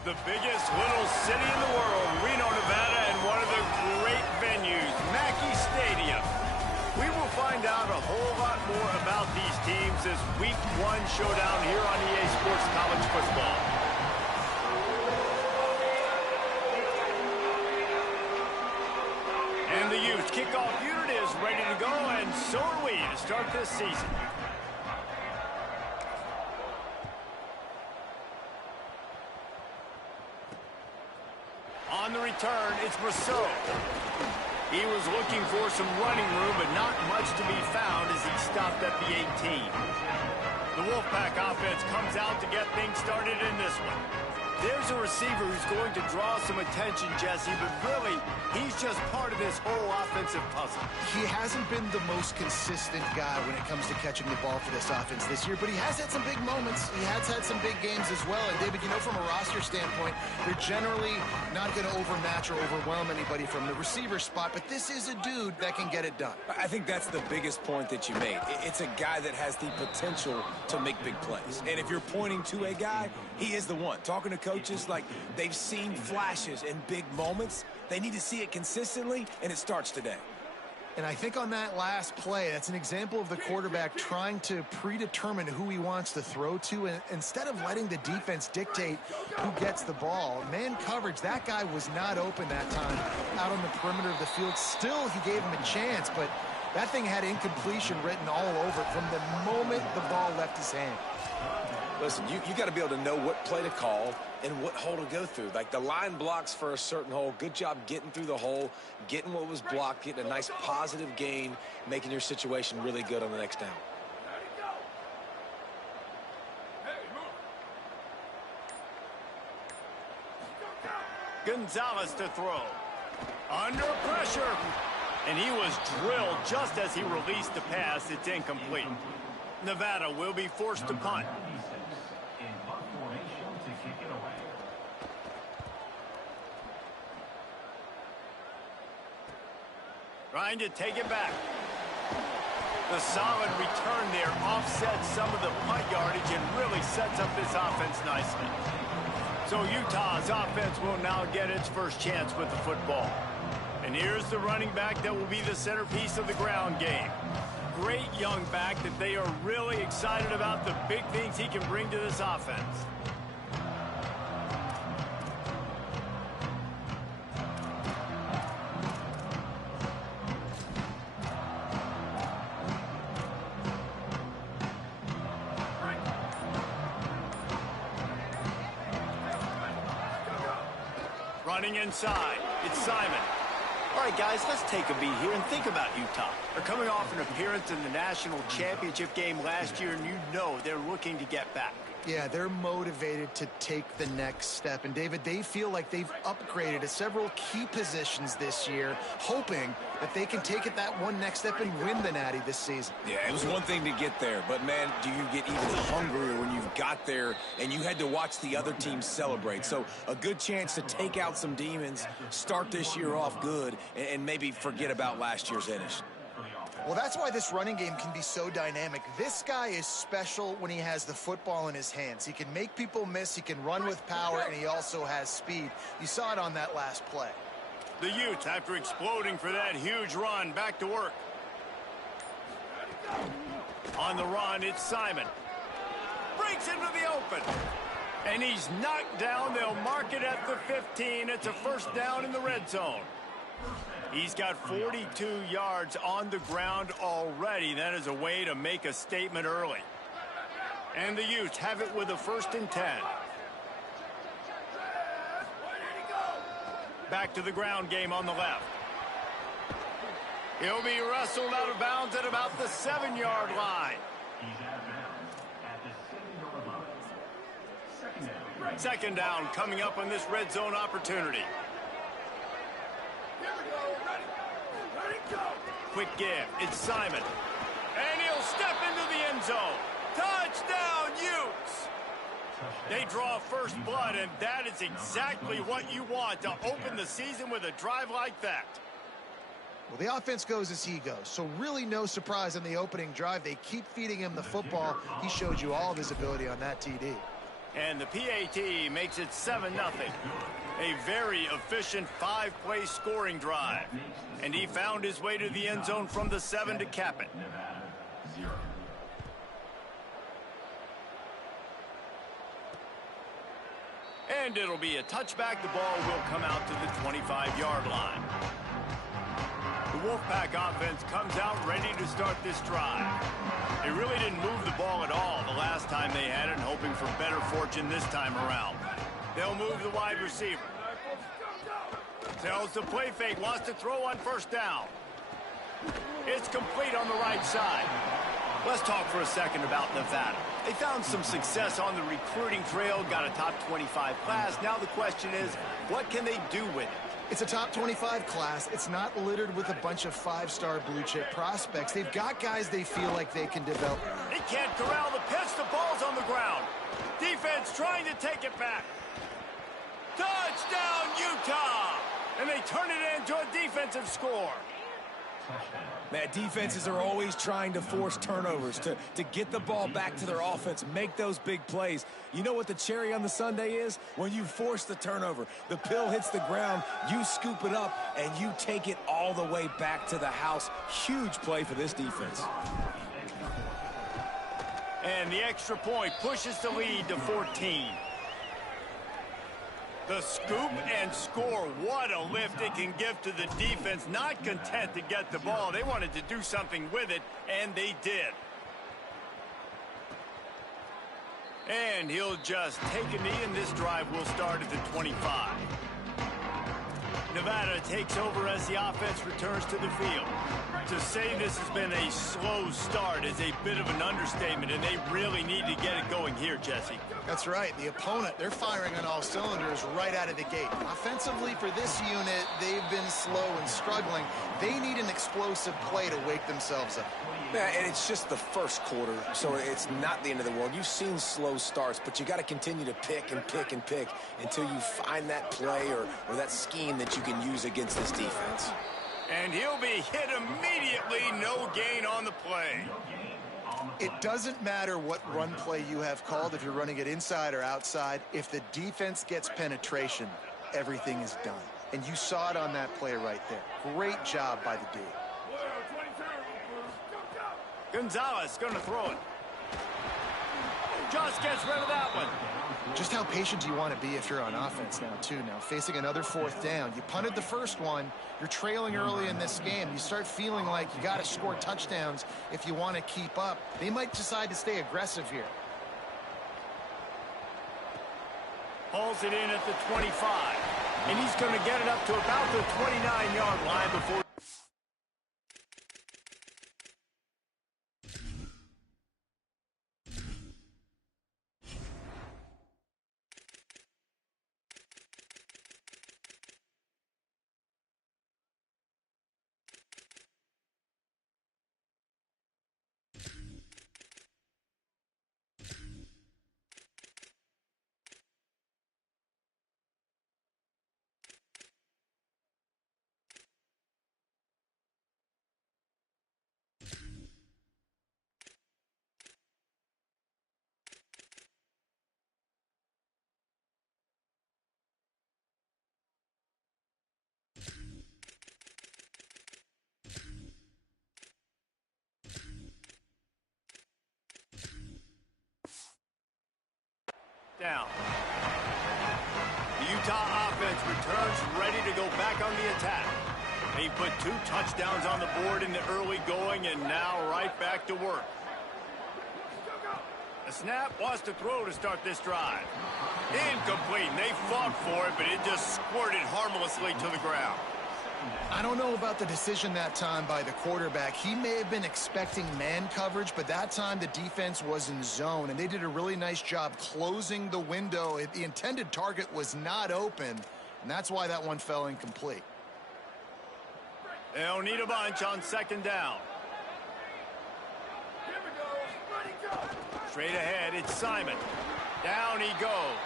The biggest little city in the world, Reno, Nevada, and one of the great venues, Ncaa Stadium. We will find out a whole lot more about these teams this Week 1 showdown here on EA Sports College Football. And the youth kickoff unit is ready to go, and so are we to start this season. On the return, it's Rousseau. He was looking for some running room, but not much to be found as he stopped at the 18. The Wolfpack offense comes out to get things started in this one. There's a receiver who's going to draw some attention, Jesse, but really, he's just part of this whole offensive puzzle. He hasn't been the most consistent guy when it comes to catching the ball for this offense this year, but he has had some big moments. He has had some big games as well. And, David, you know, from a roster standpoint, they're generally not going to overmatch or overwhelm anybody from the receiver spot, but this is a dude that can get it done. I think that's the biggest point that you made. It's a guy that has the potential to make big plays. And if you're pointing to a guy, he is the one. Talking to coaches, like, they've seen flashes in big moments. They need to see it consistently, and it starts today. And I think on that last play, that's an example of the quarterback trying to predetermine who he wants to throw to, and instead of letting the defense dictate who gets the ball. Man coverage, that guy was not open that time out on the perimeter of the field. Still, he gave him a chance, but that thing had incompletion written all over it from the moment the ball left his hand. Listen, you got to be able to know what play to call and what hole to go through. Like, the line blocks for a certain hole. Good job getting through the hole, getting what was blocked, getting a nice positive gain, making your situation really good on the next down. Gonzalez to throw. Under pressure. And he was drilled just as he released the pass. It's incomplete. Nevada will be forced to punt. Trying to take it back. The solid return there offsets some of the punt yardage and really sets up this offense nicely. So Utah's offense will now get its first chance with the football. And here's the running back that will be the centerpiece of the ground game. Great young back that they are really excited about the big things he can bring to this offense. Running inside, it's Simon. All right, guys, let's take a beat here and think about Utah. They're coming off an appearance in the national championship game last year, and you know they're looking to get back. Yeah, they're motivated to take the next step. And, David, they feel like they've upgraded to several key positions this year, hoping that they can take it that one next step and win the Natty this season. Yeah, it was one thing to get there, but, man, do you get even hungrier when you've got there and you had to watch the other team celebrate. So a good chance to take out some demons, start this year off good, and maybe forget about last year's finish. Well, that's why this running game can be so dynamic. This guy is special when he has the football in his hands. He can make people miss, he can run with power, and he also has speed. You saw it on that last play. The Utes, after exploding for that huge run, back to work. On the run, it's Simon. Breaks into the open. And he's knocked down. They'll mark it at the 15. It's a first down in the red zone. He's got 42 yards on the ground already. That is a way to make a statement early. And the Utes have it with a 1st and 10. Back to the ground game on the left. He'll be wrestled out of bounds at about the 7-yard line. Second down coming up on this red zone opportunity. Quick give. It's Simon. And he'll step into the end zone. Touchdown, Utes! They draw first blood, and that is exactly what you want to open the season with a drive like that. Well, the offense goes as he goes, so really no surprise on the opening drive. They keep feeding him the football. He showed you all of his ability on that TD. And the PAT makes it 7-0. A very efficient 5-play scoring drive. And he found his way to the end zone from the 7 to cap it. And it'll be a touchback. The ball will come out to the 25-yard line. The Wolfpack offense comes out ready to start this drive. They really didn't move the ball at all the last time they had it, hoping for better fortune this time around. They'll move the wide receiver. Tells the play fake, wants to throw on first down. It's complete on the right side. Let's talk for a second about Nevada. They found some success on the recruiting trail, got a top 25 class. Now the question is, what can they do with it? It's a top 25 class. It's not littered with a bunch of 5-star blue-chip prospects. They've got guys they feel like they can develop. They can't corral the pitch. The ball's on the ground. Defense trying to take it back. Touchdown, Utah! And they turn it into a defensive score. Man, defenses are always trying to force turnovers, to get the ball back to their offense, make those big plays. You know what the cherry on the sundae is? When you force the turnover, the pill hits the ground, you scoop it up, and you take it all the way back to the house. Huge play for this defense. And the extra point pushes the lead to 14. The scoop and score. What a lift it can give to the defense. Not content to get the ball. They wanted to do something with it, and they did. And he'll just take a knee, and this drive will start at the 25. Nevada takes over as the offense returns to the field. To say this has been a slow start is a bit of an understatement, and they really need to get it going here, Jesse. That's right. The opponent, they're firing on all cylinders right out of the gate. Offensively, for this unit, they've been slow and struggling. They need an explosive play to wake themselves up. Yeah, and it's just the first quarter, so it's not the end of the world. You've seen slow starts, but you got to continue to pick and pick and pick until you find that play or that scheme that you can use against this defense. And he'll be hit immediately. No gain on the play. It doesn't matter what run play you have called, if you're running it inside or outside. If the defense gets penetration, everything is done. And you saw it on that play right there. Great job by the D. Gonzalez going to throw it. Just gets rid of that one. Just how patient do you want to be if you're on offense now, too? Now, facing another 4th down. You punted the first one. You're trailing early in this game. You start feeling like you got to score touchdowns if you want to keep up. They might decide to stay aggressive here. Hauls it in at the 25. And he's going to get it up to about the 29-yard line before... down. The Utah offense returns ready to go back on the attack. They put 2 touchdowns on the board in the early going and now right back to work. The snap wants to throw to start this drive. Incomplete. They fought for it, but it just squirted harmlessly to the ground. I don't know about the decision that time by the quarterback. He may have been expecting man coverage, but that time the defense was in zone, and they did a really nice job closing the window. The intended target was not open, and that's why that one fell incomplete. They'll need a bunch on 2nd down. Straight ahead, it's Simon. Down he goes.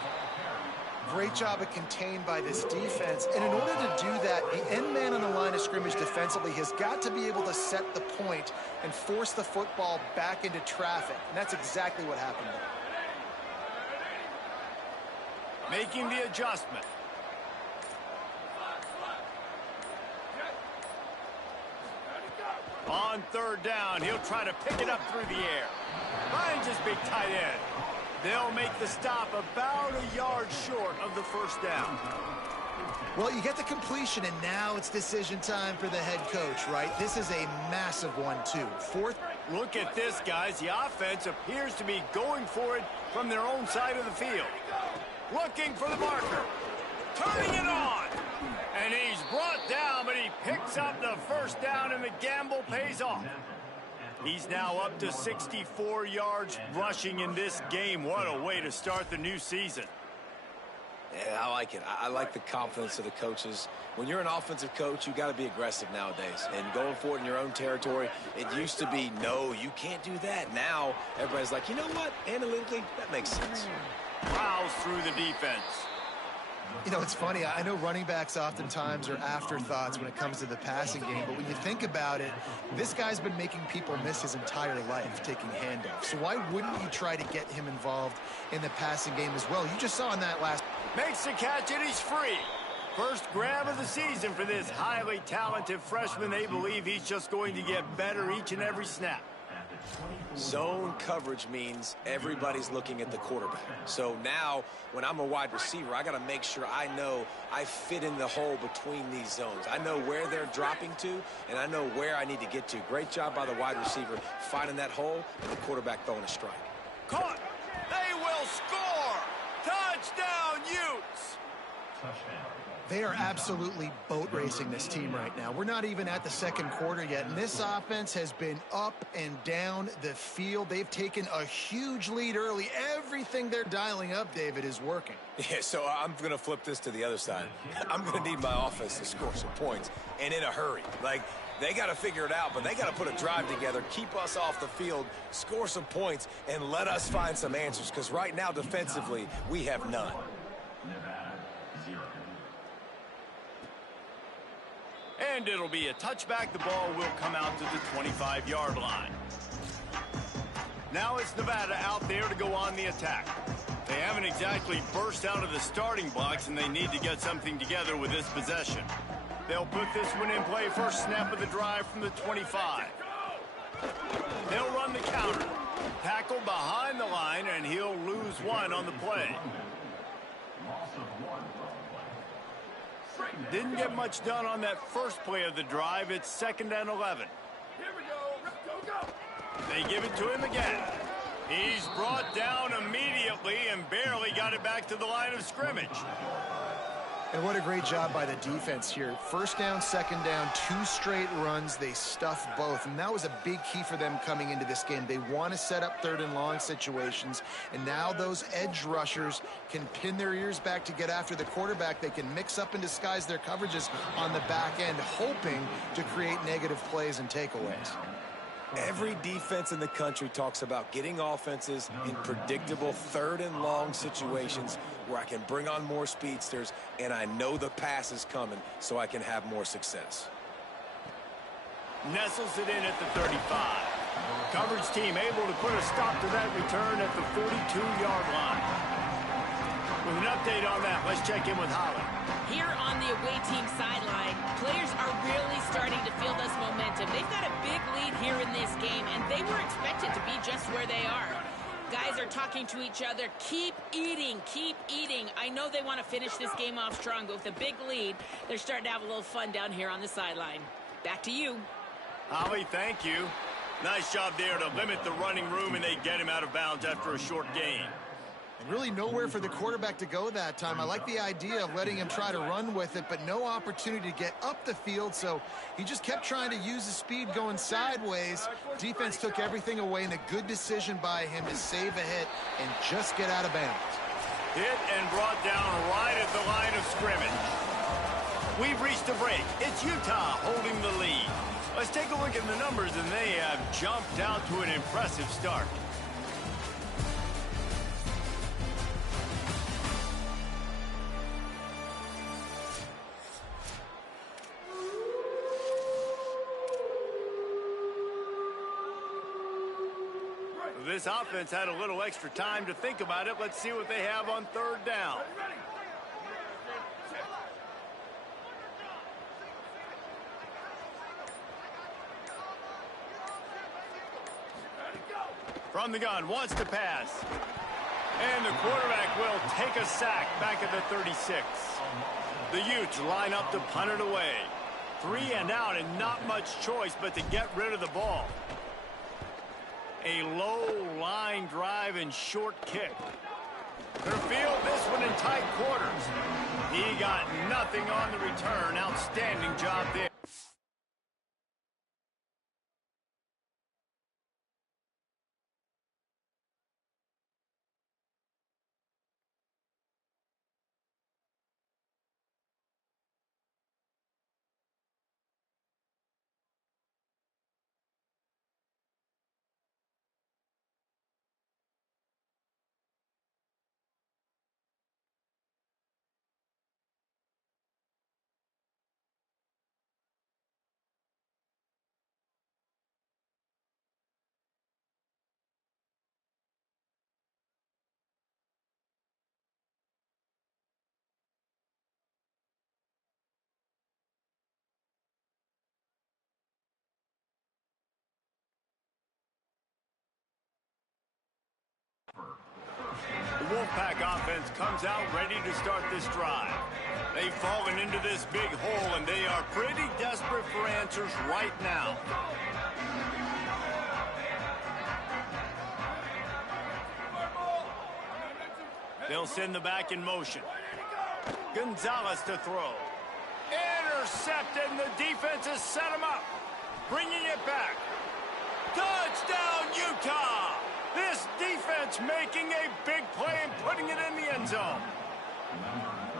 Great job of contained by this defense. And in order to do that, the end man on the line of scrimmage defensively has got to be able to set the point and force the football back into traffic. And that's exactly what happened there. making the adjustment. On third down, he'll try to pick it up through the air. Finds his big tight end. They'll make the stop about a yard short of the first down. Well, you get the completion, and now it's decision time for the head coach, right? This is a massive one, too. Fourth. Look at this, guys. The offense appears to be going for it from their own side of the field. Looking for the marker. Turning it on. And he's brought down, but he picks up the first down, and the gamble pays off. He's now up to 64 yards rushing in this game. What a way to start the new season. Yeah, I like it. I like the confidence of the coaches. When you're an offensive coach, you got to be aggressive nowadays. And going for it in your own territory, it used to be, no, you can't do that. Now, everybody's like, you know what? Analytically, that makes sense. Plows through the defense. You know, it's funny. I know running backs oftentimes are afterthoughts when it comes to the passing game, but when you think about it, this guy's been making people miss his entire life taking handoffs. So why wouldn't you try to get him involved in the passing game as well? You just saw in that last... Makes the catch, and he's free. First grab of the season for this highly talented freshman. They believe he's just going to get better each and every snap. Zone coverage means everybody's looking at the quarterback. So now, when I'm a wide receiver, I got to make sure I know I fit in the hole between these zones. I know where they're dropping to, and I know where I need to get to. Great job by the wide receiver finding that hole, and the quarterback throwing a strike. Caught. They will score. Touchdown, Utes. They are absolutely boat racing this team right now. We're not even at the second quarter yet, and this offense has been up and down the field. They've taken a huge lead early. Everything they're dialing up, David, is working. Yeah, so I'm going to flip this to the other side. I'm going to need my offense to score some points, and in a hurry. Like, they got to figure it out, but they got to put a drive together, keep us off the field, score some points, and let us find some answers, because right now, defensively, we have none. And it'll be a touchback. The ball will come out to the 25-yard line. Now it's Nevada out there to go on the attack. They haven't exactly burst out of the starting blocks, and they need to get something together with this possession. They'll put this one in play. First snap of the drive from the 25. They'll run the counter. Tackle behind the line, and he'll lose one on the play. Didn't get much done on that first play of the drive. It's 2nd and 11. Here we go. They give it to him again. He's brought down immediately and barely got it back to the line of scrimmage. And what a great job by the defense here. First down, second down, 2 straight runs. They stuffed both, and that was a big key for them coming into this game. They want to set up 3rd and long situations, and now those edge rushers can pin their ears back to get after the quarterback. They can mix up and disguise their coverages on the back end, hoping to create negative plays and takeaways. Every defense in the country talks about getting offenses in predictable 3rd and long situations where I can bring on more speedsters and I know the pass is coming so I can have more success. Nestles it in at the 35. Coverage team able to put a stop to that return at the 42-yard line. With an update on that, let's check in with Holly. Here on the away team sideline, players are really starting to feel this momentum. They've got a big lead here in this game, and they were expected to be just where they are. Guys are talking to each other. Keep eating, keep eating. I know they want to finish this game off strong, but with a big lead, they're starting to have a little fun down here on the sideline. Back to you. Holly, thank you. Nice job there to limit the running room, and they get him out of bounds after a short gain. Really nowhere for the quarterback to go that time. I like the idea of letting him try to run with it, but no opportunity to get up the field, so he just kept trying to use his speed going sideways. Defense took everything away, and a good decision by him to save a hit and just get out of bounds. Hit and brought down right at the line of scrimmage. We've reached a break. It's Utah holding the lead. Let's take a look at the numbers, and they have jumped out to an impressive start. This offense had a little extra time to think about it. Let's see what they have on 3rd down. From the gun, wants to pass. And the quarterback will take a sack back at the 36. The Utes line up to punt it away. 3 and out and not much choice but to get rid of the ball. A low line drive and short kick. They'll field this one in tight quarters. He got nothing on the return. Outstanding job there. The Wolfpack offense comes out ready to start this drive. They've fallen into this big hole, and they are pretty desperate for answers right now. They'll send the back in motion. Gonzalez to throw. Intercepted, and the defense has set him up. Bringing it back. Touchdown, Utah! This defense making a big play and putting it in the end zone.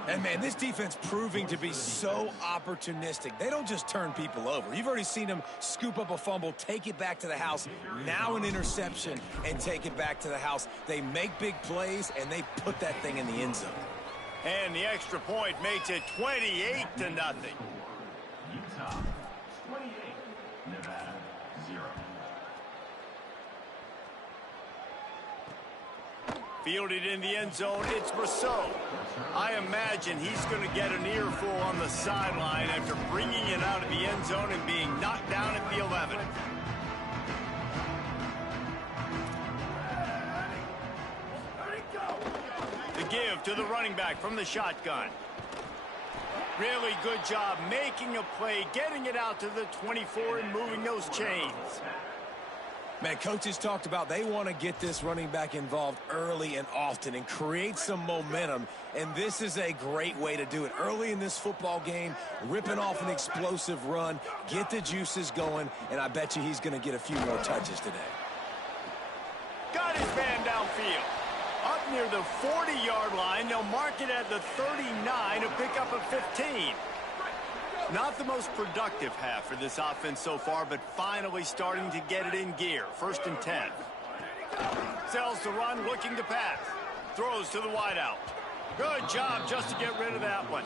And, man, this defense proving to be so opportunistic. They don't just turn people over. You've already seen them scoop up a fumble, take it back to the house, now an interception, and take it back to the house. They make big plays, and they put that thing in the end zone. And the extra point makes it 28-0. Utah 28, Nevada 0. Fielded in the end zone, it's Rousseau. I imagine he's going to get an earful on the sideline after bringing it out of the end zone and being knocked down at the 11. The give to the running back from the shotgun. Really good job making a play, getting it out to the 24 and moving those chains. Man, coaches talked about they want to get this running back involved early and often and create some momentum, and this is a great way to do it. Early in this football game, ripping off an explosive run, get the juices going, and I bet you he's going to get a few more touches today. Got his man downfield. Up near the 40-yard line, they'll mark it at the 39 to pick up a 15. Not the most productive half for this offense so far, but finally starting to get it in gear. 1st and 10. Sells the run, looking to pass. Throws to the wideout. Good job just to get rid of that one.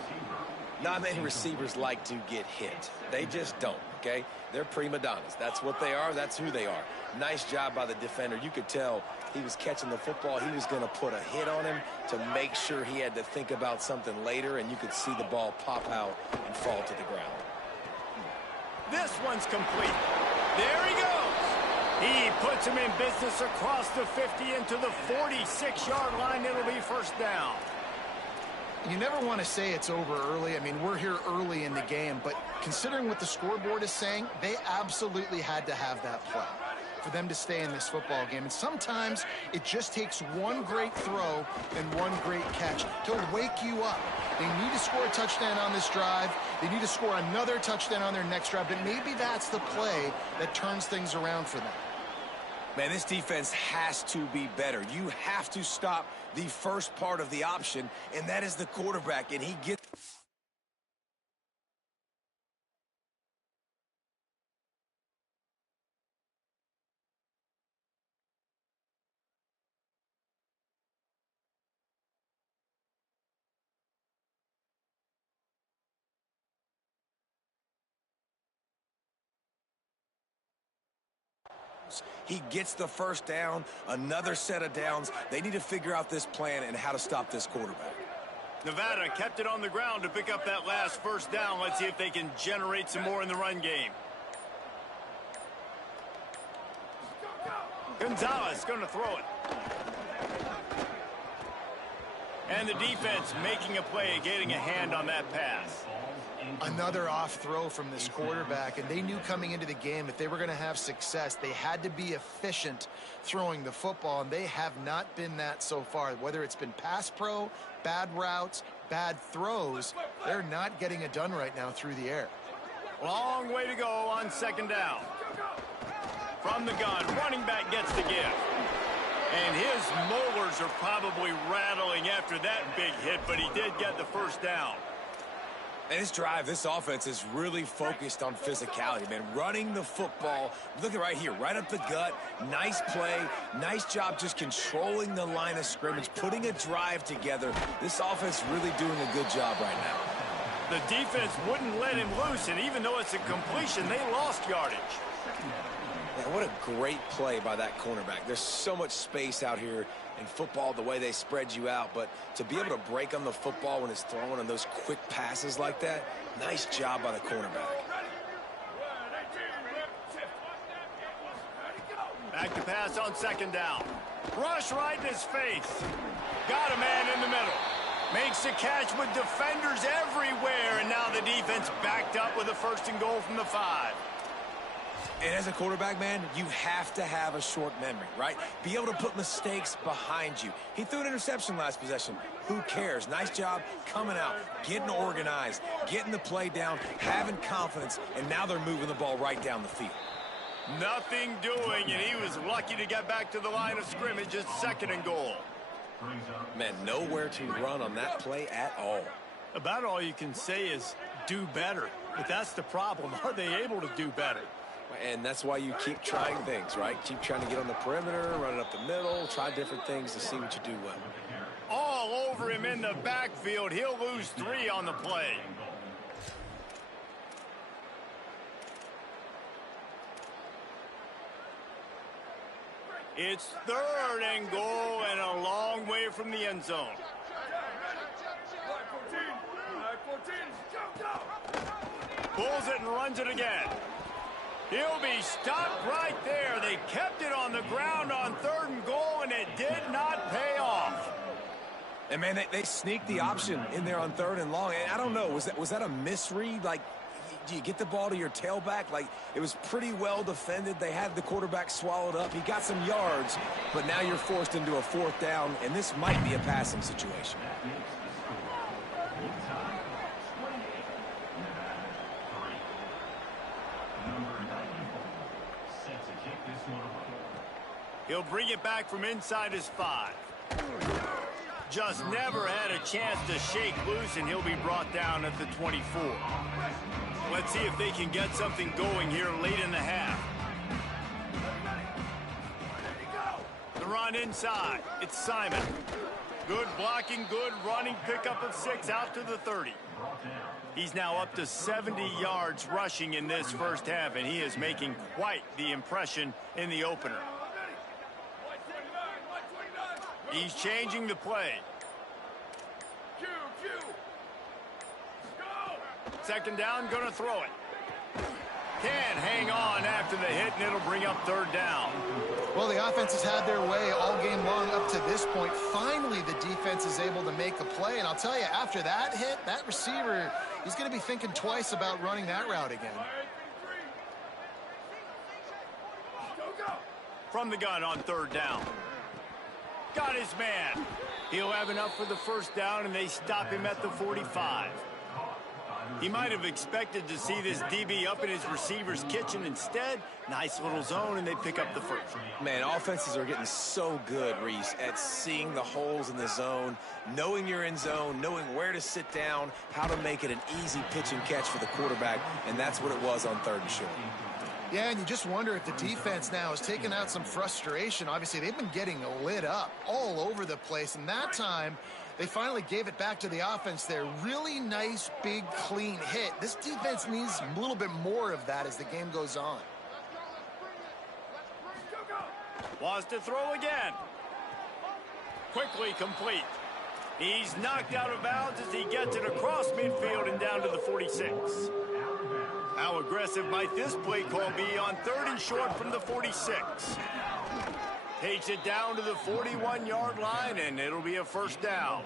Not many receivers like to get hit. They just don't, okay? They're prima donnas. That's what they are. That's who they are. Nice job by the defender. You could tell he was catching the football. He was going to put a hit on him to make sure he had to think about something later, and you could see the ball pop out and fall to the ground. This one's complete. There he goes. He puts him in business across the 50 into the 46-yard line. It'll be 1st down. You never want to say it's over early. I mean, we're here early in the game, but considering what the scoreboard is saying, they absolutely had to have that play for them to stay in this football game. And sometimes it just takes one great throw and one great catch to wake you up. They need to score a touchdown on this drive. They need to score another touchdown on their next drive, but maybe that's the play that turns things around for them. Man, this defense has to be better. You have to stop the first part of the option, and that is the quarterback, and he gets... He gets the 1st down, another set of downs. They need to figure out this plan and how to stop this quarterback. Nevada kept it on the ground to pick up that last 1st down. Let's see if they can generate some more in the run game. Gonzalez going to throw it. And the defense making a play, getting a hand on that pass. Another off throw from this quarterback, and they knew coming into the game if they were going to have success, they had to be efficient throwing the football, and they have not been that so far. Whether it's been pass pro, bad routes, bad throws, they're not getting it done right now through the air. Long way to go on second down. From the gun, running back gets the give. And his molars are probably rattling after that big hit, but he did get the first down. And this drive, this offense is really focused on physicality, man. Running the football, look at right here, right up the gut. Nice play, nice job just controlling the line of scrimmage, putting a drive together. This offense really doing a good job right now. The defense wouldn't let him loose, and even though it's a completion, they lost yardage. Man, what a great play by that cornerback. There's so much space out here in football, the way they spread you out, but to be able to break on the football when it's thrown on those quick passes like that, nice job by the cornerback. Back to pass on second down. Rush right in his face. Got a man in the middle. Makes the catch with defenders everywhere, and now the defense backed up with a 1st and goal from the 5. And as a quarterback, man, you have to have a short memory, right? Be able to put mistakes behind you. He threw an interception last possession. Who cares? Nice job coming out, getting organized, getting the play down, having confidence, and now they're moving the ball right down the field. Nothing doing, and he was lucky to get back to the line of scrimmage. It's 2nd and goal. Man, nowhere to run on that play at all. About all you can say is do better. But that's the problem. Are they able to do better? And that's why you keep trying things, right? Keep trying to get on the perimeter, run it up the middle, try different things to see what you do well. All over him in the backfield. He'll lose 3 on the play. It's 3rd and goal and a long way from the end zone. Pulls it and runs it again. He'll be stopped right there. They kept it on the ground on 3rd and goal, and it did not pay off. And, man, they sneaked the option in there on 3rd and long. And I don't know, was that a misread? Like, do you get the ball to your tailback? Like, it was pretty well defended. They had the quarterback swallowed up. He got some yards, but now you're forced into a 4th down, and this might be a passing situation. He'll bring it back from inside his 5. Just never had a chance to shake loose, and he'll be brought down at the 24. Let's see if they can get something going here late in the half. The run inside. It's Simon. Good blocking, good running, pickup of 6 out to the 30. He's now up to 70 yards rushing in this first half, and he is making quite the impression in the opener. He's changing the play. 2nd down, gonna throw it. Can't hang on after the hit, and it'll bring up 3rd down. Well, the offense has had their way all game long up to this point. Finally, the defense is able to make a play, and I'll tell you, after that hit, that receiver, he's going to be thinking twice about running that route again. From the gun on 3rd down. Got his man. He'll have enough for the 1st down, and they stop him at the 45. He might have expected to see this DB up in his receiver's kitchen. Instead, nice little zone, and they pick up the 1st. Man, offenses are getting so good, Reese, at seeing the holes in the zone, knowing you're in zone, knowing where to sit down, how to make it an easy pitch and catch for the quarterback, and that's what it was on 3rd and short. Yeah, and you just wonder if the defense now has taken out some frustration. Obviously, they've been getting lit up all over the place, and that time they finally gave it back to the offense there. Really nice, big, clean hit. This defense needs a little bit more of that as the game goes on. Wants to throw again. Quickly complete. He's knocked out of bounds as he gets it across midfield and down to the 46. How aggressive might this play call be on 3rd and short from the 46? Takes it down to the 41-yard line, and it'll be a first down.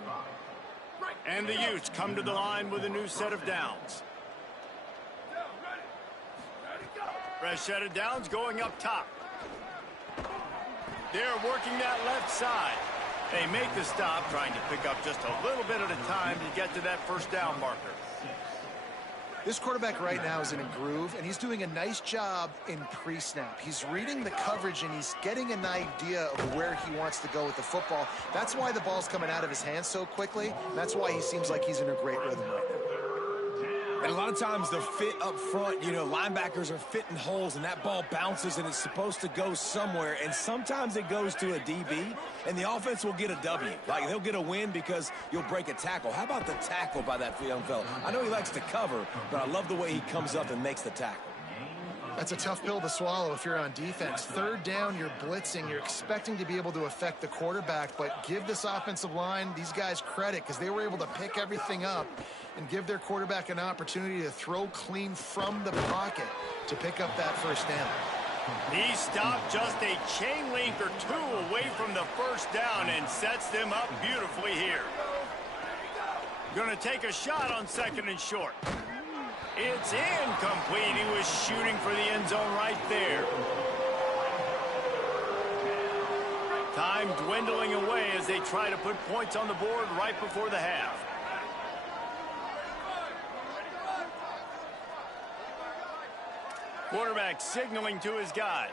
And the Utes come to the line with a new set of downs. Fresh set of downs going up top. They're working that left side. They make the stop, trying to pick up just a little bit at a time to get to that first down marker. This quarterback right now is in a groove, and he's doing a nice job in pre-snap. He's reading the coverage, and he's getting an idea of where he wants to go with the football. That's why the ball's coming out of his hands so quickly. That's why he seems like he's in a great rhythm right now. And a lot of times the fit up front, you know, linebackers are fitting holes, and that ball bounces, and it's supposed to go somewhere. And sometimes it goes to a DB, and the offense will get a W. Like, they'll get a win because you'll break a tackle. How about the tackle by that young fella? I know he likes to cover, but I love the way he comes up and makes the tackle. That's a tough pill to swallow if you're on defense. Third down, you're blitzing. You're expecting to be able to affect the quarterback, but give this offensive line, these guys, credit because they were able to pick everything up and give their quarterback an opportunity to throw clean from the pocket to pick up that first down. He stopped just a chain link or two away from the first down and sets them up beautifully here. Going to take a shot on second and short. It's incomplete. He was shooting for the end zone right there. Time dwindling away as they try to put points on the board right before the half. Quarterback signaling to his guys.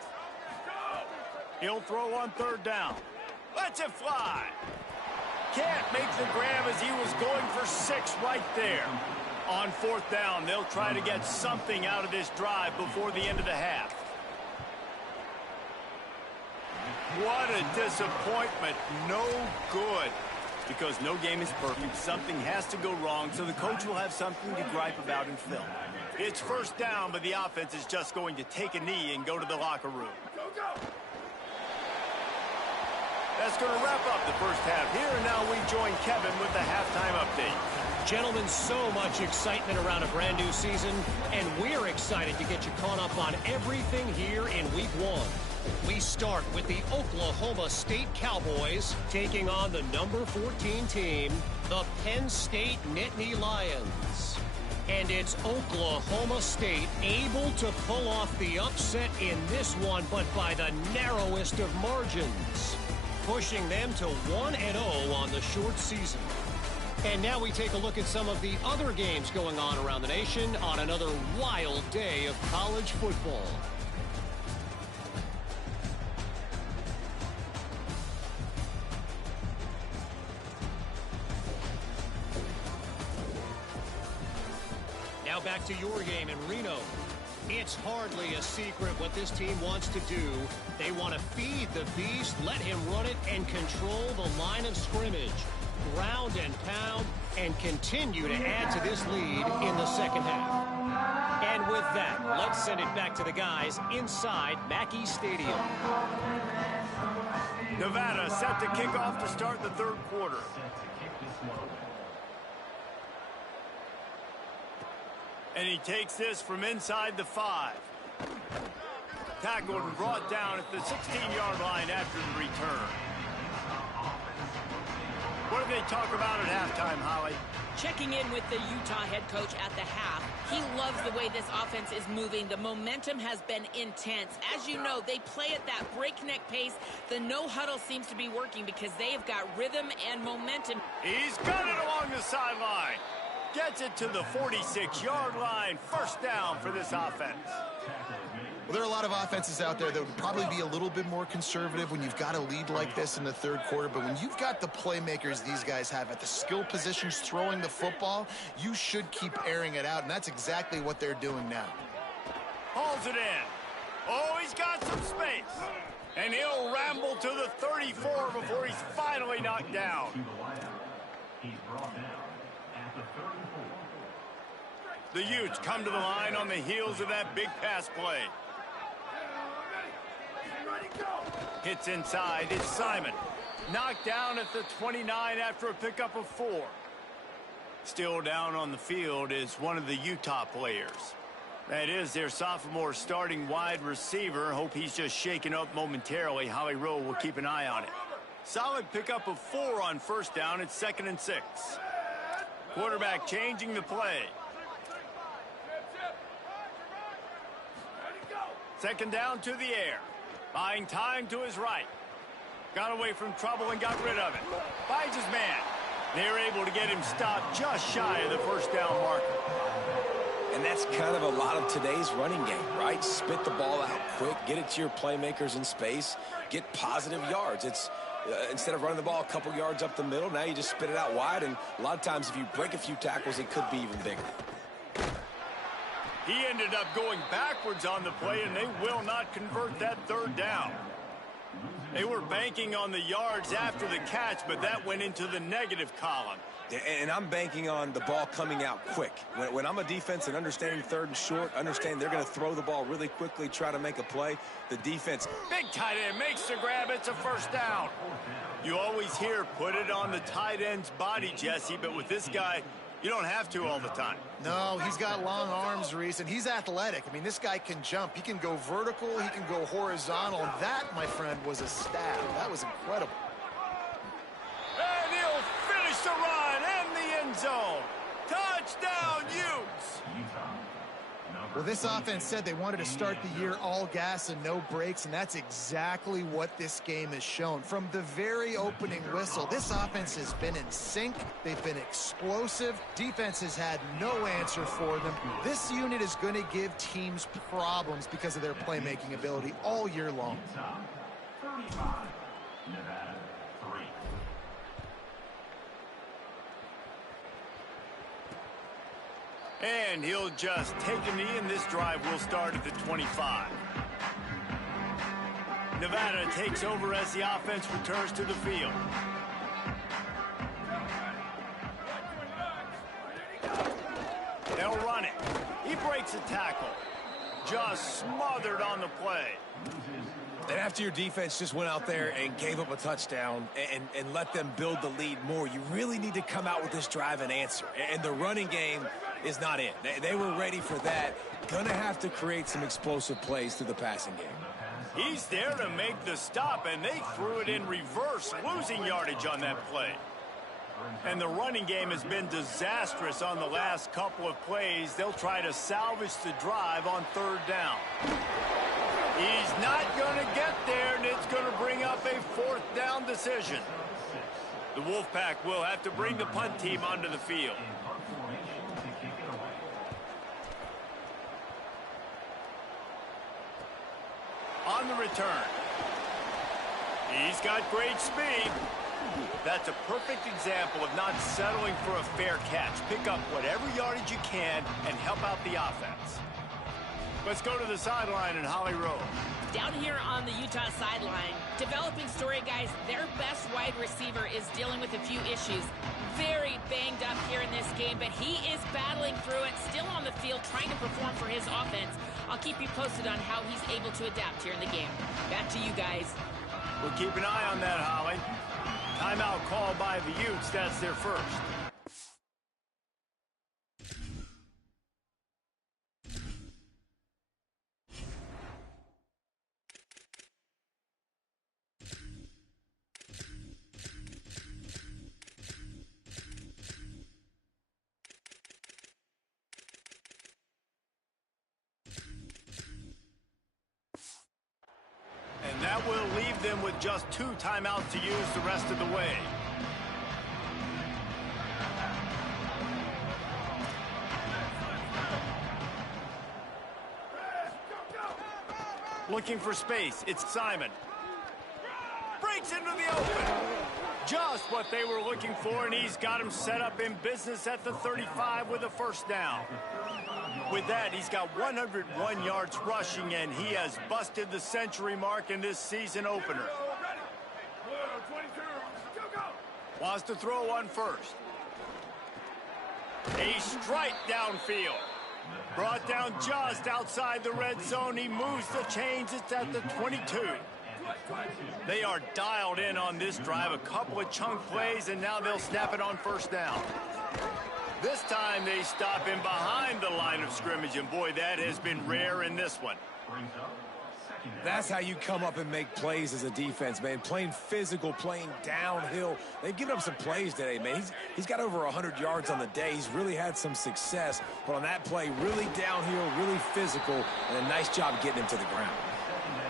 He'll throw on third down. Lets it fly. Can't make the grab as he was going for 6 right there. On fourth down, they'll try to get something out of this drive before the end of the half. What a disappointment. No good. Because no game is perfect. Something has to go wrong, so the coach will have something to gripe about in film. It's first down, but the offense is just going to take a knee and go to the locker room. That's going to wrap up the first half here, and now we join Kevin with the halftime update. Gentlemen, so much excitement around a brand new season, and we're excited to get you caught up on everything here in Week 1. We start with the Oklahoma State Cowboys taking on the number 14 team, the Penn State Nittany Lions. And it's Oklahoma State able to pull off the upset in this one, but by the narrowest of margins, pushing them to 1-0 on the short season. And now we take a look at some of the other games going on around the nation on another wild day of college football. Now back to your game in Reno. It's hardly a secret what this team wants to do. They want to feed the beast, let him run it, and control the line of scrimmage. Ground and pound, and continue to add to this lead in the second half. And with that, let's send it back to the guys inside Mackey Stadium. Nevada set to kick off to start the third quarter. And he takes this from inside the 5. Tackled and brought down at the 16-yard line after the return. What do they talk about at halftime, Holly? Checking in with the Utah head coach at the half. He loves the way this offense is moving. The momentum has been intense. As you know, they play at that breakneck pace. The no huddle seems to be working because they have got rhythm and momentum. He's got it along the sideline. Gets it to the 46-yard line. First down for this offense. Well, there are a lot of offenses out there that would probably be a little bit more conservative when you've got a lead like this in the third quarter. But when you've got the playmakers these guys have at the skill positions throwing the football, you should keep airing it out. And that's exactly what they're doing now. Hauls it in. Oh, he's got some space. And he'll ramble to the 34 before he's finally knocked down. He's brought down at the 34. The Utes come to the line on the heels of that big pass play. Hits inside. It's Simon. Knocked down at the 29 after a pickup of 4. Still down on the field is one of the Utah players. That is their sophomore starting wide receiver. Hope he's just shaken up momentarily. Howie Rowe will keep an eye on it. Solid pickup of 4 on first down. It's 2nd and 6. Quarterback changing the play. 2nd down to the air. Buying time to his right. Got away from trouble and got rid of it. Finds his man. They're able to get him stopped just shy of the first down marker. And that's kind of a lot of today's running game, right? Spit the ball out quick, get it to your playmakers in space, get positive yards. It's instead of running the ball a couple yards up the middle, now you just spit it out wide, and a lot of times if you break a few tackles, it could be even bigger. He ended up going backwards on the play, and they will not convert that 3rd down. They were banking on the yards after the catch, but that went into the negative column. And I'm banking on the ball coming out quick. When I'm a defense and understanding 3rd and short, understand they're going to throw the ball really quickly, try to make a play, the defense. Big tight end makes the grab. It's a first down. You always hear put it on the tight end's body, Jesse, but with this guy, you don't have to all the time. No, he's got long arms, Reese, and he's athletic. I mean, this guy can jump. He can go vertical. He can go horizontal. And that, my friend, was a stab. That was incredible. And he'll finish the run in the end zone. Touchdown, Utes! Well, this offense said they wanted to start the year all gas and no brakes, and that's exactly what this game has shown. From the very opening whistle, this offense has been in sync. They've been explosive. Defense has had no answer for them. This unit is going to give teams problems because of their playmaking ability all year long. 35, Nevada, 3. And he'll just take a knee, and this drive will start at the 25. Nevada takes over as the offense returns to the field. They'll run it. He breaks a tackle. Just smothered on the play. And after your defense just went out there and gave up a touchdown and let them build the lead more, you really need to come out with this drive and answer. And the running game is not it. They were ready for that. Gonna have to create some explosive plays through the passing game. He's there to make the stop, and they threw it in reverse, losing yardage on that play. And the running game has been disastrous on the last couple of plays. They'll try to salvage the drive on 3rd down. He's not going to get there, and it's going to bring up a 4th down decision. The Wolfpack will have to bring the punt team onto the field. On the return. He's got great speed. That's a perfect example of not settling for a fair catch. Pick up whatever yardage you can and help out the offense. Let's go to the sideline in Holly Rowe. Down here on the Utah sideline, developing story, guys, their best wide receiver is dealing with a few issues. Very banged up here in this game, but he is battling through it, still on the field, trying to perform for his offense. I'll keep you posted on how he's able to adapt here in the game. Back to you guys. We'll keep an eye on that, Holly. Timeout call by the Utes. That's their first. And that will leave them with just 2 timeouts to use the rest of the way. Looking for space. It's Simon. Breaks into the open. Just what they were looking for, and he's got him set up in business at the 35 with a first down. With that, he's got 101 yards rushing, and he has busted the century mark in this season opener. Wants to throw on first. A strike downfield. Brought down just outside the red zone. He moves the chains. It's at the 22. They are dialed in on this drive. A couple of chunk plays, and now they'll snap it on first down. This time they stop him behind the line of scrimmage, and boy, that has been rare in this one. Brings up second and That's how you come up and make plays as a defense, man. Playing physical, playing downhill. They've given up some plays today, man. He's got over 100 yards on the day. He's really had some success. But on that play, really downhill, really physical, and a nice job getting him to the ground.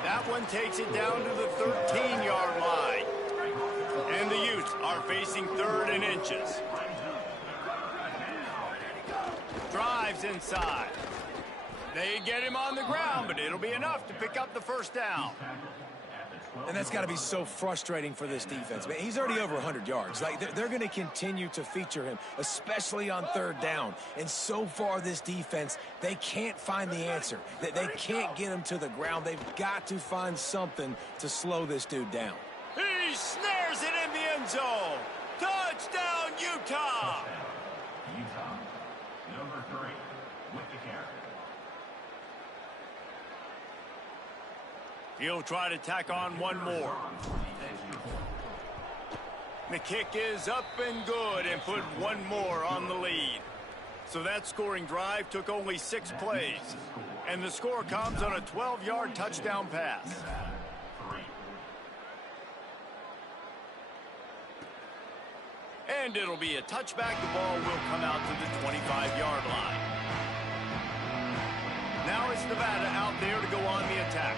That one takes it down to the 13-yard line. And the Utes are facing 3rd and inches. Drives inside. They get him on the ground, but it'll be enough to pick up the first down. And that's got to be so frustrating for this defense, man. He's already over 100 yards. Like, they're going to continue to feature him, especially on 3rd down. And so far, this defense, they can't find the answer. They can't get him to the ground. They've got to find something to slow this dude down. He snares it in the end zone. Touchdown, Utah! Utah, number 3, with the carry. He'll try to tack on one more. The kick is up and good and put one more on the lead. So that scoring drive took only 6 plays. And the score comes on a 12-yard touchdown pass. And it'll be a touchback. The ball will come out to the 25-yard line. Now it's Nevada out there to go on the attack.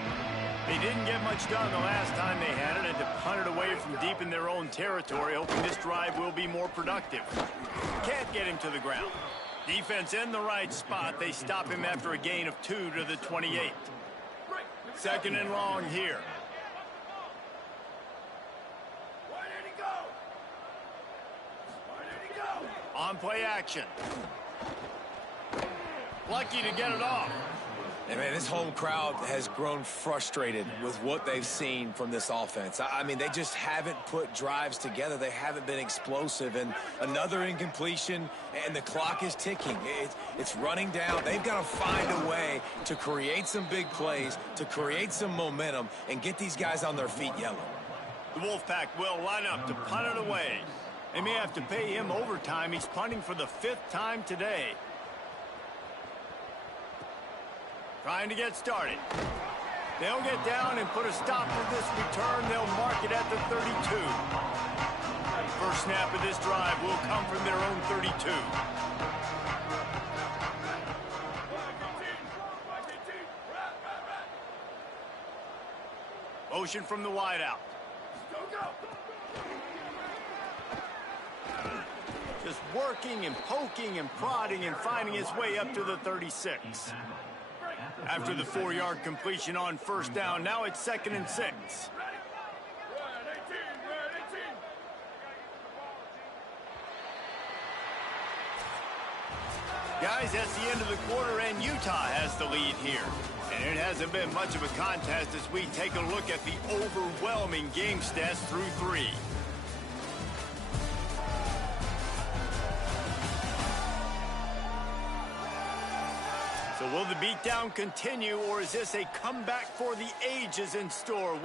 They didn't get much done the last time they had it, and to punt it away from deep in their own territory, hoping this drive will be more productive. Can't get him to the ground. Defense in the right spot. They stop him after a gain of 2 to the 28. 2nd and long here. Why did he go? Why did he go? On play action. Lucky to get it off. And, man, this home crowd has grown frustrated with what they've seen from this offense. I mean, they just haven't put drives together. They haven't been explosive. And another incompletion, and the clock is ticking. It's running down. They've got to find a way to create some big plays, to create some momentum, and get these guys on their feet yelling. The Wolfpack will line up to punt it away. They may have to pay him overtime. He's punting for the 5th time today. Trying to get started. They'll get down and put a stop to this return. They'll mark it at the 32. First snap of this drive will come from their own 32. Motion from the wideout. Just working and poking and prodding and finding his way up to the 36. After the 4-yard completion on first down, now it's 2nd and 6. Guys, that's the end of the quarter, and Utah has the lead here. And it hasn't been much of a contest as we take a look at the overwhelming game stats through 3. So will the beatdown continue, or is this a comeback for the ages in store?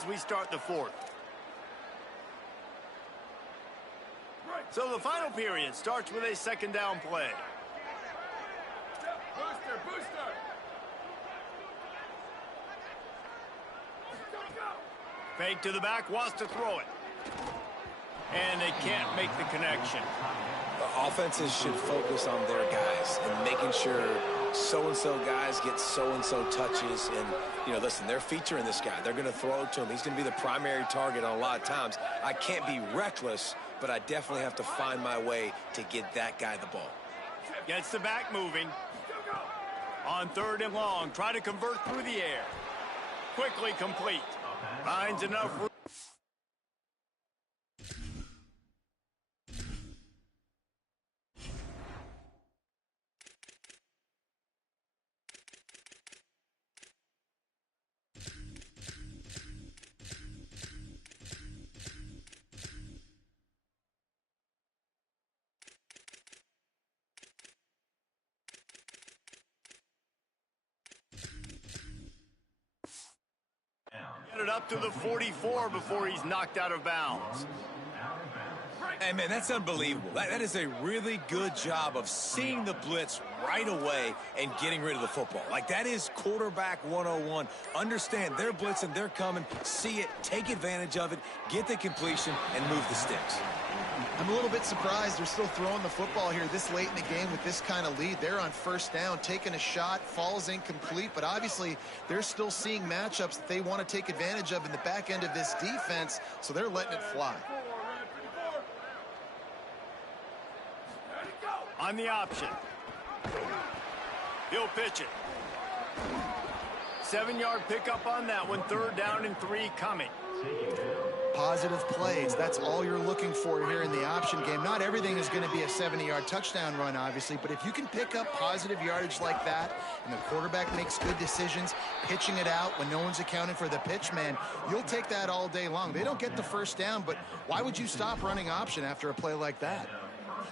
as we start the fourth. So the final period starts with a second down play. Booster, booster. Fake to the back, wants to throw it. And they can't make the connection. The offenses should focus on their guys and making sure so-and-so guys get so-and-so touches. And, you know, listen, they're featuring this guy. They're going to throw it to him. He's going to be the primary target on a lot of times. I can't be reckless, but I definitely have to find my way to get that guy the ball. Gets the back moving. On third and long, try to convert through the air. Quickly complete. Finds enough room. Get it up to the 44 before he's knocked out of bounds. Hey, man, that's unbelievable. That is a really good job of seeing the blitz right away and getting rid of the football. Like, that is quarterback 101. Understand they're blitzing, they're coming, see it, take advantage of it, get the completion, and move the sticks. I'm a little bit surprised they're still throwing the football here this late in the game with this kind of lead. They're on first down, taking a shot, falls incomplete, but obviously they're still seeing matchups that they want to take advantage of in the back end of this defense, so they're letting it fly. On the option. He'll pitch it. 7-yard pickup on that one. Third down and 3 coming. Positive plays. That's all you're looking for here in the option game. Not everything is going to be a 70-yard touchdown run, obviously, but if you can pick up positive yardage like that and the quarterback makes good decisions, pitching it out when no one's accounting for the pitch, man, you'll take that all day long. They don't get the first down, but why would you stop running option after a play like that?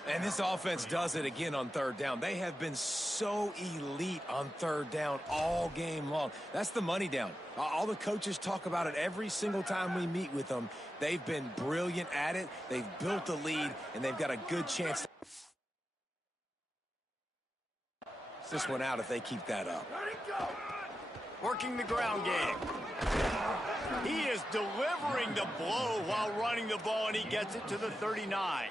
And this offense does it again on third down. They have been so elite on third down all game long. That's the money down. All the coaches talk about it every single time we meet with them. They've been brilliant at it. They've built the lead, and they've got a good chance to this one out if they keep that up. Working the ground game. He is delivering the blow while running the ball, and he gets it to the 39.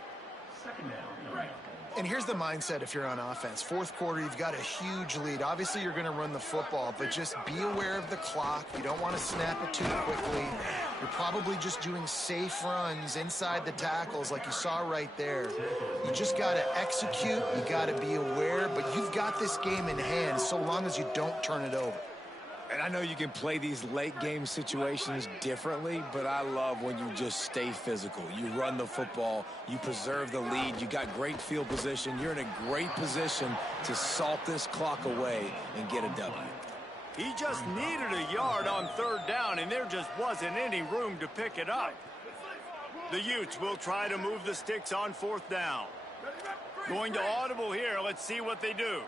And here's the mindset if you're on offense. Fourth quarter, you've got a huge lead. Obviously, you're going to run the football, but just be aware of the clock. You don't want to snap it too quickly. You're probably just doing safe runs inside the tackles like you saw right there. You just got to execute. You got to be aware, but you've got this game in hand so long as you don't turn it over. And I know you can play these late game situations differently, but I love when you just stay physical. You run the football, you preserve the lead, you got great field position. You're in a great position to salt this clock away and get a W. He just needed a yard on third down, and there just wasn't any room to pick it up. The Utes will try to move the sticks on fourth down. Going to audible here. Let's see what they do.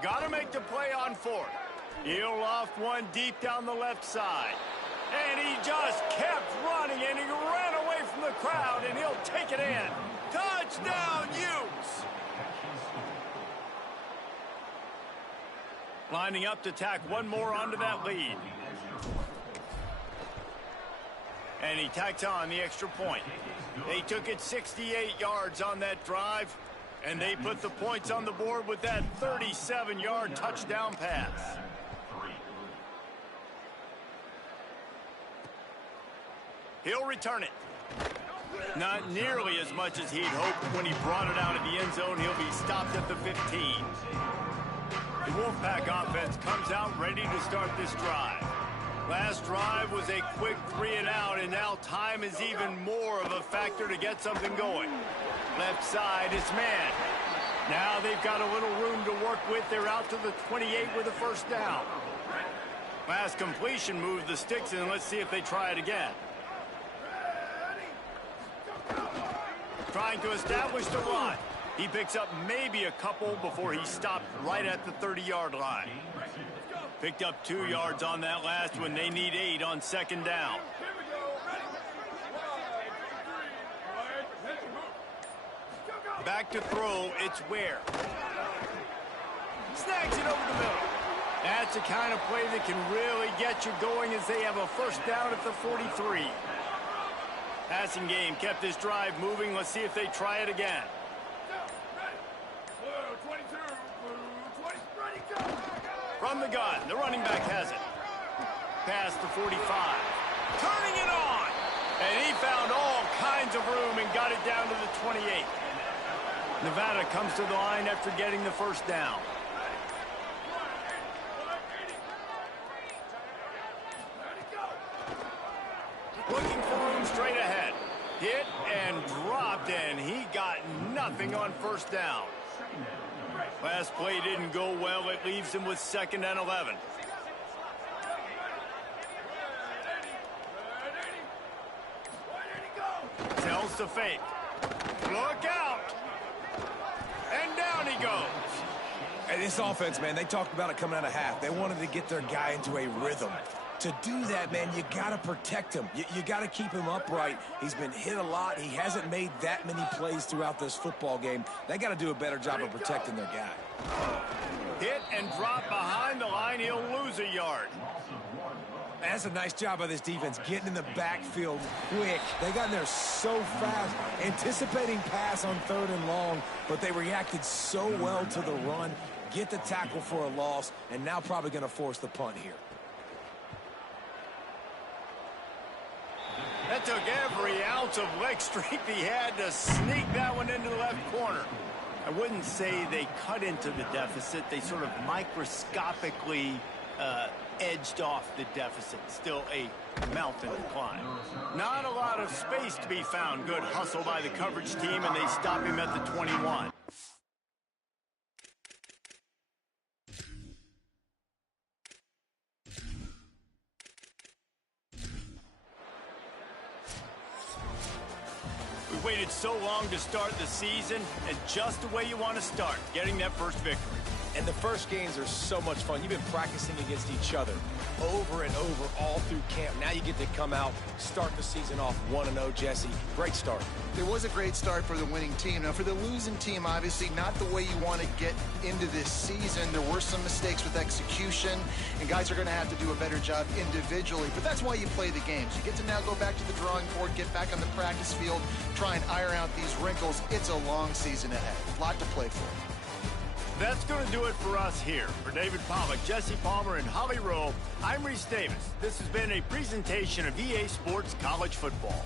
Got to make the play on fourth. He'll loft one deep down the left side. And he just kept running, and he ran away from the crowd, and he'll take it in. Touchdown, Utes! Lining up to tack one more onto that lead. And he tacks on the extra point. They took it 68 yards on that drive. And they put the points on the board with that 37-yard touchdown pass. He'll return it. Not nearly as much as he'd hoped when he brought it out of the end zone. He'll be stopped at the 15. The Wolfpack offense comes out ready to start this drive. Last drive was a quick 3-and-out, and now time is even more of a factor to get something going. Left side is man. Now they've got a little room to work with. They're out to the 28 with a first down. Last completion moved the sticks, and let's see if they try it again. Trying to establish the run. He picks up maybe a couple before he stopped right at the 30-yard line. Picked up 2 yards on that last one. They need 8 on second down. Back to throw, it's Ware. Snags it over the middle. That's the kind of play that can really get you going as they have a first down at the 43. Passing game kept this drive moving. Let's see if they try it again. From the gun, the running back has it. Past the 45. Turning it on! And he found all kinds of room and got it down to the 28. Nevada comes to the line after getting the first down. Looking for room straight ahead. Hit and dropped, and he got nothing on first down. Last play didn't go well. It leaves him with 2nd and 11. Tells the fake. Look out! And down he goes. And this offense, man, they talked about it coming out of half. They wanted to get their guy into a rhythm. To do that, man, you got to protect him. You got to keep him upright. He's been hit a lot. He hasn't made that many plays throughout this football game. They got to do a better job of protecting their guy. Hit and drop behind the line. He'll lose a yard. That's a nice job by this defense, getting in the backfield quick. They got in there so fast, anticipating pass on 3rd and long, but they reacted so well to the run, get the tackle for a loss, and now probably going to force the punt here. That took every ounce of leg strength he had to sneak that one into the left corner. I wouldn't say they cut into the deficit. They sort of microscopically edged off the deficit. Still a mountain to climb. Not a lot of space to be found. Good hustle by the coverage team, and they stop him at the 21. We waited so long to start the season, and just the way you want to start, getting that first victory. And the first games are so much fun. You've been practicing against each other over and over all through camp. Now you get to come out, start the season off 1-0, Jesse. Great start. It was a great start for the winning team. Now, for the losing team, obviously not the way you want to get into this season. There were some mistakes with execution, and guys are going to have to do a better job individually. But that's why you play the games. You get to now go back to the drawing board, get back on the practice field, try and iron out these wrinkles. It's a long season ahead. A lot to play for. That's going to do it for us here. For David Pollack, Jesse Palmer, and Holly Rowe, I'm Reese Davis. This has been a presentation of EA Sports College Football.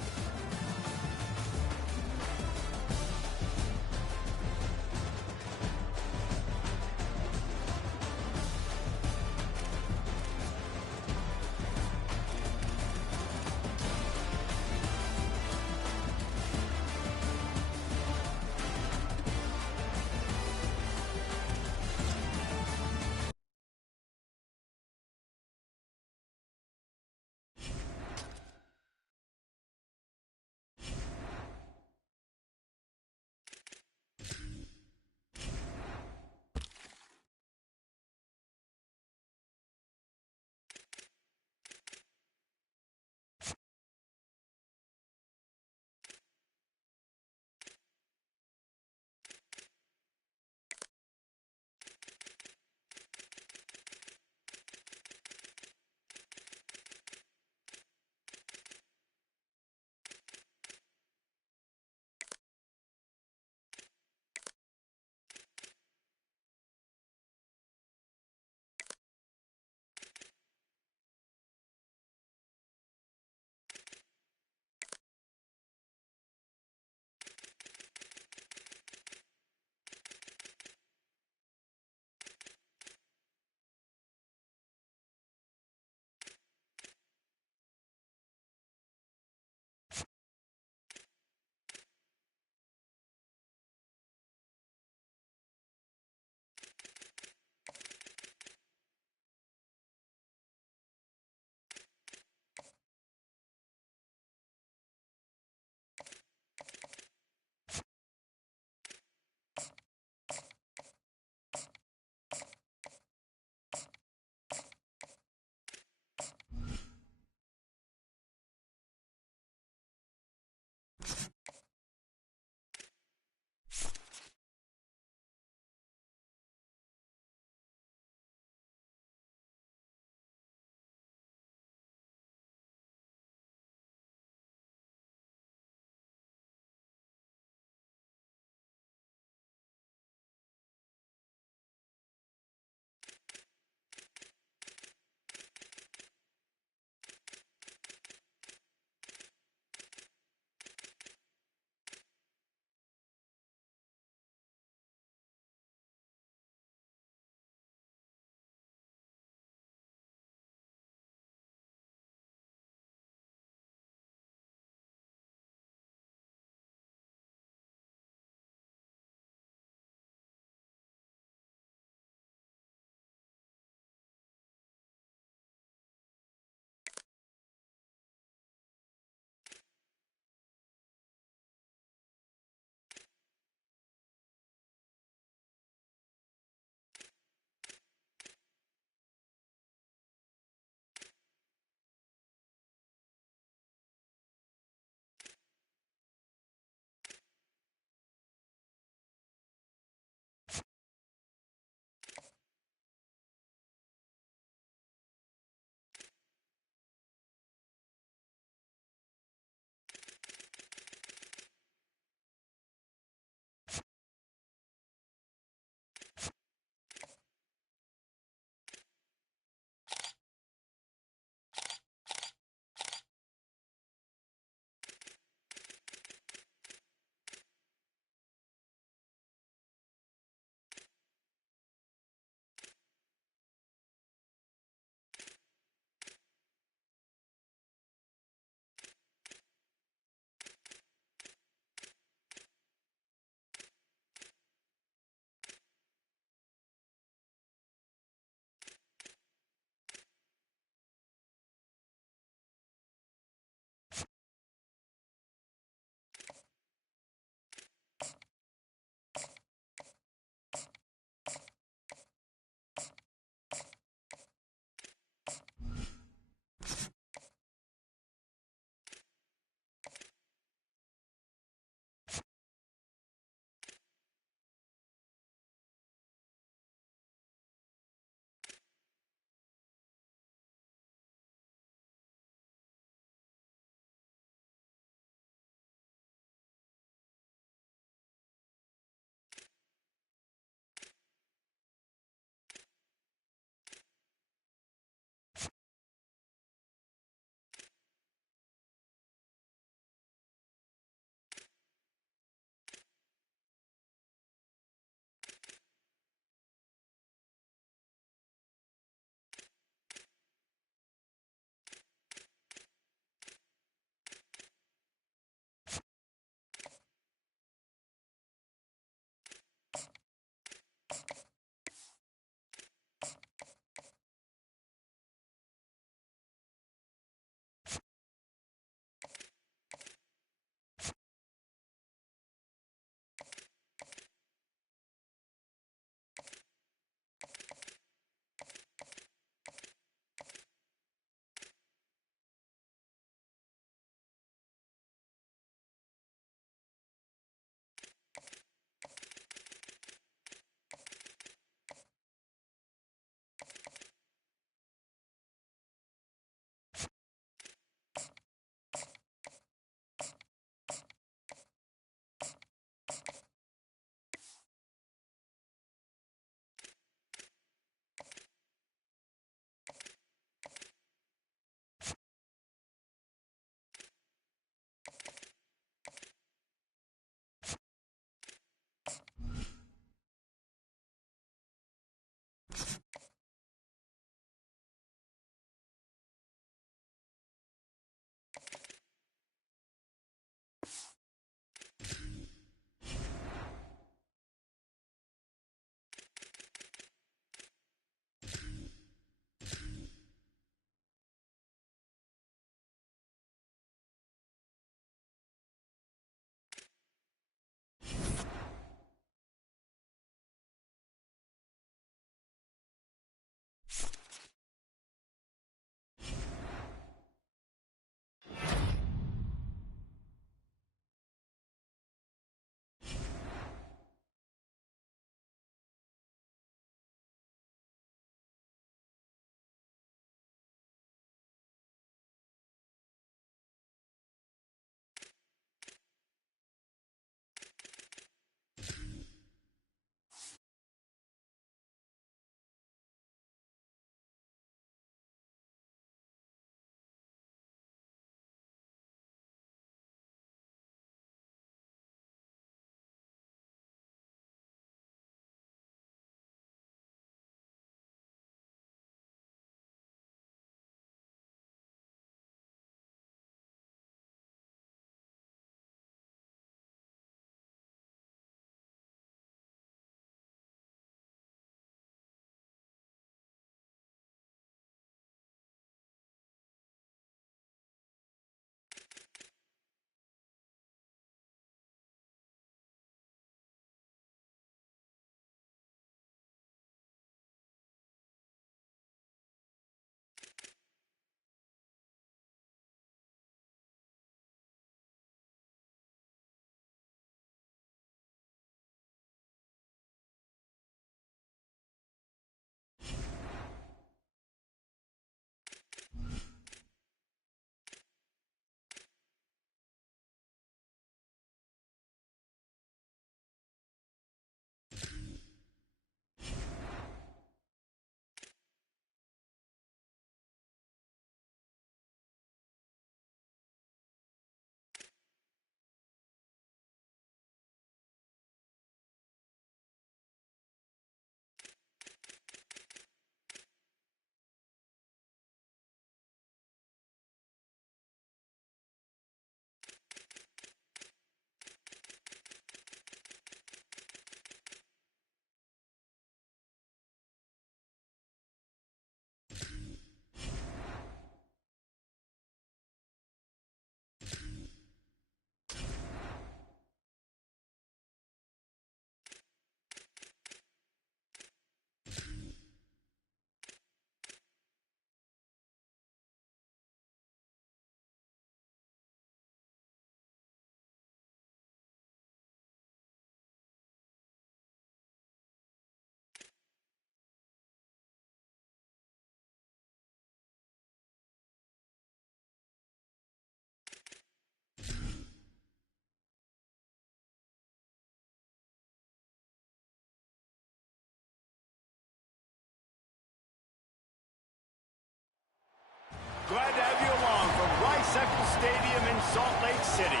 glad to have you along from Rice Eccles Stadium in Salt Lake City.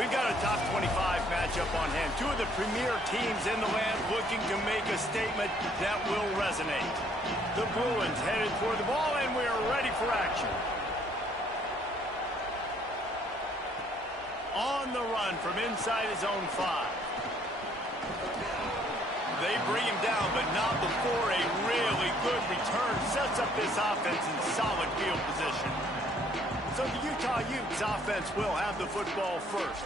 We've got a top 25 matchup on hand. Two of the premier teams in the land looking to make a statement that will resonate. The Bruins headed for the ball, and we're ready for action. On the run from inside his own 5. They bring him down, but not before a really good return sets up this offense in solid field position. So the Utah Utes offense will have the football first.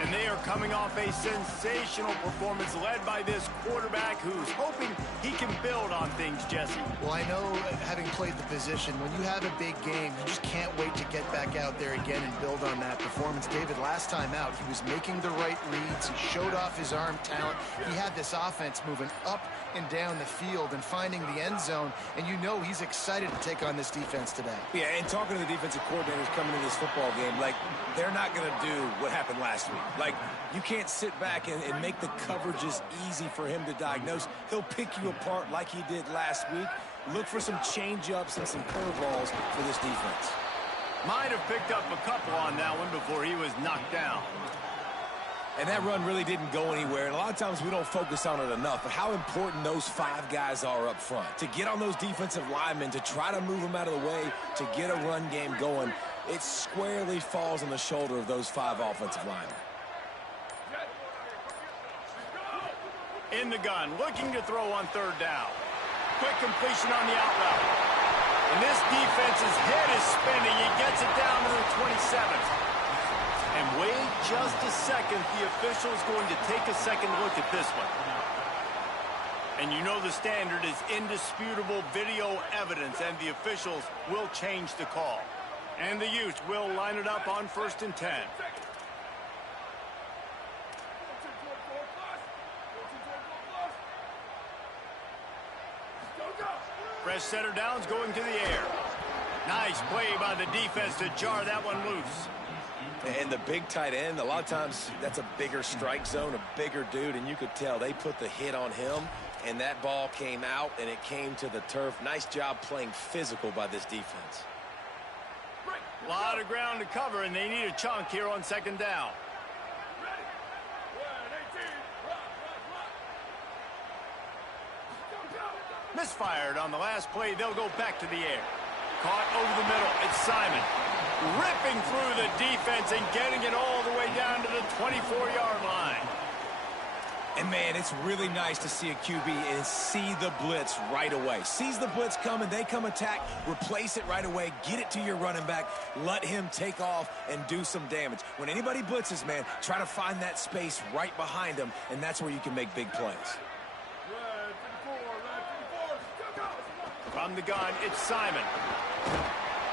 And they are coming off a sensational performance led by this quarterback who's hoping he can build on things, Jesse. Well, I know, having played the position, when you have a big game, you just can't wait to get back out there again and build on that performance. David, last time out, he was making the right reads. He showed off his arm talent. He had this offense moving up and down the field and finding the end zone, and you know he's excited to take on this defense today. Yeah, and talking to the defensive coordinators coming into this football game, like, they're not going to do what happened last week. Like, you can't sit back and make the coverages easy for him to diagnose. He'll pick you apart like he did last week. Look for some change-ups and some curveballs for this defense. Might have picked up a couple on that one before he was knocked down. And that run really didn't go anywhere. And a lot of times we don't focus on it enough. But how important those 5 guys are up front. To get on those defensive linemen, to try to move them out of the way, to get a run game going, it squarely falls on the shoulder of those 5 offensive linemen. In the gun, looking to throw on 3rd down. Quick completion on the out route. And this defense's head is spinning. He gets it down to the 27th. And wait just a second. The official's going to take a second look at this one. And you know the standard is indisputable video evidence, and the officials will change the call. And the Utes will line it up on 1st and 10. Fresh center downs going to the air. Nice play by the defense to jar that one loose. And the big tight end, a lot of times that's a bigger strike zone, a bigger dude, and you could tell they put the hit on him, and that ball came out, and it came to the turf. Nice job playing physical by this defense. A lot of ground to cover, and they need a chunk here on 2nd down. Misfired on the last play. They'll go back to the air. Caught over the middle. It's Simon. Ripping through the defense and getting it all the way down to the 24-yard line. And, man, it's really nice to see a QB and see the blitz right away. Sees the blitz coming, they come attack, replace it right away, get it to your running back, let him take off and do some damage. When anybody blitzes, man, try to find that space right behind them, and that's where you can make big plays. From the gun, it's Simon.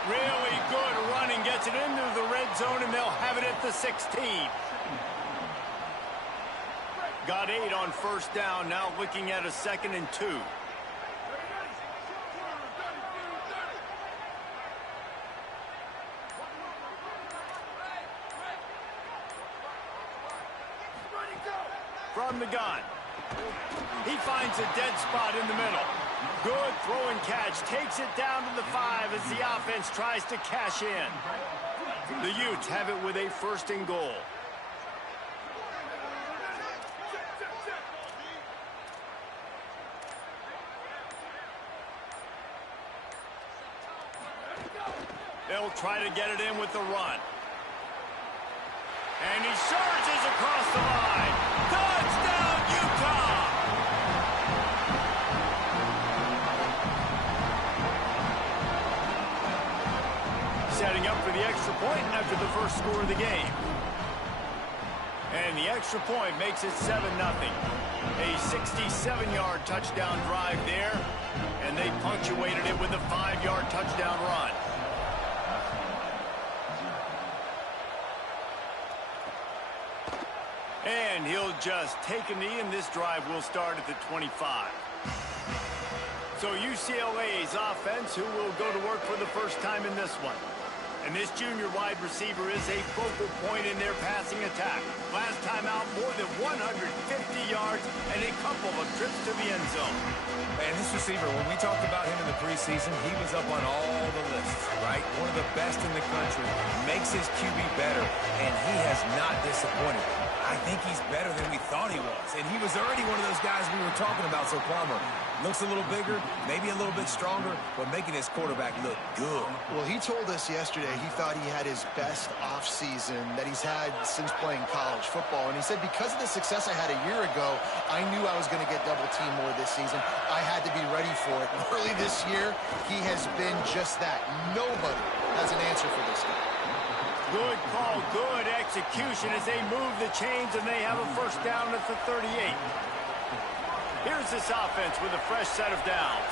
Really good running, gets it into the red zone, and they'll have it at the 16. Got 8 on 1st down, now looking at a 2nd and 2. From the gun. He finds a dead spot in the middle. Good throw and catch. Takes it down to the 5 as the offense tries to cash in. The Utes have it with a 1st and goal. They'll try to get it in with the run. And he surges across the line. Touchdown, Utah! Setting up for the extra point after the first score of the game. And the extra point makes it 7-0. A 67-yard touchdown drive there, and they punctuated it with a 5-yard touchdown run. And he'll just take a knee, and this drive will start at the 25. So UCLA's offense, who will go to work for the first time in this one. And this junior wide receiver is a focal point in their passing attack. Last time out, more than 150 yards and a couple of trips to the end zone. And this receiver, when we talked about him in the preseason, he was up on all the lists, right? One of the best in the country, makes his QB better, and he has not disappointed. I think he's better than we thought he was. And he was already one of those guys we were talking about, so Palmer looks a little bigger, maybe a little bit stronger, but making his quarterback look good. Well, he told us yesterday he thought he had his best offseason that he's had since playing college football. And he said, because of the success I had a year ago, I knew I was going to get double-teamed more this season. I had to be ready for it. And early this year, he has been just that. Nobody has an answer for this guy. Good call, good execution as they move the chains, and they have a first down at the 38. Here's this offense with a fresh set of downs.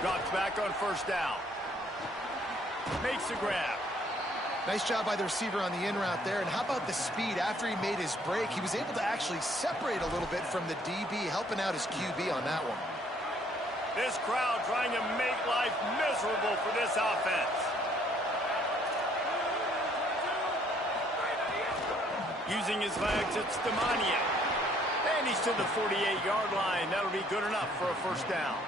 Drops back on first down. Makes the grab. Nice job by the receiver on the in route there. And how about the speed? After he made his break, he was able to actually separate a little bit from the DB, helping out his QB on that one. This crowd trying to make life miserable for this offense. Using his legs, it's Ncaa. And he's to the 48-yard line. That'll be good enough for a first down.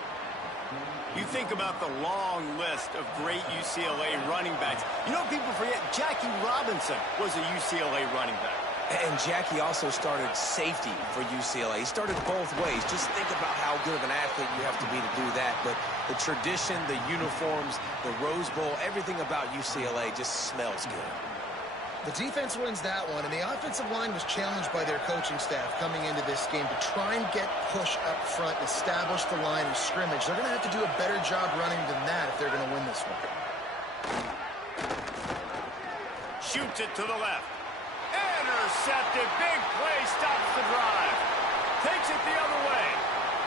You think about the long list of great UCLA running backs. You know, people forget Jackie Robinson was a UCLA running back. And Jackie also started safety for UCLA. He started both ways. Just think about how good of an athlete you have to be to do that. But the tradition, the uniforms, the Rose Bowl, everything about UCLA just smells good. The defense wins that one, and the offensive line was challenged by their coaching staff coming into this game to try and get push up front and establish the line of scrimmage. They're going to have to do a better job running than that if they're going to win this one. Shoots it to the left. Intercepted. Big play. Stops the drive. Takes it the other way.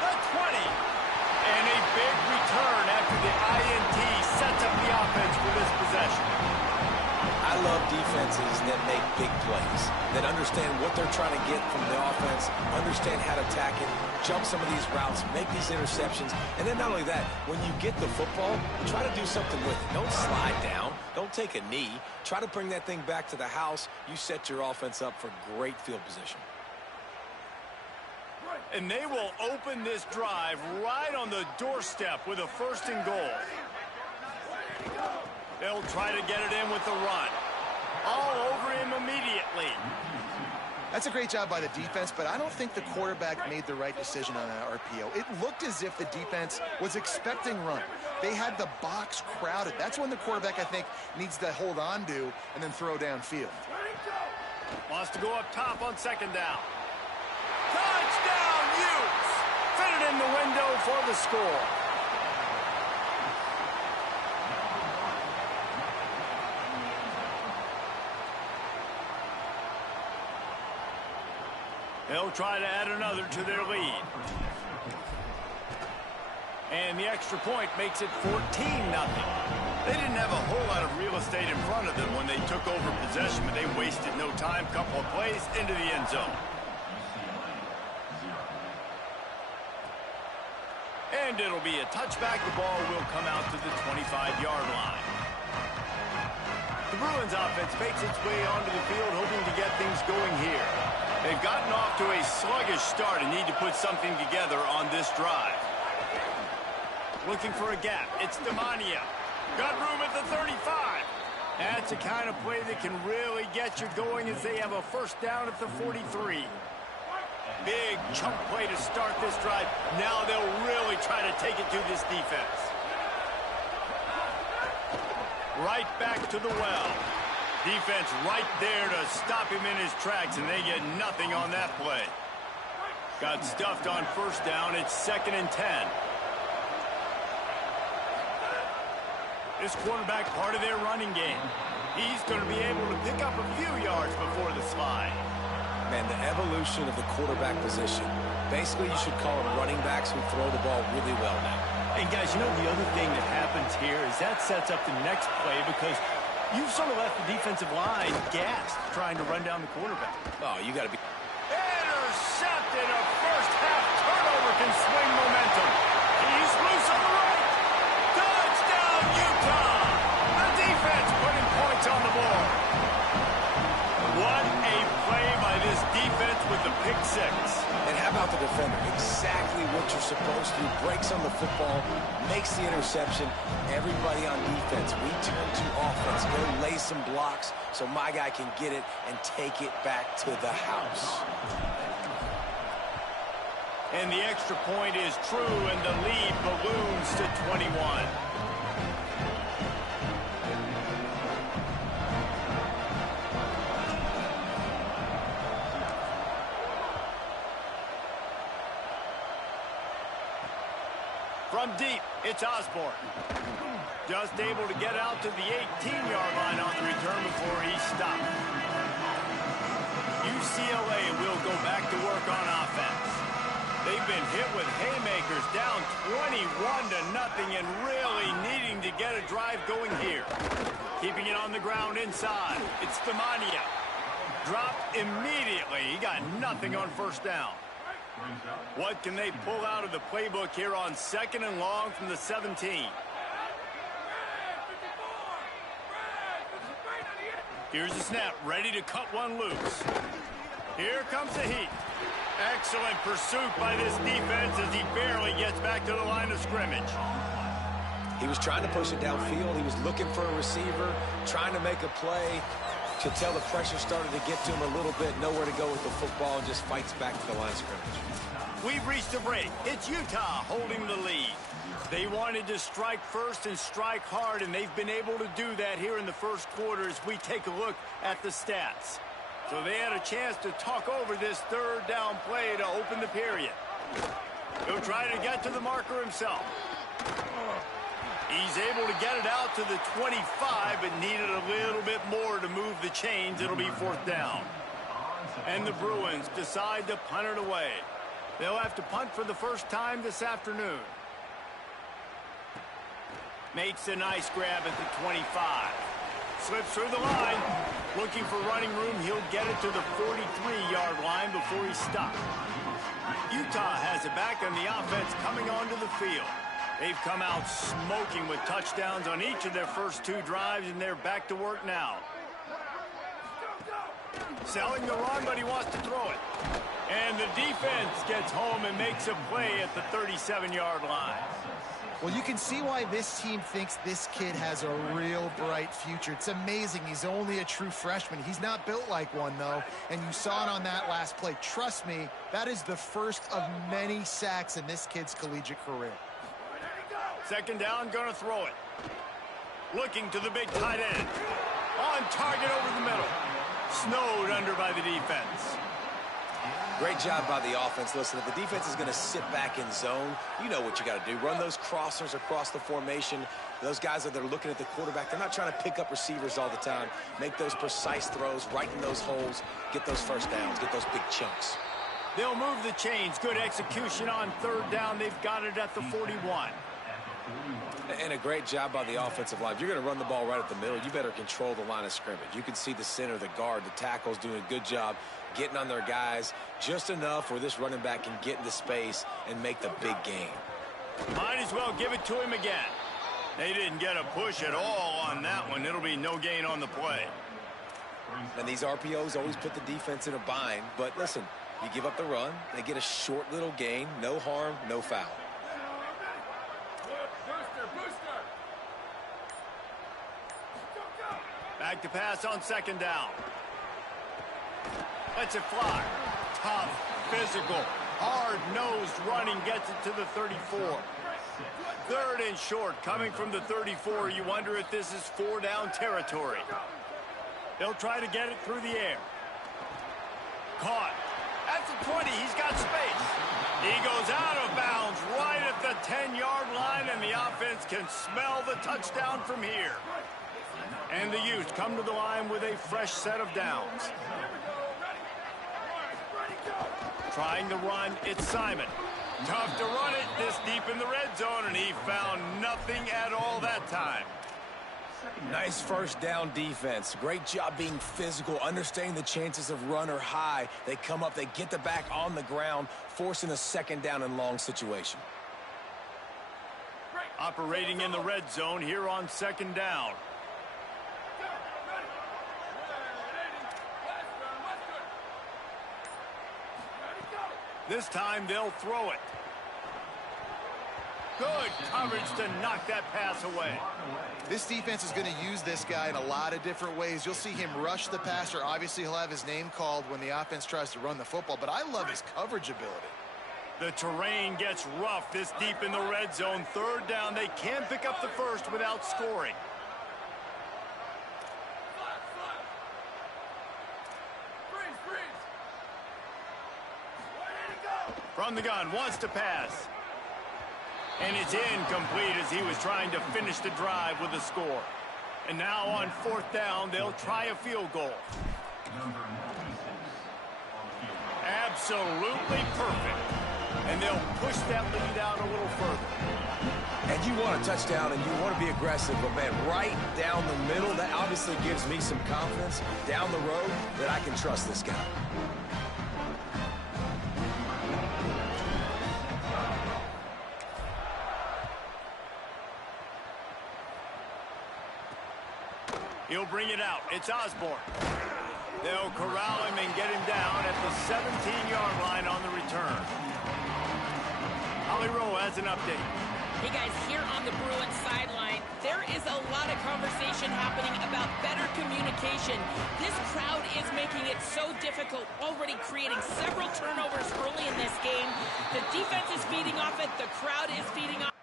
The 20. And a big return after the INT sets up the offense for this possession. I love defenses that make big plays, that understand what they're trying to get from the offense, understand how to attack it, jump some of these routes, make these interceptions, and then not only that, when you get the football, try to do something with it. Don't slide down. Don't take a knee. Try to bring that thing back to the house. You set your offense up for great field position. And they will open this drive right on the doorstep with a first and goal. They'll try to get it in with the run. All over him immediately. That's a great job by the defense, but I don't think the quarterback made the right decision on that RPO. It looked as if the defense was expecting run. They had the box crowded. That's when the quarterback, I think, needs to hold on to and then throw downfield. Wants to go up top on second down. Touchdown, Utes! Fit it in the window for the score. They'll try to add another to their lead. And the extra point makes it 14-0. They didn't have a whole lot of real estate in front of them when they took over possession, but they wasted no time. Couple of plays into the end zone. And it'll be a touchback. The ball will come out to the 25-yard line. The Bruins offense makes its way onto the field, hoping to get things going here. They've gotten off to a sluggish start and need to put something together on this drive. Looking for a gap. It's Ncaa. Got room at the 35. That's the kind of play that can really get you going as they have a first down at the 43. Big chunk play to start this drive. Now they'll really try to take it to this defense. Right back to the well. Defense right there to stop him in his tracks, and they get nothing on that play. Got stuffed on first down. It's 2nd and 10. This quarterback part of their running game. He's going to be able to pick up a few yards before the slide. Man, the evolution of the quarterback position. Basically, you should call them running backs who throw the ball really well now. And guys, you know the other thing that happens here is that sets up the next play because you've sort of left the defensive line gassed trying to run down the quarterback. Oh, you got to be... Intercepted. A first half turnover can swing momentum. He's loose on the right. To pick six. And how about the defender? Exactly what you're supposed to. Breaks on the football, makes the interception. Everybody on defense, we turn to offense. Go lay some blocks so my guy can get it and take it back to the house. And the extra point is true, and the lead balloons to 21. From deep, it's Osborne. Just able to get out to the 18-yard line on the return before he stopped. UCLA will go back to work on offense. They've been hit with haymakers, down 21-0, and really needing to get a drive going here. Keeping it on the ground inside. It's Ncaa. Dropped immediately. He got nothing on first down. What can they pull out of the playbook here on 2nd and long from the 17? Here's the snap, ready to cut one loose. Here comes the heat. Excellent pursuit by this defense as he barely gets back to the line of scrimmage. He was trying to push it downfield. He was looking for a receiver, trying to make a play. Could tell the pressure started to get to him a little bit. Nowhere to go with the football, and just fights back to the line of scrimmage. We've reached a break. It's Utah holding the lead. They wanted to strike first and strike hard, and they've been able to do that here in the first quarter as we take a look at the stats. So they had a chance to talk over this third down play to open the period. He'll try to get to the marker himself. He's able to get it out to the 25, but needed a little bit more to move the chains. It'll be 4th down. And the Bruins decide to punt it away. They'll have to punt for the first time this afternoon. Makes a nice grab at the 25. Slips through the line. Looking for running room. He'll get it to the 43-yard line before he stops. Utah has it back on the offense coming onto the field. They've come out smoking with touchdowns on each of their first 2 drives, and they're back to work now. Selling the run, but he wants to throw it. And the defense gets home and makes a play at the 37-yard line. Well, you can see why this team thinks this kid has a real bright future. It's amazing. He's only a true freshman. He's not built like one, though, and you saw it on that last play. Trust me, that is the first of many sacks in this kid's collegiate career. 2nd down, gonna throw it. Looking to the big tight end. On target over the middle. Snowed under by the defense. Great job by the offense. Listen, if the defense is going to sit back in zone, you know what you got to do. Run those crossers across the formation. Those guys that are looking at the quarterback, they're not trying to pick up receivers all the time. Make those precise throws, right in those holes, get those first downs, get those big chunks. They'll move the chains. Good execution on 3rd down. They've got it at the 41. And a great job by the offensive line. If you're going to run the ball right at the middle, you better control the line of scrimmage. You can see the center, the guard, the tackles doing a good job getting on their guys just enough where this running back can get into space and make the big game. Might as well give it to him again. They didn't get a push at all on that one. It'll be no gain on the play. And these RPOs always put the defense in a bind. But listen, you give up the run, they get a short little gain, no harm, no foul. Back to pass on 2nd down. Lets it fly. Tough, physical, hard-nosed running gets it to the 34. 3rd and short coming from the 34. You wonder if this is 4-down territory. They'll try to get it through the air. Caught. At the 20, he's got space. He goes out of bounds right at the 10-yard line, and the offense can smell the touchdown from here. And the Utes come to the line with a fresh set of downs. Trying to run, it's Simon. Tough to run it this deep in the red zone, and he found nothing at all that time. Nice first down defense. Great job being physical, understanding the chances of run are high. They come up, they get the back on the ground, forcing a 2nd down and long situation. Operating in the red zone here on 2nd down. This time they'll throw it. Good coverage to knock that pass away. This defense is going to use this guy in a lot of different ways. You'll see him rush the passer. Obviously, he'll have his name called when the offense tries to run the football, but I love his coverage ability. The terrain gets rough this deep in the red zone. Third down, they can't pick up the first without scoring. From the gun, wants to pass. And it's incomplete as he was trying to finish the drive with a score. And now on fourth down, they'll try a field goal. Absolutely perfect. And they'll push that lead out a little further. And you want a touchdown and you want to be aggressive, but man, right down the middle, that obviously gives me some confidence down the road that I can trust this guy. He'll bring it out. It's Osborne. They'll corral him and get him down at the 17-yard line on the return. Holly Rowe has an update. Hey guys, here on the Bruins sideline, there is a lot of conversation happening about better communication. This crowd is making it so difficult, already creating several turnovers early in this game. The defense is feeding off it. The crowd is feeding off.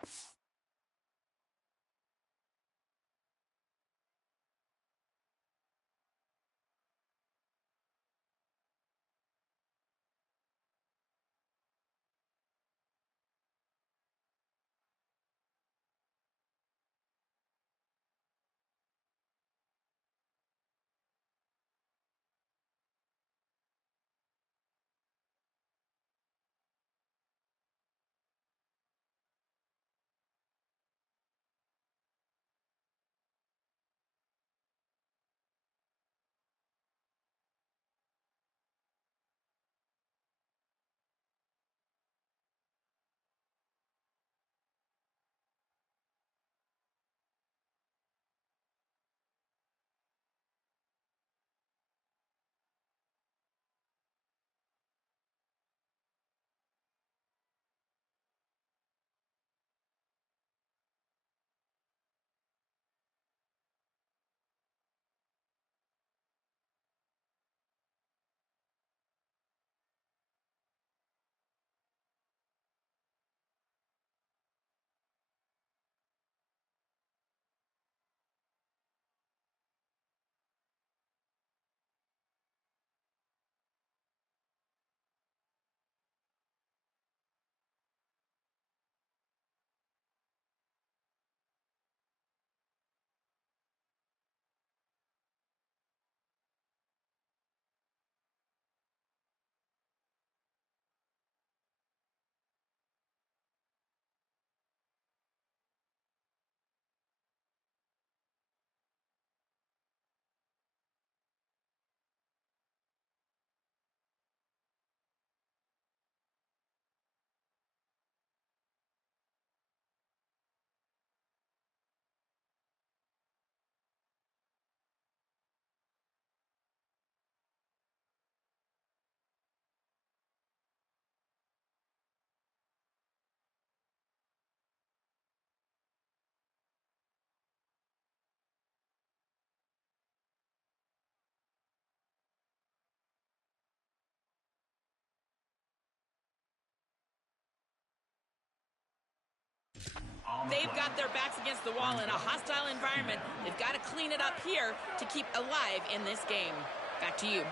They've got their backs against the wall in a hostile environment. They've got to clean it up here to keep alive in this game. Back to you.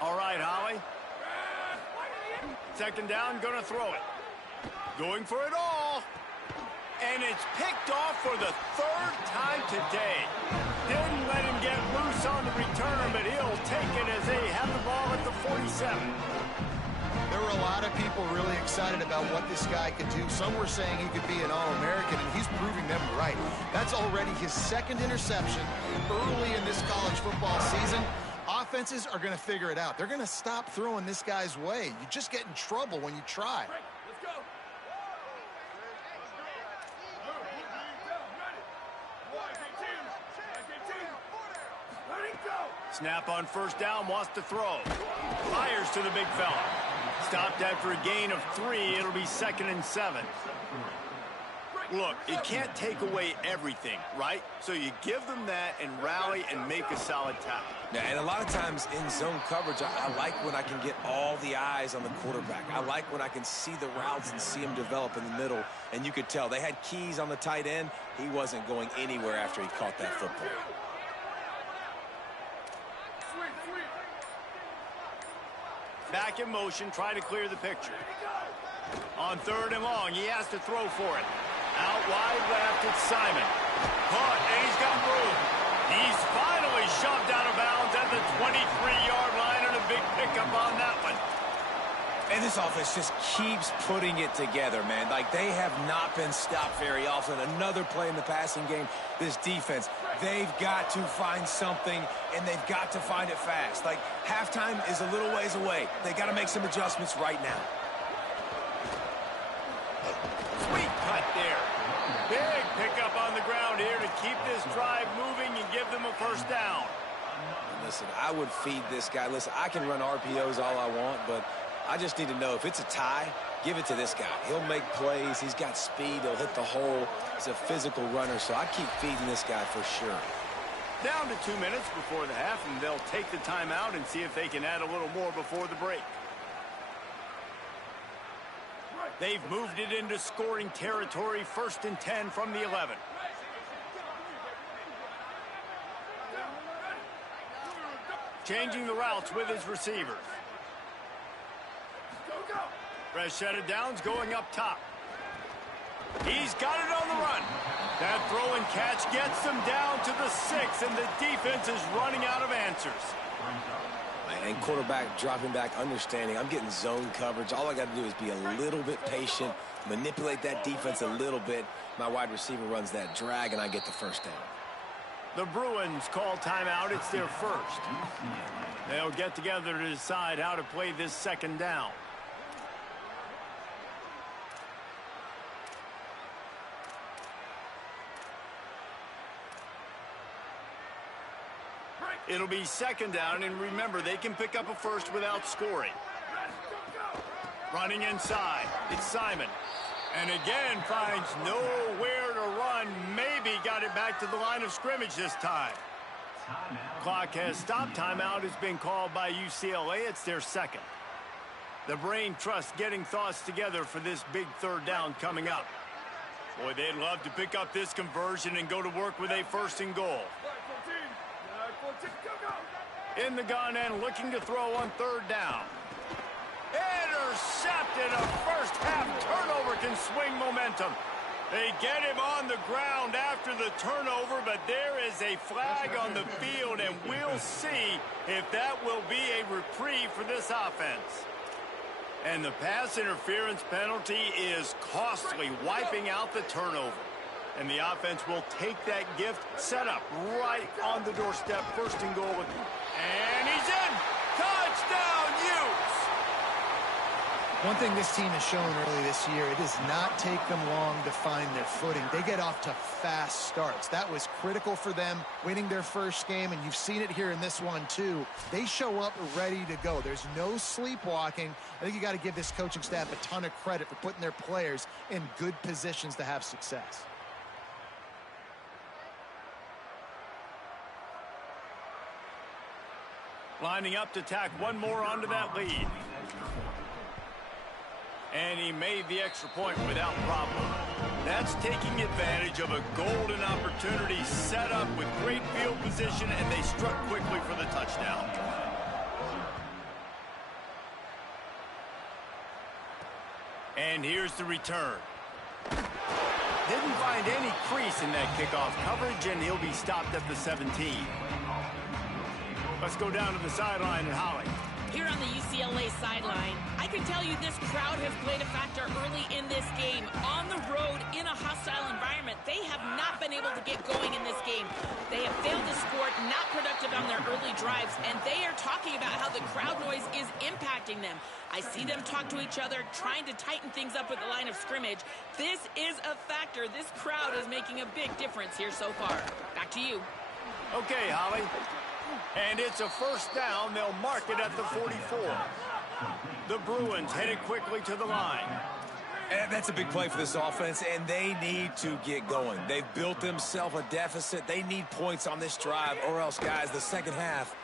All right, Holly. Second down, gonna throw it. Going for it all. And it's picked off for the third time today. Didn't let him get loose on the return, but he'll take it as they have the ball at the 47. There were a lot of people really excited about what this guy could do. Some were saying he could be an All-American, and he's proving them right. That's already his second interception early in this college football season. Offenses are going to figure it out. They're going to stop throwing this guy's way. You just get in trouble when you try. Let's go. Snap on first down, wants to throw. Fires to the big fella. Stopped after a gain of 3. It'll be 2nd and 7. Look, you can't take away everything, right? So you give them that and rally and make a solid tackle. Yeah, and a lot of times in zone coverage, I like when I can get all the eyes on the quarterback. I like when I can see the routes and see them develop in the middle. And you could tell they had keys on the tight end. He wasn't going anywhere after he caught that football. Back in motion, try to clear the picture. On 3rd and long, he has to throw for it. Out wide left, it's Simon. Caught, and he's got room. He's finally shoved out of bounds at the 23-yard line, and a big pickup on that one. And this offense just keeps putting it together, man. Like, they have not been stopped very often. Another play in the passing game. This defense, they've got to find something, and they've got to find it fast. Like, halftime is a little ways away. They got to make some adjustments right now. Sweet cut there. Big pickup on the ground here to keep this drive moving and give them a first down. Listen, I would feed this guy. Listen, I can run RPOs all I want, but I just need to know if it's a tie, give it to this guy. He'll make plays. He's got speed. He'll hit the hole. He's a physical runner, so I keep feeding this guy for sure. Down to 2 minutes before the half, and they'll take the timeout and see if they can add a little more before the break. They've moved it into scoring territory, 1st and 10 from the 11. Changing the routes with his receivers. Rashad Downs going up top. He's got it on the run. That throw and catch gets them down to the 6, and the defense is running out of answers. And quarterback dropping back, understanding I'm getting zone coverage. All I got to do is be a little bit patient, manipulate that defense a little bit. My wide receiver runs that drag, and I get the first down. The Bruins call timeout. It's their first. They'll get together to decide how to play this 2nd down. It'll be 2nd down, and remember, they can pick up a first without scoring. Running inside, it's Simon. And again, finds nowhere to run. Maybe got it back to the line of scrimmage this time. Clock has stopped. Timeout has been called by UCLA. It's their 2nd. The brain trust getting thoughts together for this big 3rd down coming up. Boy, they'd love to pick up this conversion and go to work with a 1st and goal. In the gun and looking to throw on 3rd down. Intercepted. A first half turnover can swing momentum. They get him on the ground after the turnover, but there is a flag on the field, and we'll see if that will be a reprieve for this offense. And the pass interference penalty is costly, wiping out the turnover. And the offense will take that gift, set up right on the doorstep, 1st and goal. And he's in! Touchdown, Utes! One thing this team has shown early this year, it does not take them long to find their footing. They get off to fast starts. That was critical for them winning their first game, and you've seen it here in this one too. They show up ready to go. There's no sleepwalking. I think you got to give this coaching staff a ton of credit for putting their players in good positions to have success. Lining up to tack one more onto that lead. And he made the extra point without problem. That's taking advantage of a golden opportunity set up with great field position, and they struck quickly for the touchdown. And here's the return. Didn't find any crease in that kickoff coverage, and he'll be stopped at the 17. Let's go down to the sideline and Holly. Here on the UCLA sideline, I can tell you this crowd has played a factor early in this game. On the road, in a hostile environment, they have not been able to get going in this game. They have failed to score, not productive on their early drives, and they are talking about how the crowd noise is impacting them. I see them talk to each other, trying to tighten things up with the line of scrimmage. This is a factor. This crowd is making a big difference here so far. Back to you. Okay, Holly. And it's a first down. They'll mark it at the 44. The Bruins headed quickly to the line. And that's a big play for this offense, and they need to get going. They've built themselves a deficit. They need points on this drive, or else, guys, the second half,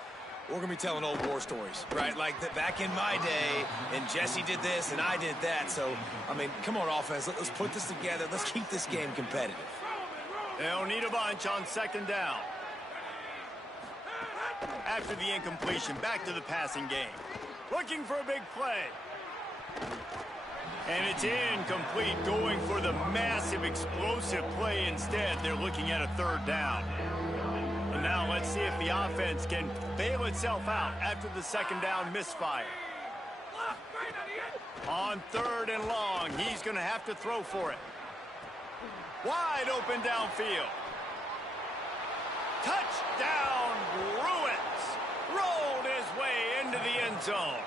we're going to be telling old war stories, right? Like back in my day, and Jesse did this, and I did that. So, I mean, come on, offense. Let's put this together. Let's keep this game competitive. They'll need a bunch on second down. After the incompletion, back to the passing game. Looking for a big play. And it's incomplete, going for the massive explosive play instead. They're looking at a third down. And now let's see if the offense can bail itself out after the second down misfire. On third and long, he's going to have to throw for it. Wide open downfield. Touchdown, Bruins. Rolled his way into the end zone.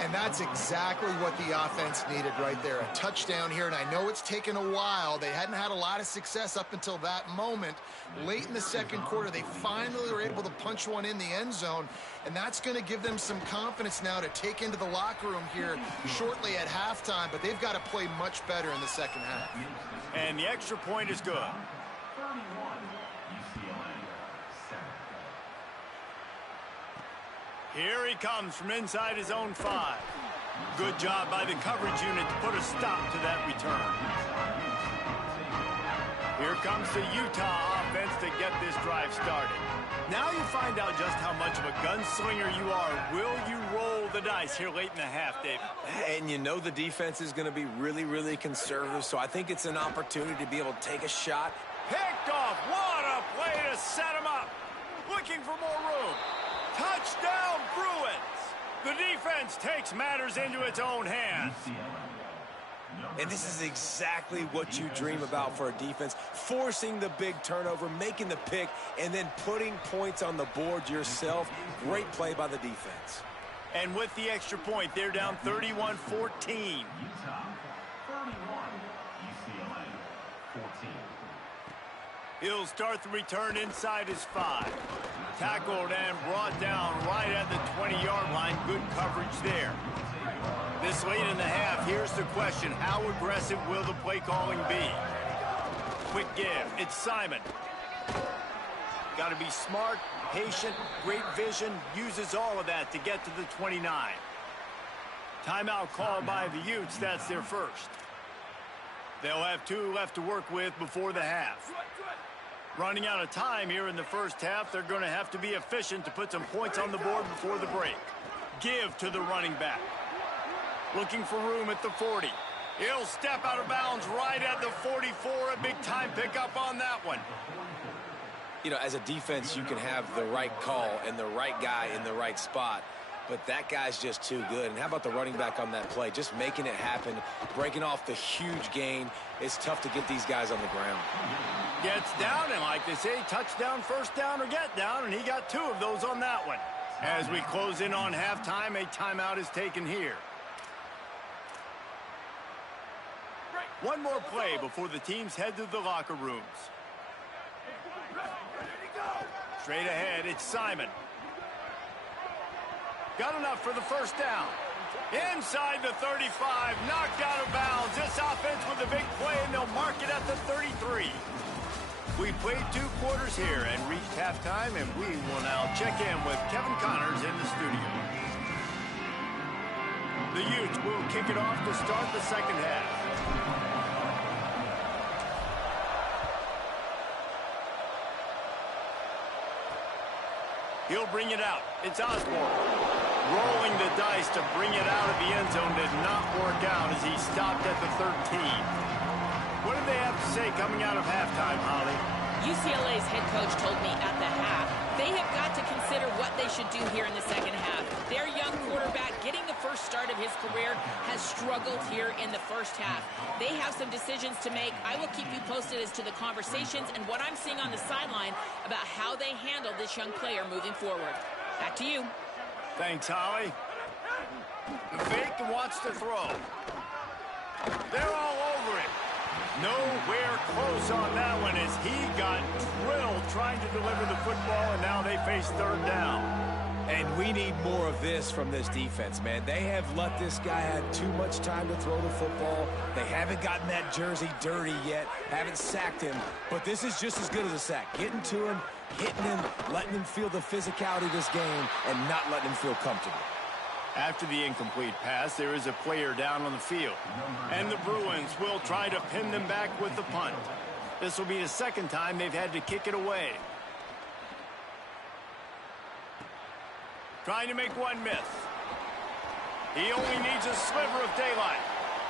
And that's exactly what the offense needed right there. A touchdown here, and I know it's taken a while. They hadn't had a lot of success up until that moment. Late in the second quarter, they finally were able to punch one in the end zone, and that's going to give them some confidence now to take into the locker room here shortly at halftime, but they've got to play much better in the second half. And the extra point is good. Here he comes from inside his own 5. Good job by the coverage unit to put a stop to that return. Here comes the Utah offense to get this drive started. Now you find out just how much of a gunslinger you are. Will you roll the dice here late in the half, David? And you know the defense is going to be really, really conservative, so I think it's an opportunity to be able to take a shot. Picked off. What a play to set him up. Looking for more room. Touchdown, Bruins! The defense takes matters into its own hands. And this is exactly what you dream about for a defense. Forcing the big turnover, making the pick, and then putting points on the board yourself. Great play by the defense. And with the extra point, they're down 31-14. He'll start the return inside his 5. Tackled and brought down right at the 20-yard line. Good coverage there. This late in the half, here's the question. How aggressive will the play calling be? Quick give. It's Simon. Got to be smart, patient, great vision. Uses all of that to get to the 29. Timeout called by the Utes. That's their first. They'll have 2 left to work with before the half. Running out of time here in the first half, they're going to have to be efficient to put some points on the board before the break. Give to the running back. Looking for room at the 40. He'll step out of bounds right at the 44. A big-time pickup on that one. You know, as a defense, you can have the right call and the right guy in the right spot, but that guy's just too good. And how about the running back on that play? Just making it happen, breaking off the huge gain. It's tough to get these guys on the ground. Gets down, and like they say, touchdown, first down, or get down, and he got 2 of those on that one. As we close in on halftime, a timeout is taken here. One more play before the teams head to the locker rooms. Straight ahead, it's Simon. Got enough for the first down. Inside the 35, knocked out of bounds. This offense with a big play, and they'll mark it at the 33. We played 2 quarters here and reached halftime, and we will now check in with Kevin Connors in the studio. The Utes will kick it off to start the second half. He'll bring it out. It's Osborne. Rolling the dice to bring it out of the end zone did not work out as he stopped at the 13. What did they have to say coming out of halftime, Holly? UCLA's head coach told me at the half they have got to consider what they should do here in the second half. Their young quarterback, getting the first start of his career, has struggled here in the first half. They have some decisions to make. I will keep you posted as to the conversations and what I'm seeing on the sideline about how they handle this young player moving forward. Back to you. Thanks, Holly. The fake wants to throw. They're all over it. Nowhere close on that one as he got drilled trying to deliver the football, and now they face third down. And we need more of this from this defense, man. They have let this guy have too much time to throw the football. They haven't gotten that jersey dirty yet, haven't sacked him. But this is just as good as a sack. Getting to him, hitting him, letting him feel the physicality of this game, and not letting him feel comfortable. After the incomplete pass, there is a player down on the field. And the Bruins will try to pin them back with the punt. This will be the second time they've had to kick it away. Trying to make one miss. He only needs a sliver of daylight.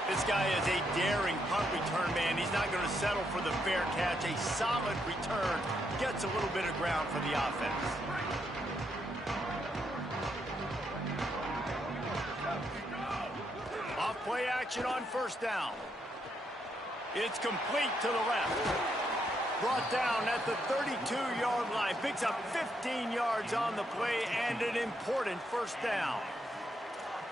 This guy is a daring punt return man. He's not going to settle for the fair catch. A solid return gets a little bit of ground for the offense. Off play action on first down. It's complete to the left. Brought down at the 32-yard line. Picks up 15 yards on the play and an important first down.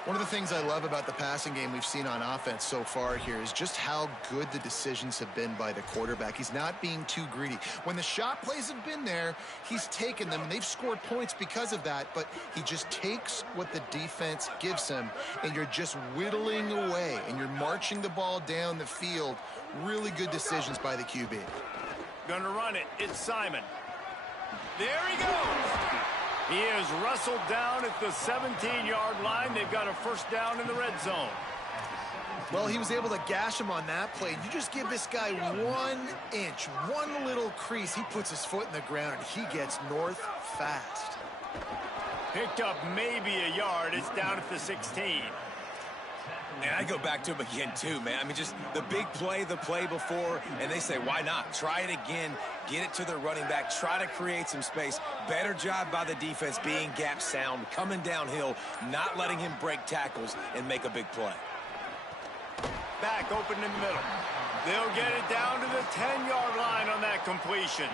One of the things I love about the passing game we've seen on offense so far here is just how good the decisions have been by the quarterback. He's not being too greedy. When the shot plays have been there, he's taken them, and they've scored points because of that, but he just takes what the defense gives him, and you're just whittling away, and you're marching the ball down the field. Really good decisions by the QB. Gonna run it. It's Simon. There he goes. He is wrestled down at the 17-yard line. They've got a first down in the red zone. Well, he was able to gash him on that play. You just give this guy 1 inch, one little crease. He puts his foot in the ground, and he gets north fast. Picked up maybe a yard. It's down at the 16. And I go back to him again, too, man. I mean, just the big play, the play before, and they say, why not? Try it again, get it to the running back, try to create some space. Better job by the defense being gap sound, coming downhill, not letting him break tackles and make a big play. Back open in the middle. They'll get it down to the 10-yard line on that completion.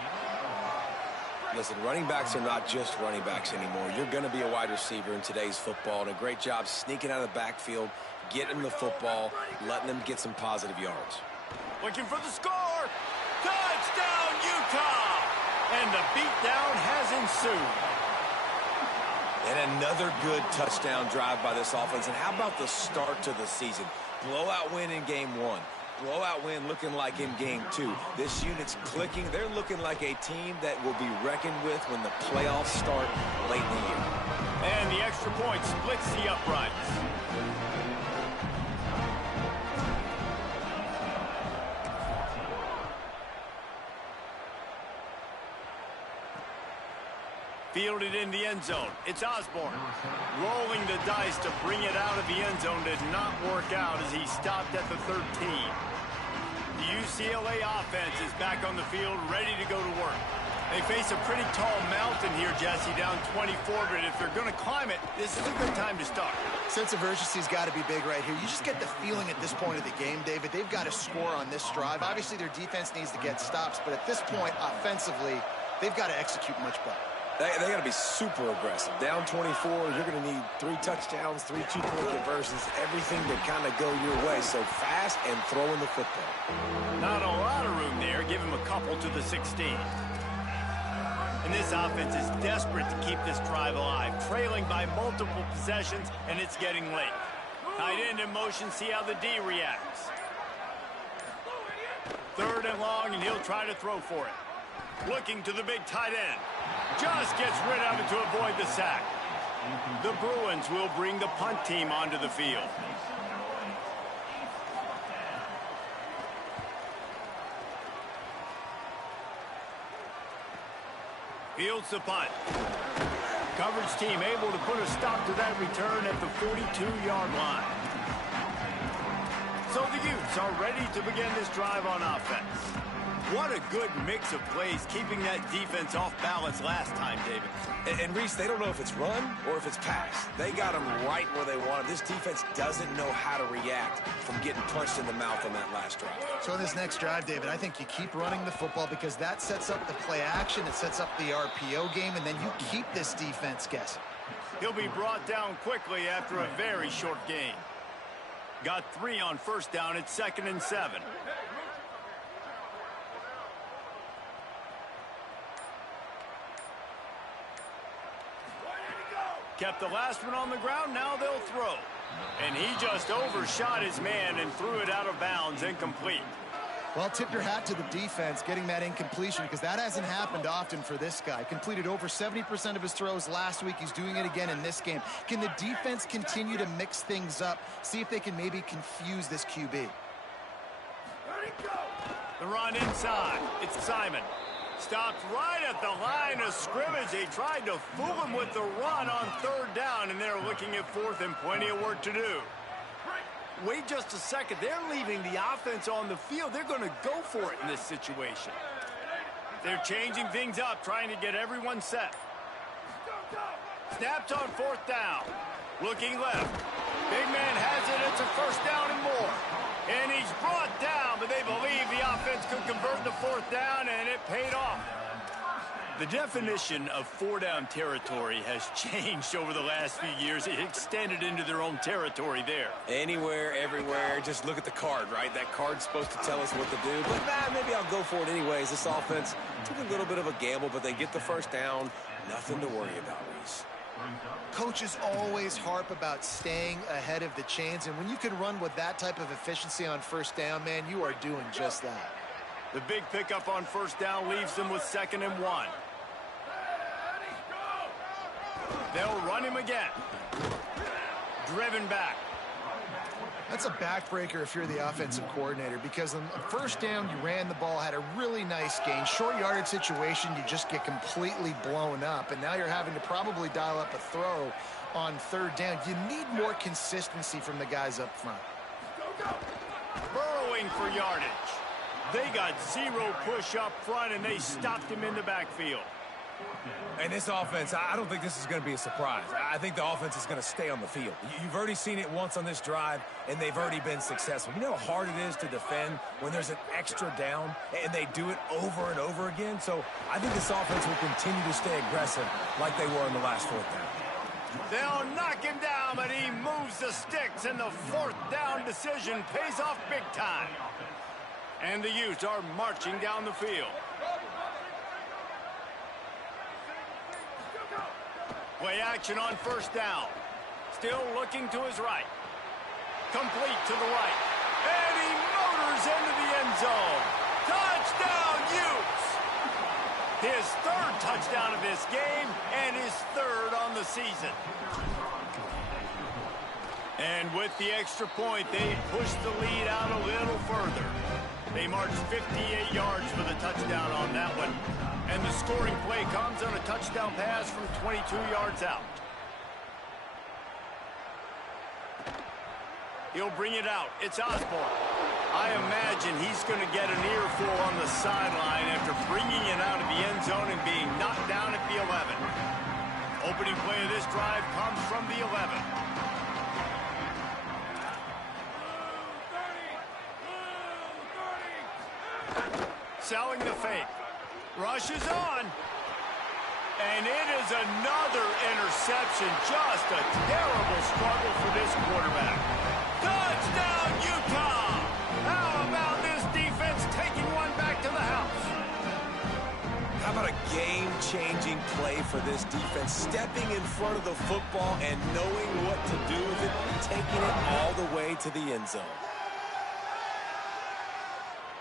Listen, running backs are not just running backs anymore. You're going to be a wide receiver in today's football, and a great job sneaking out of the backfield, getting the football, letting them get some positive yards. Looking for the score. Touchdown, Utah! And the beatdown has ensued. And another good touchdown drive by this offense. And how about the start to the season? Blowout win in game 1. Blowout win looking like in game 2. This unit's clicking. They're looking like a team that will be reckoned with when the playoffs start late in the year. And the extra point splits the uprights. Fielded in the end zone. It's Osborne. Rolling the dice to bring it out of the end zone did not work out as he stopped at the 13. The UCLA offense is back on the field, ready to go to work. They face a pretty tall mountain here, Jesse, down 24, but if they're going to climb it, this is a good time to start. Sense of urgency's got to be big right here. You just get the feeling at this point of the game, David, they've got to score on this drive. Obviously, their defense needs to get stops, but at this point, offensively, they've got to execute much better. They got to be super aggressive. Down 24, you're going to need 3 touchdowns, 3 two-point conversions, everything to kind of go your way. So fast and throwing the football. Not a lot of room there. Give him a couple to the 16. And this offense is desperate to keep this drive alive, trailing by multiple possessions, and it's getting late. Tight end in motion, see how the D reacts. 3rd and long, and he'll try to throw for it. Looking to the big tight end. Just gets rid of it to avoid the sack. The Bruins will bring the punt team onto the field. Fields the punt. Coverage team able to put a stop to that return at the 42-yard line. So the Utes are ready to begin this drive on offense. What a good mix of plays, keeping that defense off balance last time, David. And Reese, they don't know if it's run or if it's pass. They got them right where they want it. This defense doesn't know how to react from getting punched in the mouth on that last drive. So in this next drive, David, I think you keep running the football because that sets up the play action, it sets up the RPO game, and then you keep this defense guessing. He'll be brought down quickly after a very short gain. Got 3 on first down. It's 2nd and 7. Kept the last one on the ground, now they'll throw. And he just overshot his man and threw it out of bounds, incomplete. Well, tip your hat to the defense getting that incompletion, because that hasn't happened often for this guy. Completed over 70% of his throws last week. He's doing it again in this game. Can the defense continue to mix things up, see if they can maybe confuse this QB? The run inside. It's Simon. Stopped right at the line of scrimmage. They tried to fool him with the run on third down, and they're looking at fourth and plenty of work to do. Wait just a second. They're leaving the offense on the field. They're going to go for it in this situation. They're changing things up, trying to get everyone set. Snaps on fourth down. Looking left. Big man has it. It's a first down and more. And he's brought down, but they believe the offense could convert the fourth down, and it paid off. The definition of four-down territory has changed over the last few years. It extended into their own territory there. Anywhere, everywhere, just look at the card, right? That card's supposed to tell us what to do, but maybe I'll go for it anyways. This offense took a little bit of a gamble, but they get the first down. Nothing to worry about, Reese. Coaches always harp about staying ahead of the chains, and when you can run with that type of efficiency on first down, man, you are doing just that. The big pickup on first down leaves them with 2nd and 1. They'll run him again. Driven back. That's a backbreaker if you're the offensive coordinator, because on first down, you ran the ball, had a really nice gain. Short yardage situation, you just get completely blown up, and now you're having to probably dial up a throw on third down. You need more consistency from the guys up front. Burrowing for yardage. They got 0 push up front, and they stopped him in the backfield. And this offense, I don't think this is going to be a surprise. I think the offense is going to stay on the field. You've already seen it once on this drive, and they've already been successful. You know how hard it is to defend when there's an extra down, and they do it over and over again? So I think this offense will continue to stay aggressive like they were in the last fourth down. They'll knock him down, but he moves the sticks, and the fourth down decision pays off big time. And the Utes are marching down the field. Play action on first down. Still looking to his right. Complete to the right. And he motors into the end zone. Touchdown, Utes! His 3rd touchdown of this game and his 3rd on the season. And with the extra point, they push the lead out a little further. They marched 58 yards for the touchdown on that one. And the scoring play comes on a touchdown pass from 22 yards out. He'll bring it out. It's Osborne. I imagine he's going to get an earful on the sideline after bringing it out of the end zone and being knocked down at the 11. Opening play of this drive comes from the 11. Selling the fake. Rushes on. And it is another interception. Just a terrible struggle for this quarterback. Touchdown, Utah! How about this defense taking one back to the house? How about a game-changing play for this defense? Stepping in front of the football and knowing what to do with it, taking it all the way to the end zone.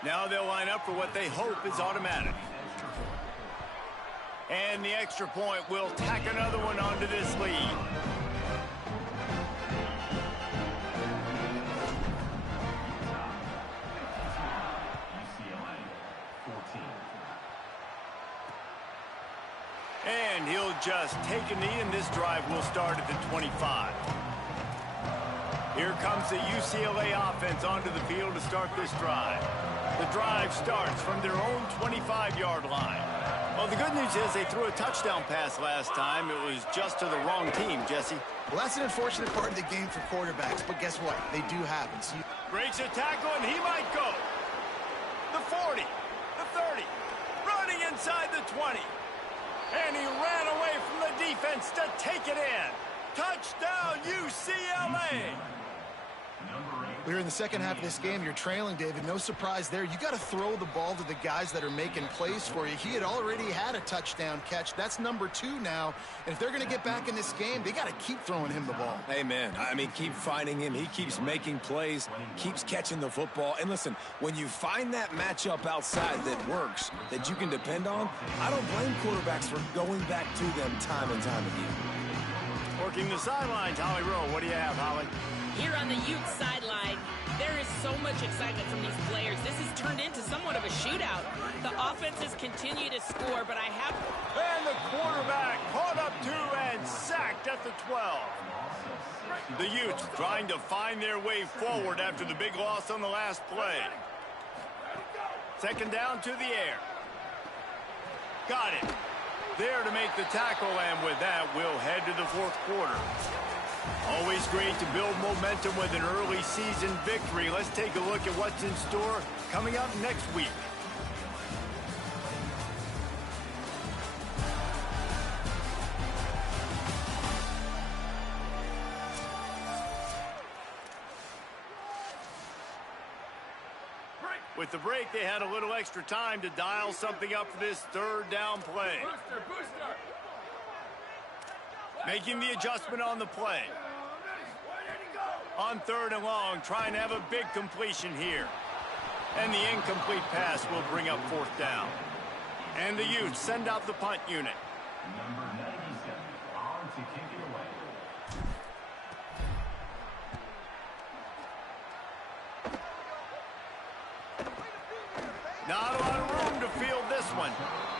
Now they'll line up for what they hope is automatic. And the extra point will tack another one onto this lead. And he'll just take a knee, and this drive will start at the 25. Here comes the UCLA offense onto the field to start this drive. The drive starts from their own 25-yard line. Well, the good news is they threw a touchdown pass last time. It was just to the wrong team, Jesse. Well, that's an unfortunate part of the game for quarterbacks, but guess what? They do happen. So breaks a tackle, and he might go. The 40, the 30, running inside the 20. And he ran away from the defense to take it in. Touchdown, UCLA! We're in the second half of this game. You're trailing, David. No surprise there. You got to throw the ball to the guys that are making plays for you. He had already had a touchdown catch. That's number 2 now. And if they're going to get back in this game, they got to keep throwing him the ball. Amen. I mean, keep finding him. He keeps making plays, keeps catching the football. And listen, when you find that matchup outside that works, that you can depend on, I don't blame quarterbacks for going back to them time and time again. Working the sidelines, Holly Rowe. What do you have, Holly? Here on the Utes sideline, there is so much excitement from these players. This has turned into somewhat of a shootout. The offenses continue to score, but I have... And the quarterback caught up to and sacked at the 12. The Utes trying to find their way forward after the big loss on the last play. Second down to the air. Got it. There to make the tackle, and with that, we'll head to the fourth quarter. Always great to build momentum with an early season victory. Let's take a look at what's in store coming up next week. With the break, they had a little extra time to dial something up for this third down play. Making the adjustment on the play. On third and long, trying to have a big completion here. And the incomplete pass will bring up fourth down. And the Utes send out the punt unit. Number 97 on to kick it away. Not a lot of room to field this one.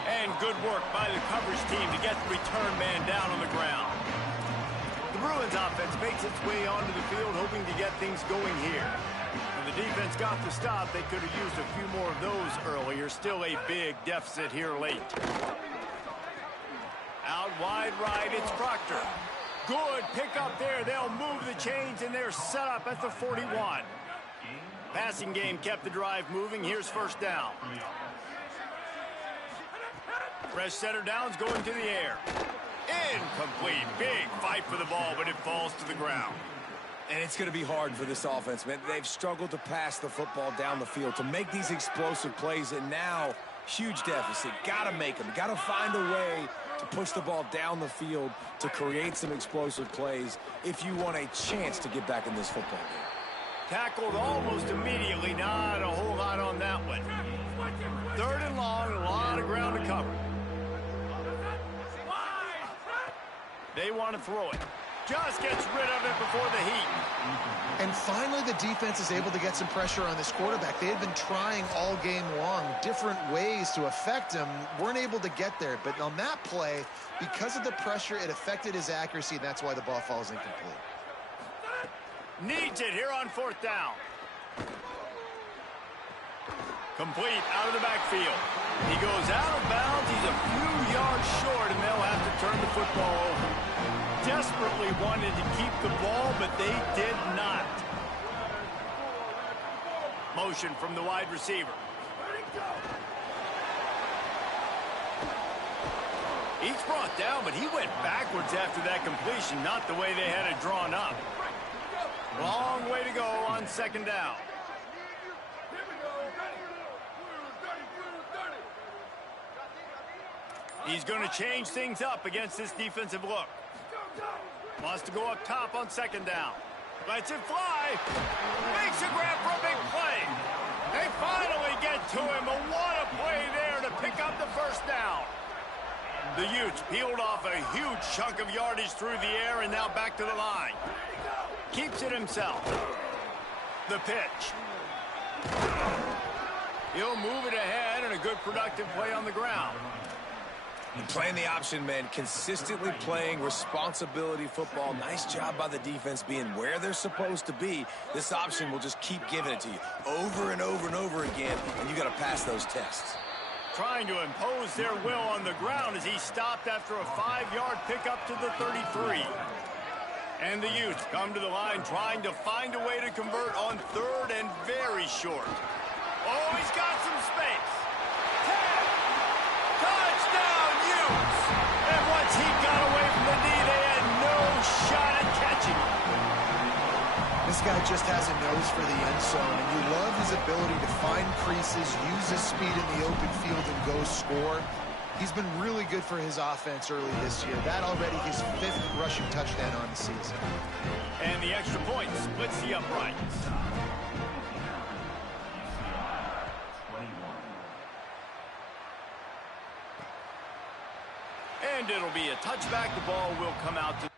And good work by the coverage team to get the return man down on the ground. The Bruins offense makes its way onto the field, hoping to get things going here. When the defense got the stop, they could have used a few more of those earlier. Still a big deficit here late. Out wide right, it's Proctor. Good pick up there. They'll move the chains, and they're set up at the 41. Passing game kept the drive moving. Here's first down. Fresh center downs going to the air. Incomplete. Big fight for the ball, but it falls to the ground. And it's going to be hard for this offense, man. They've struggled to pass the football down the field, to make these explosive plays, and now huge deficit. Got to make them. Got to find a way to push the ball down the field to create some explosive plays if you want a chance to get back in this football game. Tackled almost immediately. Not a whole lot on that one. Third and long, a lot of ground to cover. They want to throw it. Just gets rid of it before the heat. And finally, the defense is able to get some pressure on this quarterback. They had been trying all game long, different ways to affect him. Weren't able to get there. But on that play, because of the pressure, it affected his accuracy, and that's why the ball falls incomplete. Needs it here on fourth down. Complete out of the backfield. He goes out of bounds. He's a few yards short, and they'll have to turn the football over. Desperately wanted to keep the ball, but they did not. Motion from the wide receiver. He's brought down, but he went backwards after that completion, not the way they had it drawn up. Long way to go on second down. He's going to change things up against this defensive look. Wants to go up top on second down. Lets it fly. Makes a grab for a big play. They finally get to him. But what a play there to pick up the first down. The Utes peeled off a huge chunk of yardage through the air and now back to the line. Keeps it himself. The pitch. He'll move it ahead, and a good productive play on the ground. And playing the option, man, consistently playing responsibility football. Nice job by the defense being where they're supposed to be. This option will just keep giving it to you over and over and over again, and you got to pass those tests. Trying to impose their will on the ground as he stopped after a 5-yard pickup to the 33. And the Utes come to the line trying to find a way to convert on third and very short. Oh, he's got some space. 10. Touchdown, Utes. And once he got away from the knee, they had no shot at catching him. This This guy just has a nose for the end zone, and you love his ability to find creases, use his speed in the open field, and go score. He's been really good for his offense early this year. That already his 5th rushing touchdown on the season. And the extra point splits the uprights. And it'll be a touchback. The ball will come out to...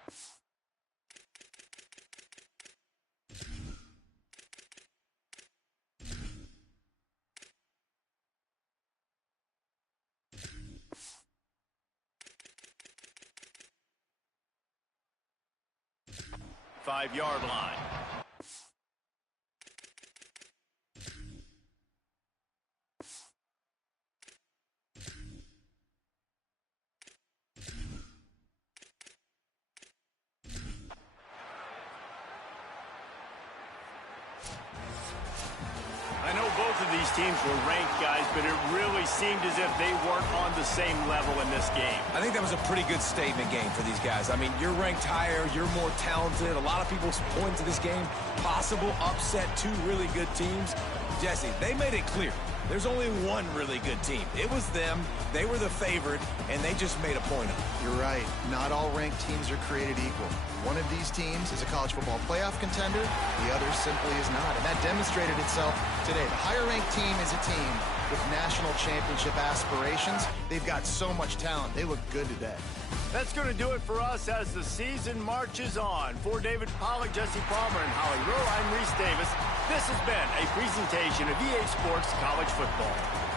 Five-yard line. I know both of these teams were ranked, guys, but it really seemed as if they weren't on the same level in this game. I think that was a pretty good statement game for these guys. I mean, you're ranked higher, you're more talented. A lot of people point to this game, possible upset, 2 really good teams. Jesse, they made it clear. There's only one really good team. It was them. They were the favorite, and they just made a point of it. You're right. Not all ranked teams are created equal. One of these teams is a college football playoff contender. The other simply is not. And that demonstrated itself today. The higher-ranked team is a team with national championship aspirations. They've got so much talent. They look good today. That's going to do it for us as the season marches on. For David Pollack, Jesse Palmer, and Holly Rowe, I'm Reese Davis. This has been a presentation of EA Sports College Football.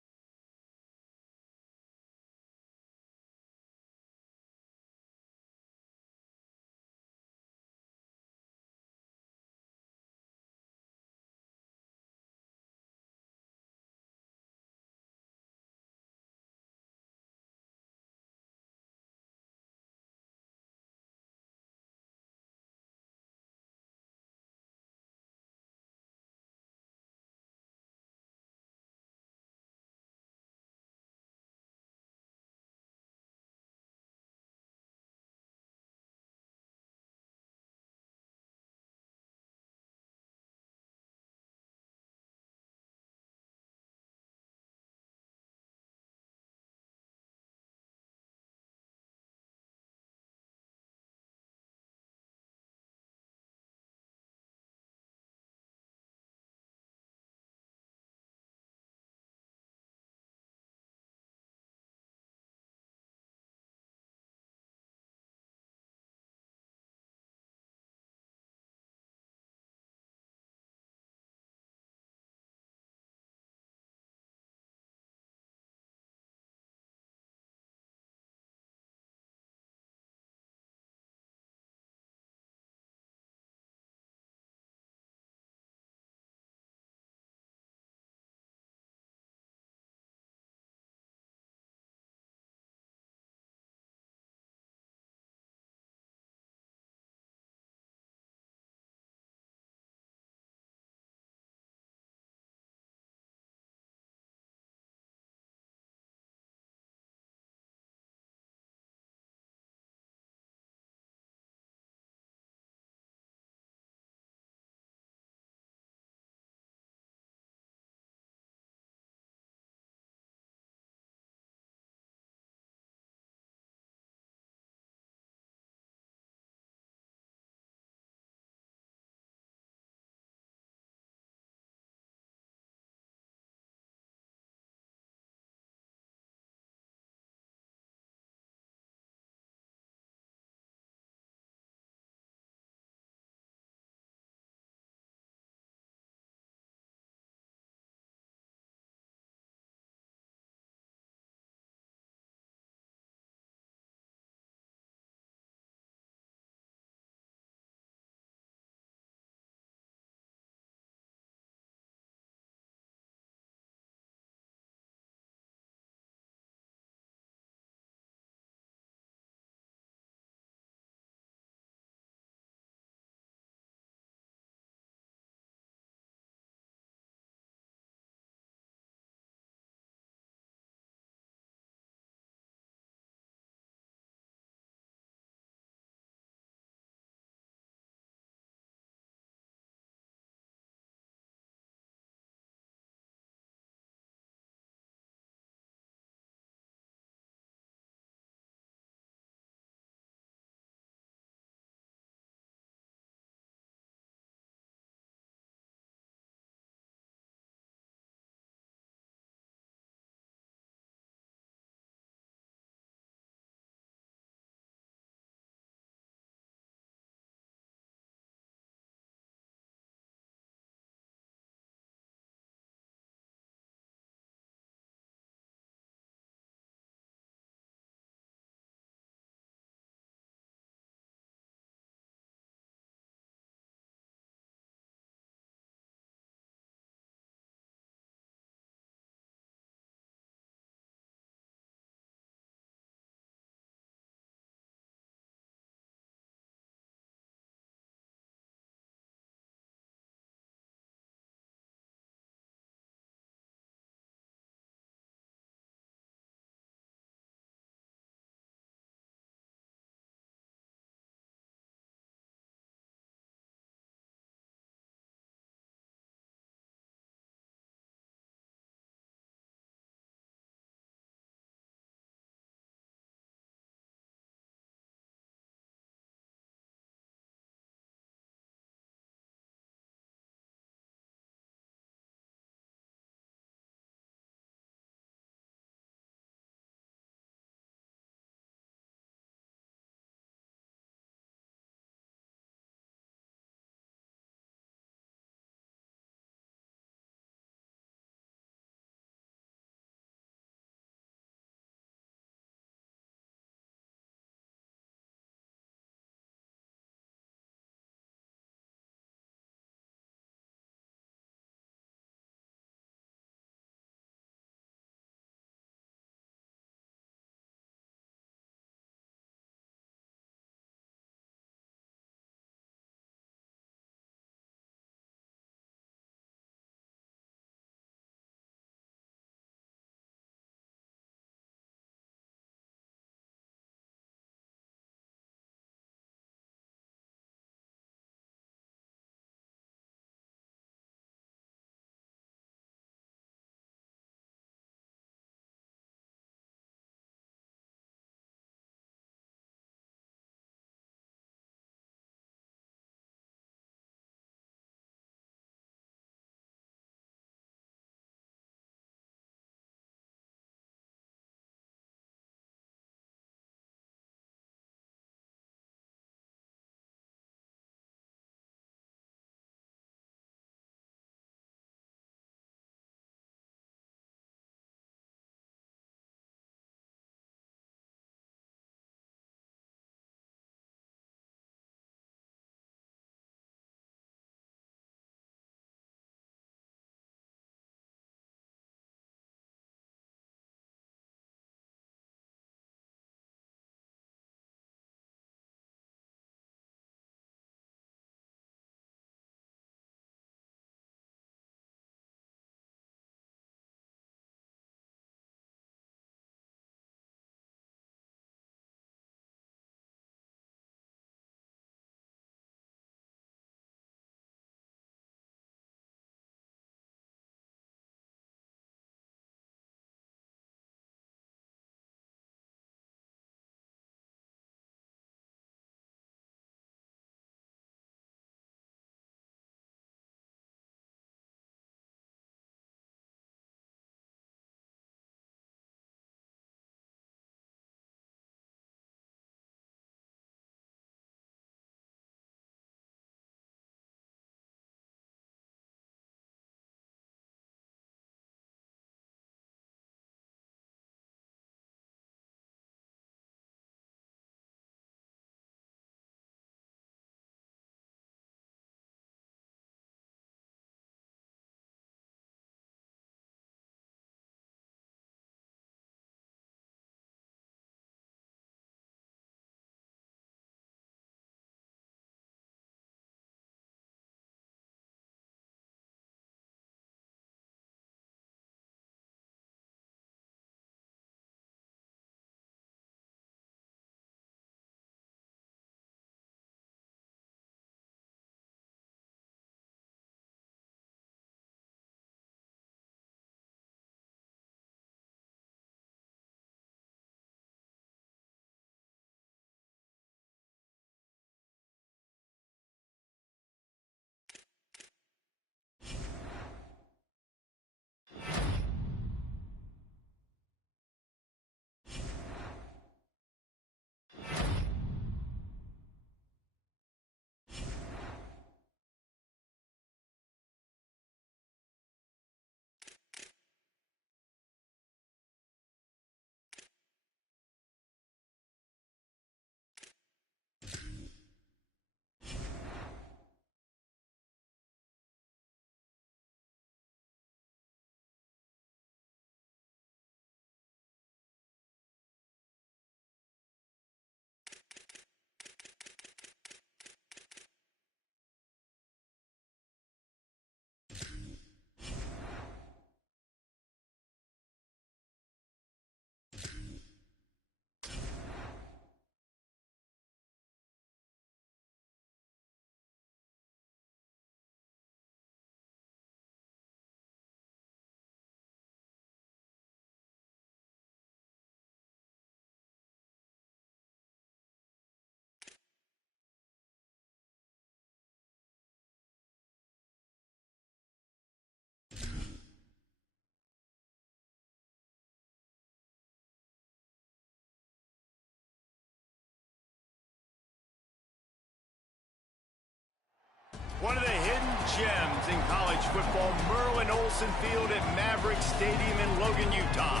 One of the hidden gems in college football, Merlin Olsen Field at Maverick Stadium in Logan, Utah.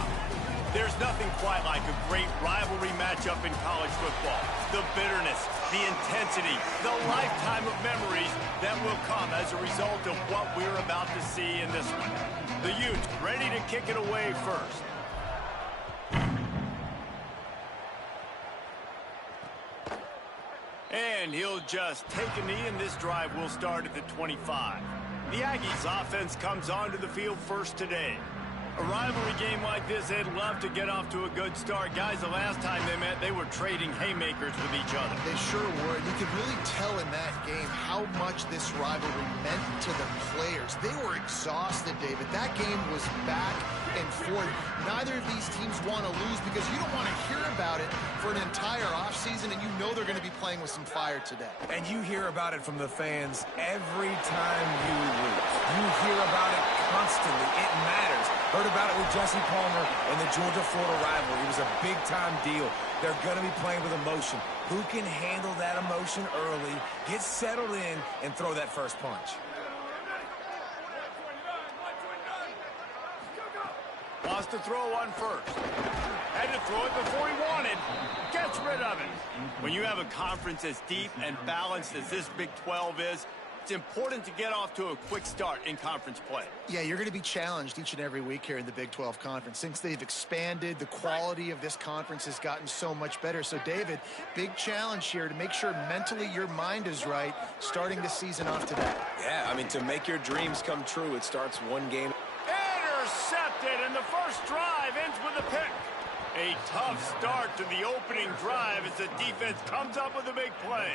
There's nothing quite like a great rivalry matchup in college football. The bitterness, the intensity, the lifetime of memories that will come as a result of what we're about to see in this one. The Utes ready to kick it away first. And he'll just take a knee, and this drive will start at the 25. The Aggies offense comes onto the field first today. A rivalry game like this, they'd love to get off to a good start. Guys, the last time they met, they were trading haymakers with each other. They sure were. You could really tell in that game how much this rivalry meant to the players. They were exhausted, David. That game was back and forth. Neither of these teams want to lose because you don't want to hear about it for an entire offseason, and you know they're going to be playing with some fire today. And you hear about it from the fans every time you lose. You hear about it constantly. It matters. Heard about it with Jesse Palmer and the Georgia-Florida rivalry. It was a big-time deal. They're going to be playing with emotion. Who can handle that emotion early, get settled in, and throw that first punch? Wants to throw one first. Had to throw it before he wanted. Gets rid of it. When you have a conference as deep and balanced as this Big 12 is, it's important to get off to a quick start in conference play. Yeah, you're going to be challenged each and every week here in the Big 12 Conference. Since they've expanded, the quality of this conference has gotten so much better. So, David, big challenge here to make sure mentally your mind is right starting the season off today. Yeah, I mean, to make your dreams come true, it starts one game. Intercepted, and the first drive ends with a pick. A tough start to the opening drive as the defense comes up with a big play.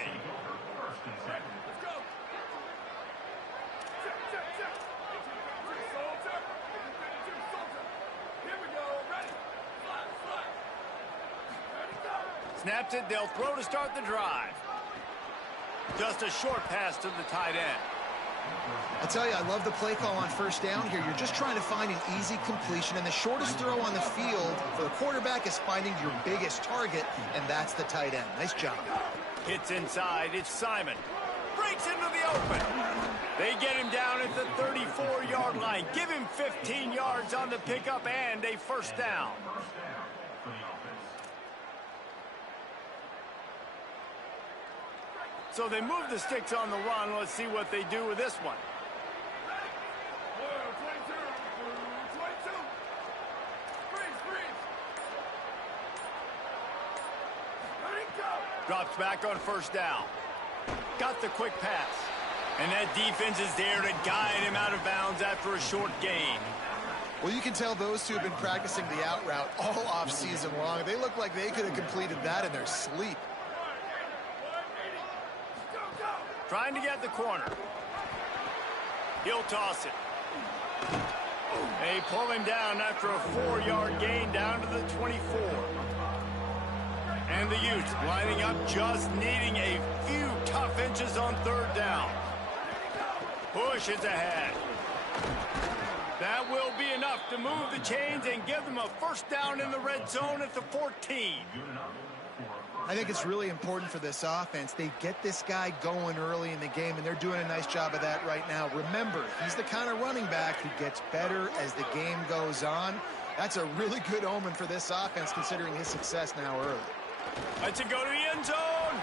Snaps it, they'll throw to start the drive. Just a short pass to the tight end. I tell you, I love the play call on first down here. You're just trying to find an easy completion, and the shortest throw on the field for the quarterback is finding your biggest target, and that's the tight end. Nice job. Hits inside, it's Simon. Breaks into the open. They get him down at the 34-yard line. Give him 15 yards on the pickup and a first down. So they move the sticks on the run. Let's see what they do with this one. Drops back on first down. Got the quick pass. And that defense is there to guide him out of bounds after a short gain. Well, you can tell those two have been practicing the out route all off-season long. They look like they could have completed that in their sleep. Trying to get the corner. He'll toss it. They pull him down after a 4-yard gain down to the 24. And the Utes lining up, just needing a few tough inches on third down. Push is ahead. That will be enough to move the chains and give them a first down in the red zone at the 14. I think it's really important for this offense. They get this guy going early in the game, and they're doing a nice job of that right now. Remember, he's the kind of running back who gets better as the game goes on. That's a really good omen for this offense, considering his success now early. Let's it go to the end zone.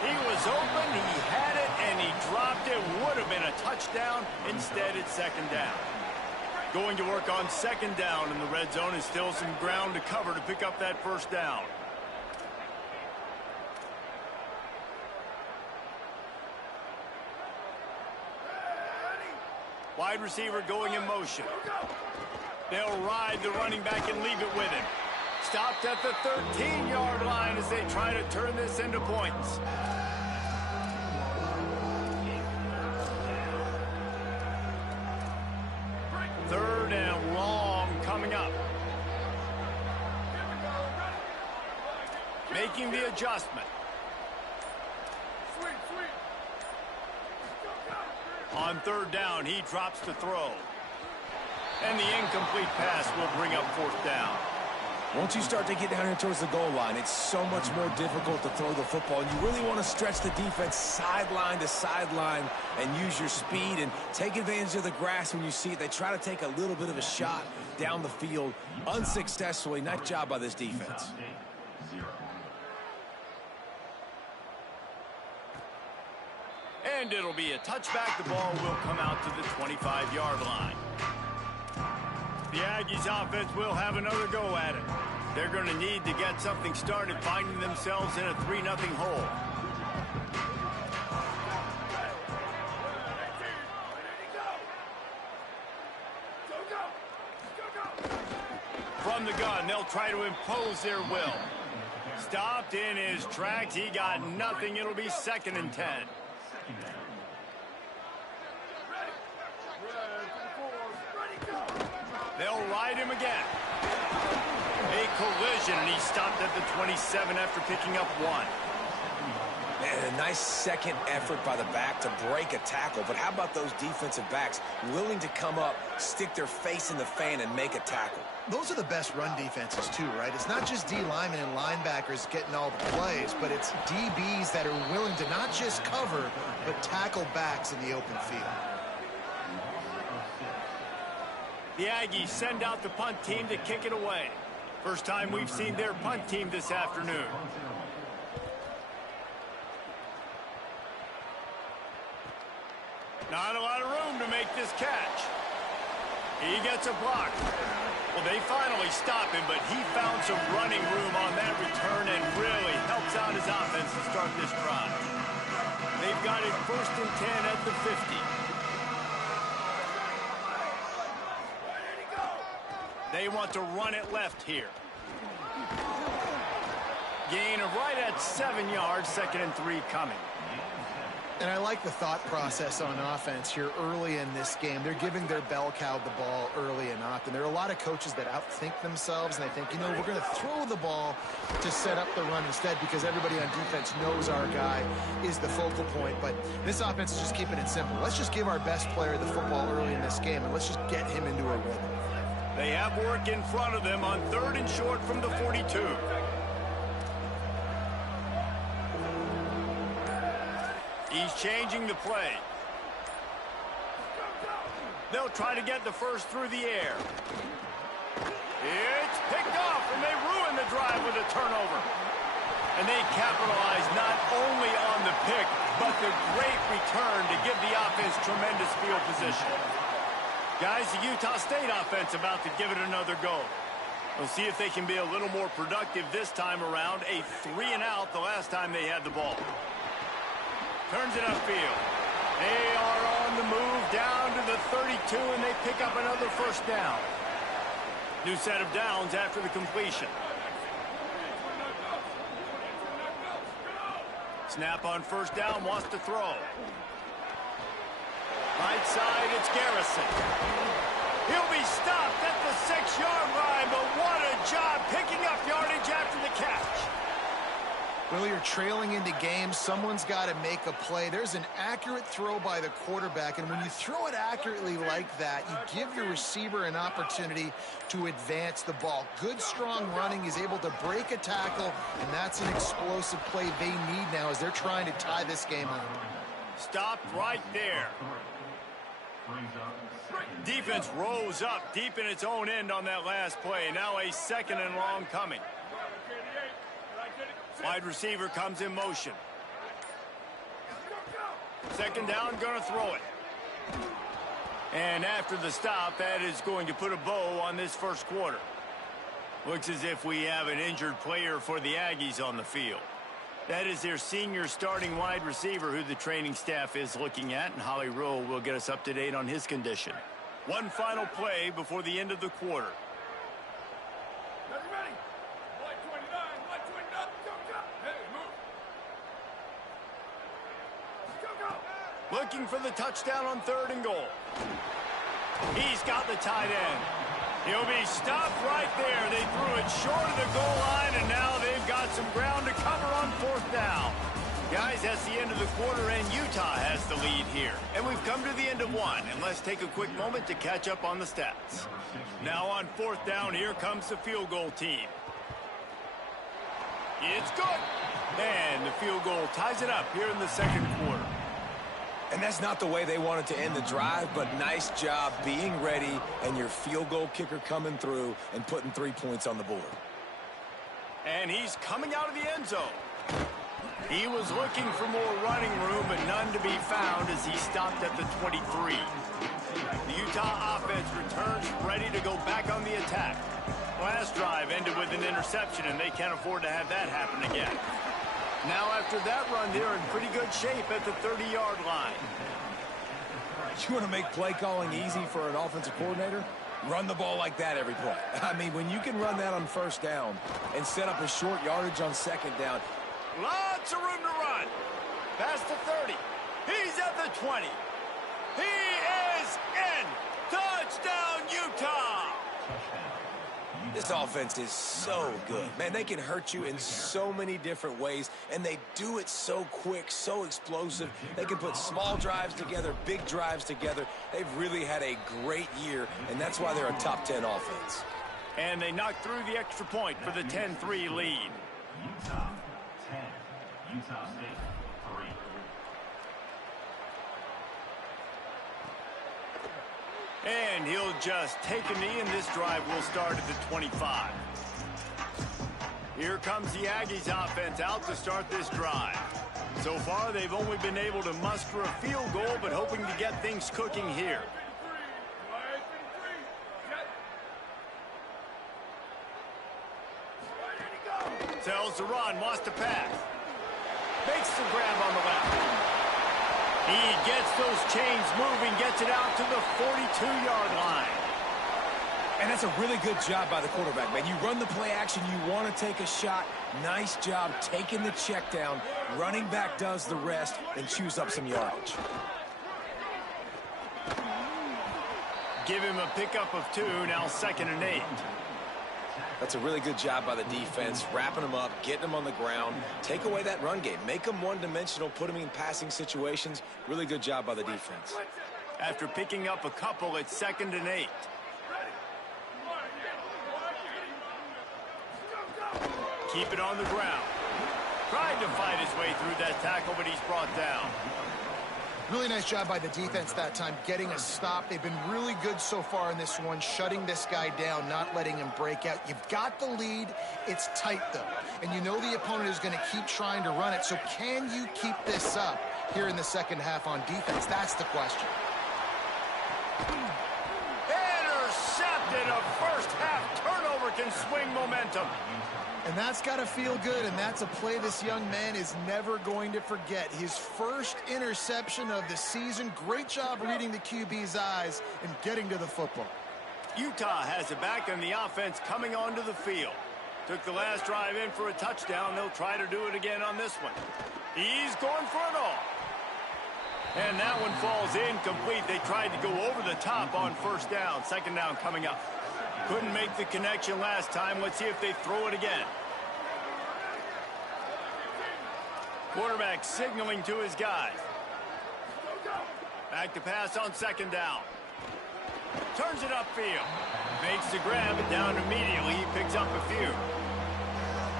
He was open, he had it, and he dropped it. Would have been a touchdown. Instead, it's second down. Going to work on second down in the red zone, is still some ground to cover to pick up that first down. Wide receiver going in motion. They'll ride the running back and leave it with him. Stopped at the 13-yard line as they try to turn this into points. Third and long coming up. Making the adjustment. On third down, he drops to throw. And the incomplete pass will bring up fourth down. Once you start to get down here towards the goal line, it's so much more difficult to throw the football. And you really want to stretch the defense sideline to sideline and use your speed and take advantage of the grass when you see it. They try to take a little bit of a shot down the field unsuccessfully. Nice job by this defense. And it'll be a touchback. The ball will come out to the 25-yard line. The Aggies offense will have another go at it. They're going to need to get something started, finding themselves in a 3-0 hole. From the gun, they'll try to impose their will. Stopped in his tracks. He got nothing. It'll be 2nd and 10. They'll ride him again. A collision, and he stopped at the 27 after picking up 1. And a nice second effort by the back to break a tackle. But how about those defensive backs willing to come up, stick their face in the fan, and make a tackle? Those are the best run defenses, too, right? It's not just D linemen and linebackers getting all the plays, but it's DBs that are willing to not just cover, but tackle backs in the open field. The Aggies send out the punt team to kick it away. First time we've seen their punt team this afternoon. Not a lot of room to make this catch. He gets a block. Well, they finally stop him, but he found some running room on that return and really helps out his offense to start this drive. They've got it 1st and 10 at the 50. They want to run it left here. Gain of right at 7 yards, 2nd and 3 coming. And I like the thought process on offense here early in this game. They're giving their bell cow the ball early and often. There are a lot of coaches that outthink themselves, and they think, you know, we're going to throw the ball to set up the run instead because everybody on defense knows our guy is the focal point. But this offense is just keeping it simple. Let's just give our best player the football early in this game, and let's just get him into a rhythm. They have work in front of them on 3rd and short from the 42. He's changing the play. They'll try to get the first through the air. It's picked off, and they ruin the drive with a turnover. And they capitalize not only on the pick, but the great return to give the offense tremendous field position. Guys, the Utah State offense about to give it another go. We'll see if they can be a little more productive this time around. A 3-and-out the last time they had the ball. Turns it upfield. They are on the move down to the 32, and they pick up another 1st down. New set of downs after the completion. Snap on 1st down, wants to throw. Right side, it's Garrison. He'll be stopped at the 6-yard line, but what a job picking up yardage after the catch. Well, you're trailing into games. Someone's got to make a play. There's an accurate throw by the quarterback, and when you throw it accurately like that, you give your receiver an opportunity to advance the ball. Good, strong running. He's able to break a tackle, and that's an explosive play they need now as they're trying to tie this game up. Stopped right there. Defense rose up deep in its own end on that last play. Now a 2nd and long coming. Wide receiver comes in motion. 2nd down, gonna throw it. And after the stop, that is going to put a bow on this 1st quarter. Looks as if we have an injured player for the Aggies on the field. That is their senior starting wide receiver who the training staff is looking at, and Holly Rowe will get us up to date on his condition. One final play before the end of the quarter. Looking for the touchdown on 3rd and goal. He's got the tight end. He'll be stopped right there. They threw it short of the goal line, and now they've got some ground to cover on 4th down. Guys, that's the end of the quarter, and Utah has the lead here. And we've come to the end of one, and let's take a quick moment to catch up on the stats. Now on 4th down, here comes the field goal team. It's good. And the field goal ties it up here in the second quarter. And that's not the way they wanted to end the drive, but nice job being ready and your field goal kicker coming through and putting 3 points on the board. And he's coming out of the end zone. He was looking for more running room, but none to be found as he stopped at the 23. The Utah offense returns ready to go back on the attack. Last drive ended with an interception, and they can't afford to have that happen again. Now after that run, they're in pretty good shape at the 30-yard line. You want to make play calling easy for an offensive coordinator? Run the ball like that every play. I mean, when you can run that on first down and set up a short yardage on second down. Lots of room to run. Past the 30. He's at the 20. He is in. Touchdown, Utah. This offense is so good. Man, they can hurt you in so many different ways, and they do it so quick, so explosive. They can put small drives together, big drives together. They've really had a great year, and that's why they're a top 10 offense. And they knocked through the extra point for the 10-3 lead. Utah 10, Utah State 3. And he'll just take a knee, and this drive will start at the 25. Here comes the Aggies offense out to start this drive. So far, they've only been able to muster a field goal, but hoping to get things cooking here. Tells the run, wants to pass. Makes the grab on the left. He gets those chains moving, gets it out to the 42-yard line. And that's a really good job by the quarterback, man. You run the play action, you want to take a shot. Nice job taking the check down. Running back does the rest and chews up some yardage. Give him a pickup of 2, now 2nd and 8. That's a really good job by the defense, wrapping them up, getting them on the ground. Take away that run game. Make them one-dimensional, put them in passing situations. Really good job by the defense. After picking up a couple, it's 2nd and 8. Keep it on the ground. Tried to fight his way through that tackle, but he's brought down. Really nice job by the defense that time, getting a stop. They've been really good so far in this one, shutting this guy down, not letting him break out. You've got the lead. It's tight, though. And you know the opponent is going to keep trying to run it. So can you keep this up here in the second half on defense? That's the question. Intercepted. A first-half turnover can swing momentum. And that's got to feel good, and that's a play this young man is never going to forget. His first interception of the season. Great job reading the QB's eyes and getting to the football. Utah has it back on the offense coming onto the field. Took the last drive in for a touchdown. They'll try to do it again on this one. He's going for it all. And that one falls incomplete. They tried to go over the top on first down. 2nd down coming up. Couldn't make the connection last time. Let's see if they throw it again. Quarterback signaling to his guys. Back to pass on 2nd down. Turns it upfield. Makes the grab, and down immediately. He picks up a few.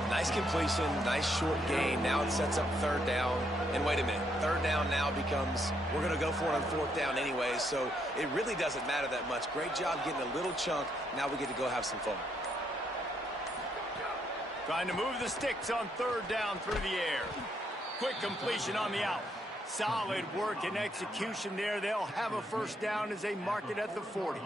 Nice completion, nice short gain. Now it sets up 3rd down. And wait a minute, 3rd down now becomes, we're going to go for it on 4th down anyway, so it really doesn't matter that much. Great job getting a little chunk. Now we get to go have some fun. Trying to move the sticks on 3rd down through the air. Quick completion on the out. Solid work and execution there. They'll have a first down as they mark it at the 40.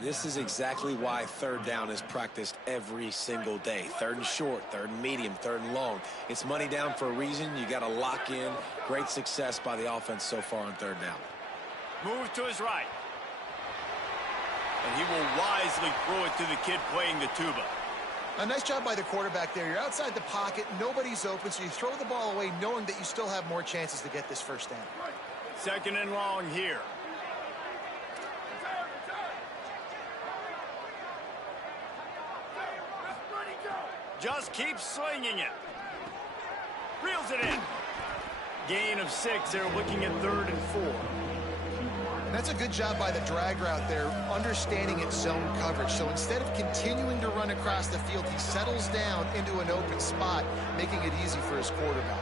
This is exactly why 3rd down is practiced every single day. 3rd and short, 3rd and medium, 3rd and long. It's money down for a reason. You got to lock in. Great success by the offense so far on 3rd down. Move to his right. And he will wisely throw it to the kid playing the tuba. A nice job by the quarterback there. You're outside the pocket. Nobody's open, so you throw the ball away knowing that you still have more chances to get this first down. 2nd and long here. Just keeps swinging it. Reels it in. Gain of 6. They're looking at 3rd and 4. And That's a good job by the drag route there, understanding its zone coverage. So instead of continuing to run across the field, he settles down into an open spot, making it easy for his quarterback.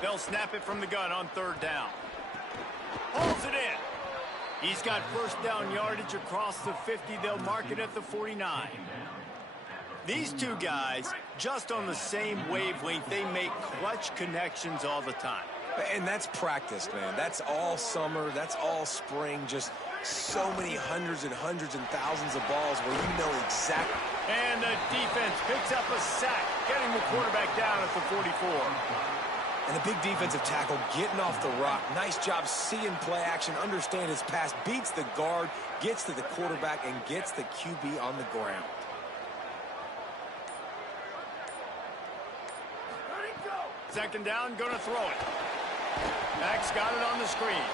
They'll snap it from the gun on third down. Pulls it in. He's got first down yardage across the 50. They'll mark it at the 49. These two guys, just on the same wavelength, they make clutch connections all the time. And that's practice, man. That's all summer. That's all spring. Just so many hundreds and thousands of balls where you know exactly. And the defense picks up a sack, getting the quarterback down at the 44. And a big defensive tackle getting off the rock. Nice job seeing play action, understand his pass, beats the guard, gets to the quarterback, and gets the QB on the ground. Second down, going to throw it. Max got it on the screen.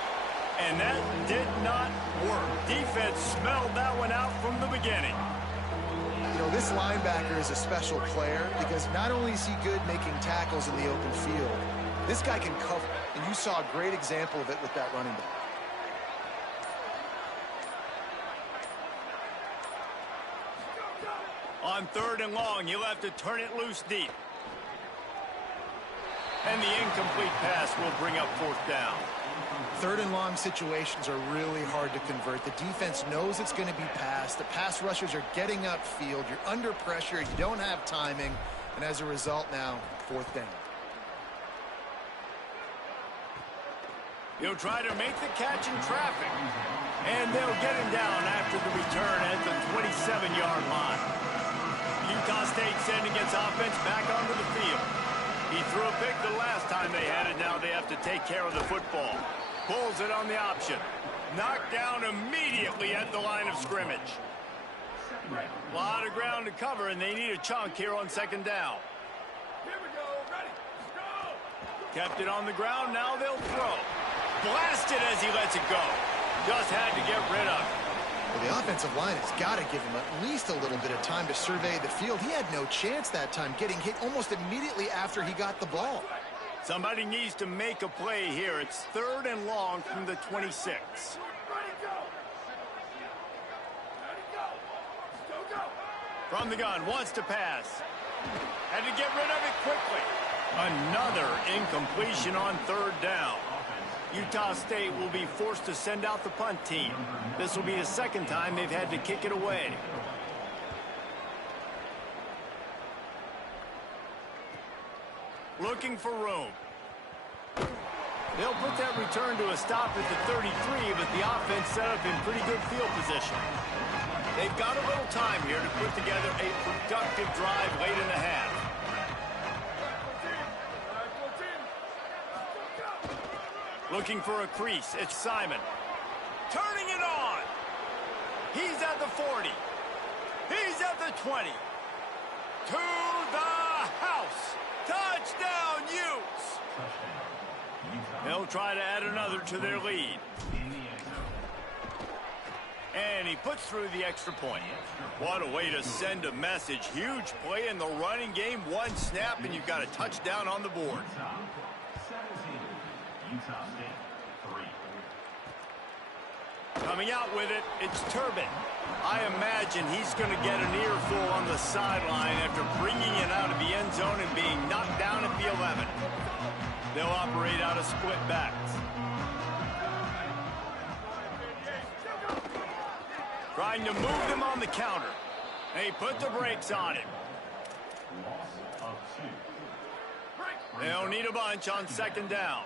And that did not work. Defense smelled that one out from the beginning. You know, this linebacker is a special player because not only is he good making tackles in the open field, this guy can cover. And you saw a great example of it with that running back. On third and long, you'll have to turn it loose deep. And the incomplete pass will bring up fourth down. Third and long situations are really hard to convert. The defense knows it's going to be passed. The pass rushers are getting upfield. You're under pressure. You don't have timing. And as a result now, fourth down. He'll try to make the catch in traffic. And they'll get him down after the return at the 27-yard line. Utah State sending its offense back onto the field. He threw a pick the last time they had it. Now they have to take care of the football. Pulls it on the option. Knocked down immediately at the line of scrimmage. A lot of ground to cover, and they need a chunk here on second down. Here we go. Ready. Go. Kept it on the ground. Now they'll throw. Blasted as he lets it go. Just had to get rid of it. Well, the offensive line has got to give him at least a little bit of time to survey the field. He had no chance that time, getting hit almost immediately after he got the ball. Somebody needs to make a play here. It's third and long from the 26. Ready, go. Ready, go. Go, go. From the gun, wants to pass. Had to get rid of it quickly. Another incompletion on third down. Utah State will be forced to send out the punt team. This will be the second time they've had to kick it away. Looking for room. They'll put that return to a stop at the 33, but the offense set up in pretty good field position. They've got a little time here to put together a productive drive late in the half. Looking for a crease. It's Simon. Turning it on. He's at the 40. He's at the 20. To the house. Touchdown, Utes. They'll try to add another to their lead. And he puts through the extra point. What a way to send a message. Huge play in the running game. One snap, and you've got a touchdown on the board. Coming out with it, it's Turbin. I imagine he's going to get an earful on the sideline after bringing it out of the end zone and being knocked down at the 11. They'll operate out of split backs. Trying to move them on the counter. They put the brakes on him. They'll need a bunch on second down.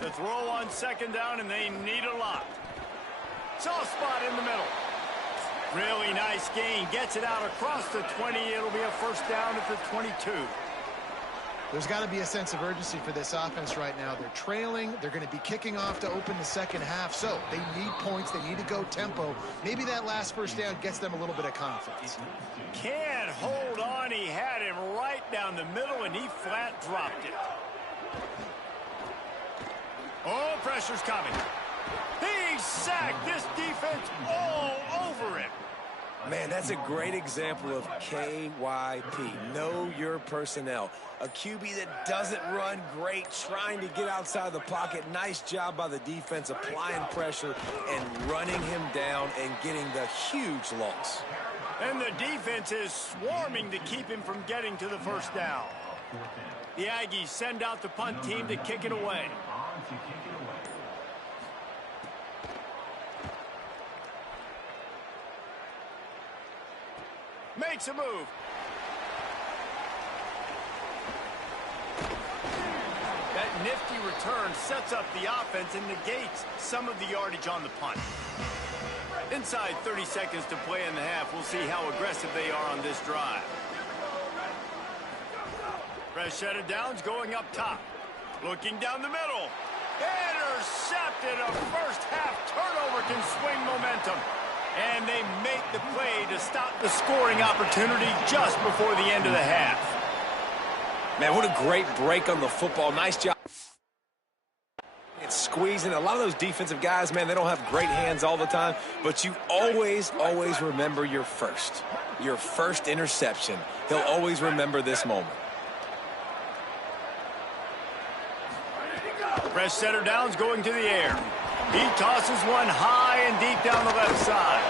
The throw on second down, and they need a lot. Soft spot in the middle. Really nice gain. Gets it out across the 20. It'll be a first down at the 22. There's got to be a sense of urgency for this offense right now. They're trailing. They're going to be kicking off to open the second half. So they need points. They need to go tempo. Maybe that last first down gets them a little bit of confidence. Can't hold on. He had him right down the middle, and he flat dropped it. Oh, pressure's coming. He's sacked. This defense all over him. Man, that's a great example of KYP. Know your personnel. A QB that doesn't run great, trying to get outside the pocket. Nice job by the defense applying pressure and running him down and getting the huge loss. And the defense is swarming to keep him from getting to the first down. The Aggies send out the punt team to kick it away. Makes a move. That nifty return sets up the offense and negates some of the yardage on the punt. Inside 30 seconds to play in the half. We'll see how aggressive they are on this drive. Fresh set of downs going up top. Looking down the middle. Intercepted. A first half turnover can swing momentum. And they make the play to stop the scoring opportunity just before the end of the half. Man, what a great break on the football. Nice job. It's squeezing. A lot of those defensive guys, man, they don't have great hands all the time, but you always remember your first interception. He'll always remember this moment. Fresh center downs going to the air. He tosses one high and deep down the left side.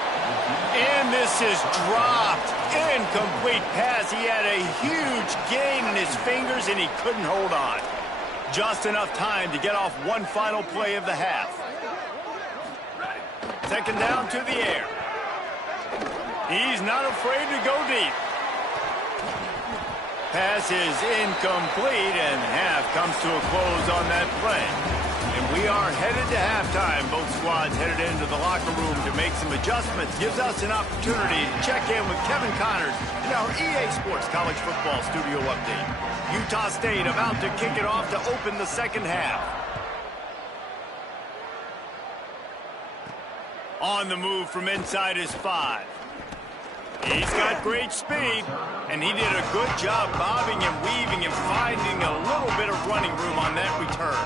And this is dropped. Incomplete pass. He had a huge gain in his fingers, and he couldn't hold on. Just enough time to get off one final play of the half. Second down to the air. He's not afraid to go deep. Pass is incomplete, and half comes to a close on that play. And we are headed to halftime. Both squads headed into the locker room to make some adjustments. Gives us an opportunity to check in with Kevin Connors in our EA Sports College Football Studio Update. Utah State about to kick it off to open the second half. On the move from inside his 5. He's got great speed, and he did a good job bobbing and weaving and finding a little bit of running room on that return.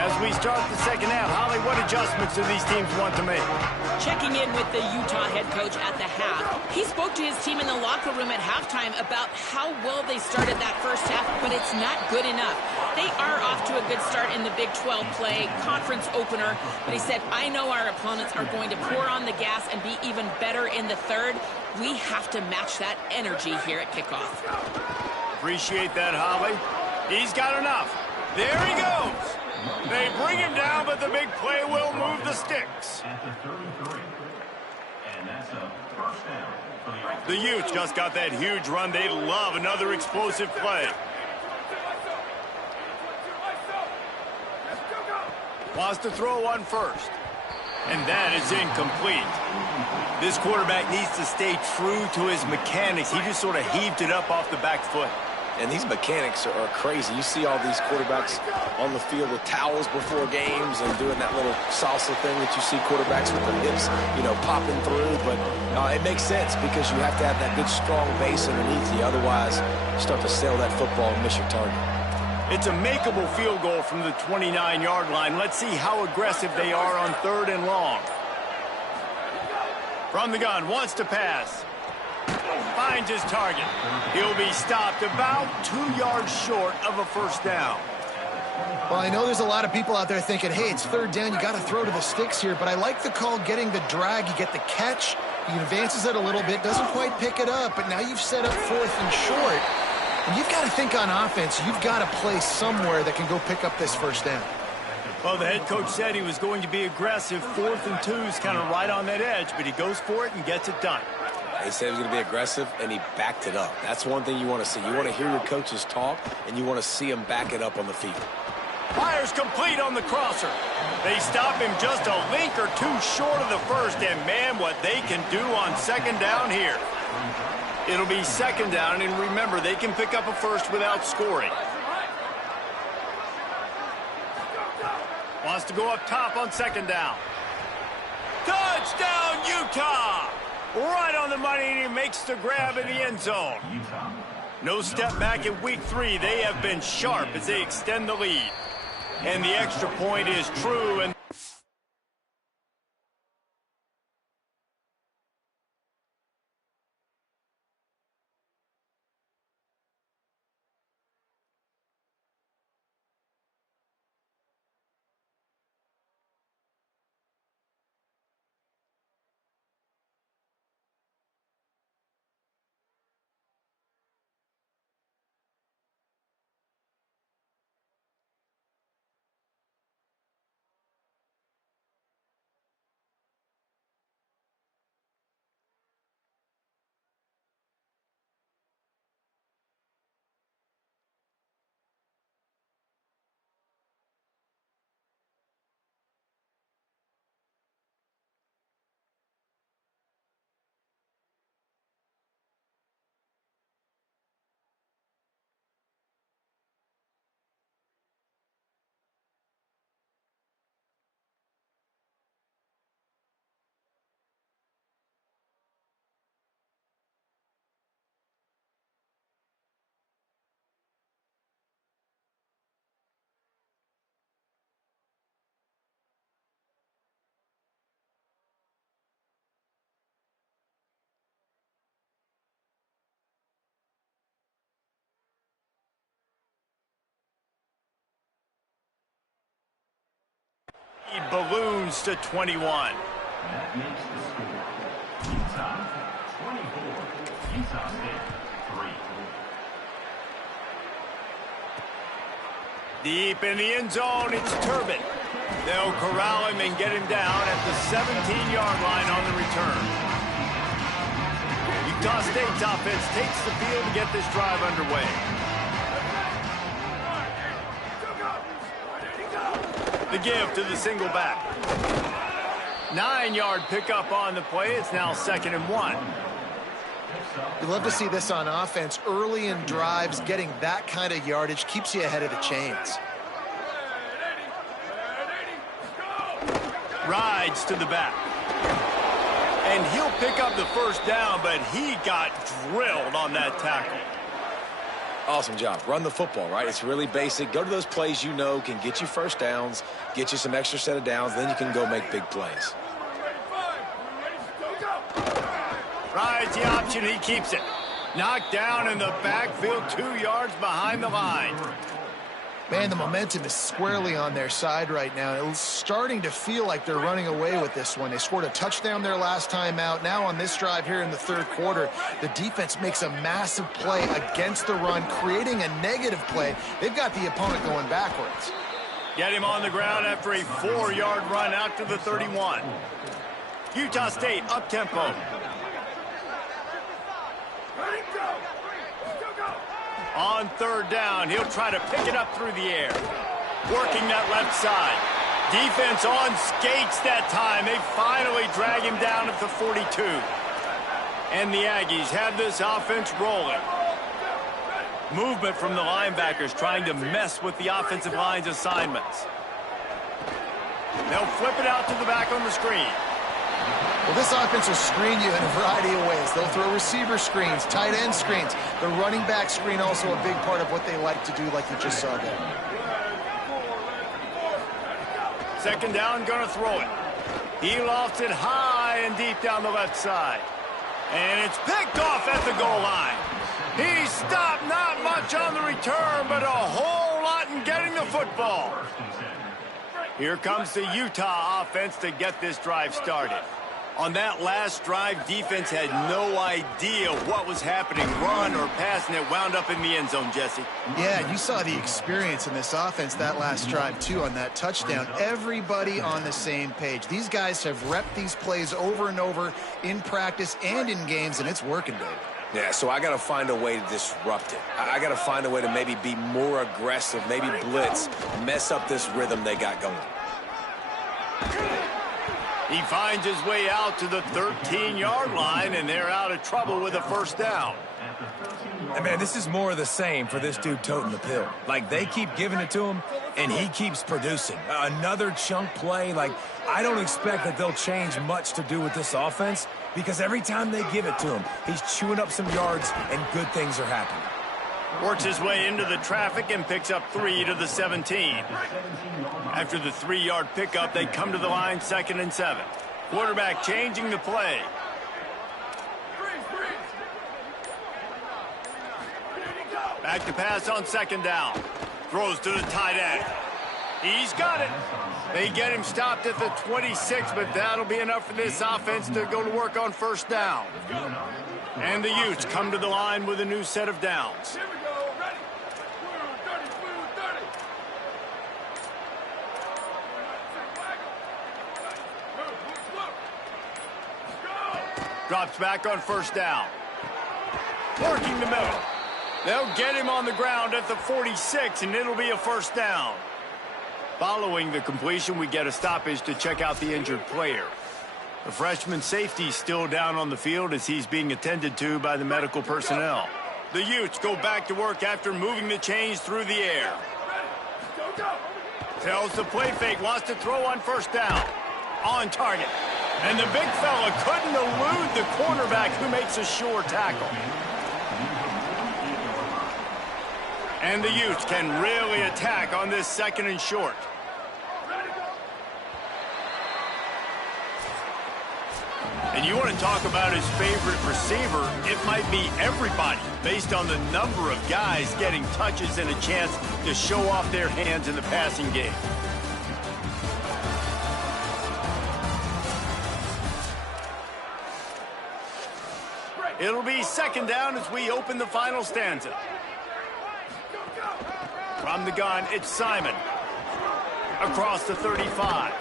As we start the second half, Holly, what adjustments do these teams want to make? Checking in with the Utah head coach at the half, he spoke to his team in the locker room at halftime about how well they started that first half, but it's not good enough. They are off to a good start in the Big 12 play, conference opener, but he said, I know our opponents are going to pour on the gas and be even better in the third. We have to match that energy here at kickoff. Appreciate that, Holly. He's got enough. There he goes. They bring him down, but the big play will move the sticks. The Utes just got that huge run. They love another explosive play. Wants to throw one first. And that is incomplete. This quarterback needs to stay true to his mechanics. He just sort of heaved it up off the back foot. And these mechanics are crazy. You see all these quarterbacks on the field with towels before games and doing that little salsa thing that you see quarterbacks with their hips, popping through. But it makes sense because you have to have that good, strong base underneath you. Otherwise, you start to sail that football and miss your target. It's a makeable field goal from the 29-yard line. Let's see how aggressive they are on 3rd and long. From the gun, wants to pass. Finds his target. He'll be stopped about 2 yards short of a first down. Well, I know there's a lot of people out there thinking, hey, it's 3rd down, you got to throw to the sticks here, but I like the call getting the drag. You get the catch, he advances it a little bit, doesn't quite pick it up, but now you've set up 4th and short. And you've got to think on offense, you've got to play somewhere that can go pick up this first down. Well, the head coach said he was going to be aggressive. 4th and 2 is kind of right on that edge, but he goes for it and gets it done. He said he was going to be aggressive, and he backed it up. That's one thing you want to see. You want to hear your coaches talk, and you want to see them back it up on the field. Fires complete on the crosser. They stop him just a link or two short of the first, and man, what they can do on 2nd down here. It'll be 2nd down, and remember, they can pick up a first without scoring. Wants to go up top on 2nd down. Touchdown, Utah! Right on the money, and he makes the grab in the end zone. No step back in week 3. They have been sharp as they extend the lead. And the extra point is true. And balloons to 21. That makes the score Utah 24, Utah State 3. Deep in the end zone, it's Turbin. They'll corral him and get him down at the 17-yard line on the return. Utah State's offense takes the field to get this drive underway. The give to the single back. 9-yard pickup on the play. It's now 2nd and 1. You love to see this on offense. Early in drives, getting that kind of yardage keeps you ahead of the chains. Rides to the back. And he'll pick up the first down, but he got drilled on that tackle. Awesome job. Run the football, right? It's really basic. Go to those plays you know can get you first downs, get you some extra set of downs, then you can go make big plays. Rides the option, he keeps it. Knocked down in the backfield, 2 yards behind the line. Man, the momentum is squarely on their side right now. It's starting to feel like they're running away with this one. They scored a touchdown their last time out. Now on this drive here in the 3rd quarter, the defense makes a massive play against the run, creating a negative play. They've got the opponent going backwards. Get him on the ground after a 4-yard run out to the 31. Utah State up-tempo. On 3rd down, he'll try to pick it up through the air. Working that left side. Defense on skates that time. They finally drag him down at the 42. And the Aggies have this offense rolling. Movement from the linebackers trying to mess with the offensive line's assignments. They'll flip it out to the back on the screen. Well, this offense will screen you in a variety of ways. They'll throw receiver screens, tight end screens. The running back screen also a big part of what they like to do, like you just saw there. 2nd down, gonna throw it. He lofts it high and deep down the left side. And it's picked off at the goal line. He stopped, not much on the return, but a whole lot in getting the football. Here comes the Utah offense to get this drive started. On that last drive, defense had no idea what was happening, run or pass, and it wound up in the end zone, Jesse. Yeah, you saw the experience in this offense that last drive, too, on that touchdown. Everybody on the same page. These guys have repped these plays over and over in practice and in games, and it's working, Dave. Yeah, so I got to find a way to disrupt it. I got to find a way to maybe be more aggressive, maybe blitz, mess up this rhythm they got going. He finds his way out to the 13-yard line, and they're out of trouble with a 1st down. And man, this is more of the same for this dude toting the pill. Like, they keep giving it to him, and he keeps producing. Another chunk play. Like, I don't expect that they'll change much to do with this offense, because every time they give it to him, he's chewing up some yards, and good things are happening. Works his way into the traffic and picks up 3 to the 17. After the 3-yard pickup, they come to the line 2nd and 7. Quarterback changing the play. Back to pass on 2nd down. Throws to the tight end. He's got it. They get him stopped at the 26, but that'll be enough for this offense to go to work on 1st down. And the Utes come to the line with a new set of downs. Drops back on 1st down. Working the middle. They'll get him on the ground at the 46, and it'll be a 1st down. Following the completion, we get a stoppage to check out the injured player. The freshman safety still down on the field as he's being attended to by the medical personnel. The Utes go back to work after moving the chains through the air. Tells the play fake, wants to throw on 1st down. On target. And the big fella couldn't elude the cornerback who makes a sure tackle. And the Utes can really attack on this 2nd and short. And you want to talk about his favorite receiver, it might be everybody, based on the number of guys getting touches and a chance to show off their hands in the passing game. It'll be second down as we open the final stanza. From the gun, it's Simon. Across the 35.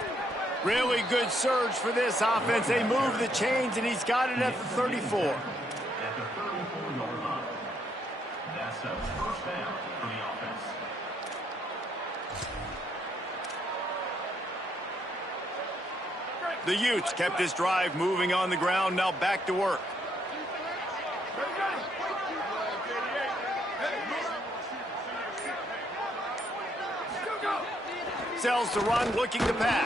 Really good surge for this offense. They move the chains, and he's got it at the 34. At the 34-yard line. That's a first down for the offense. The Utes kept this drive moving on the ground. Now back to work. Sells to run, looking to pass.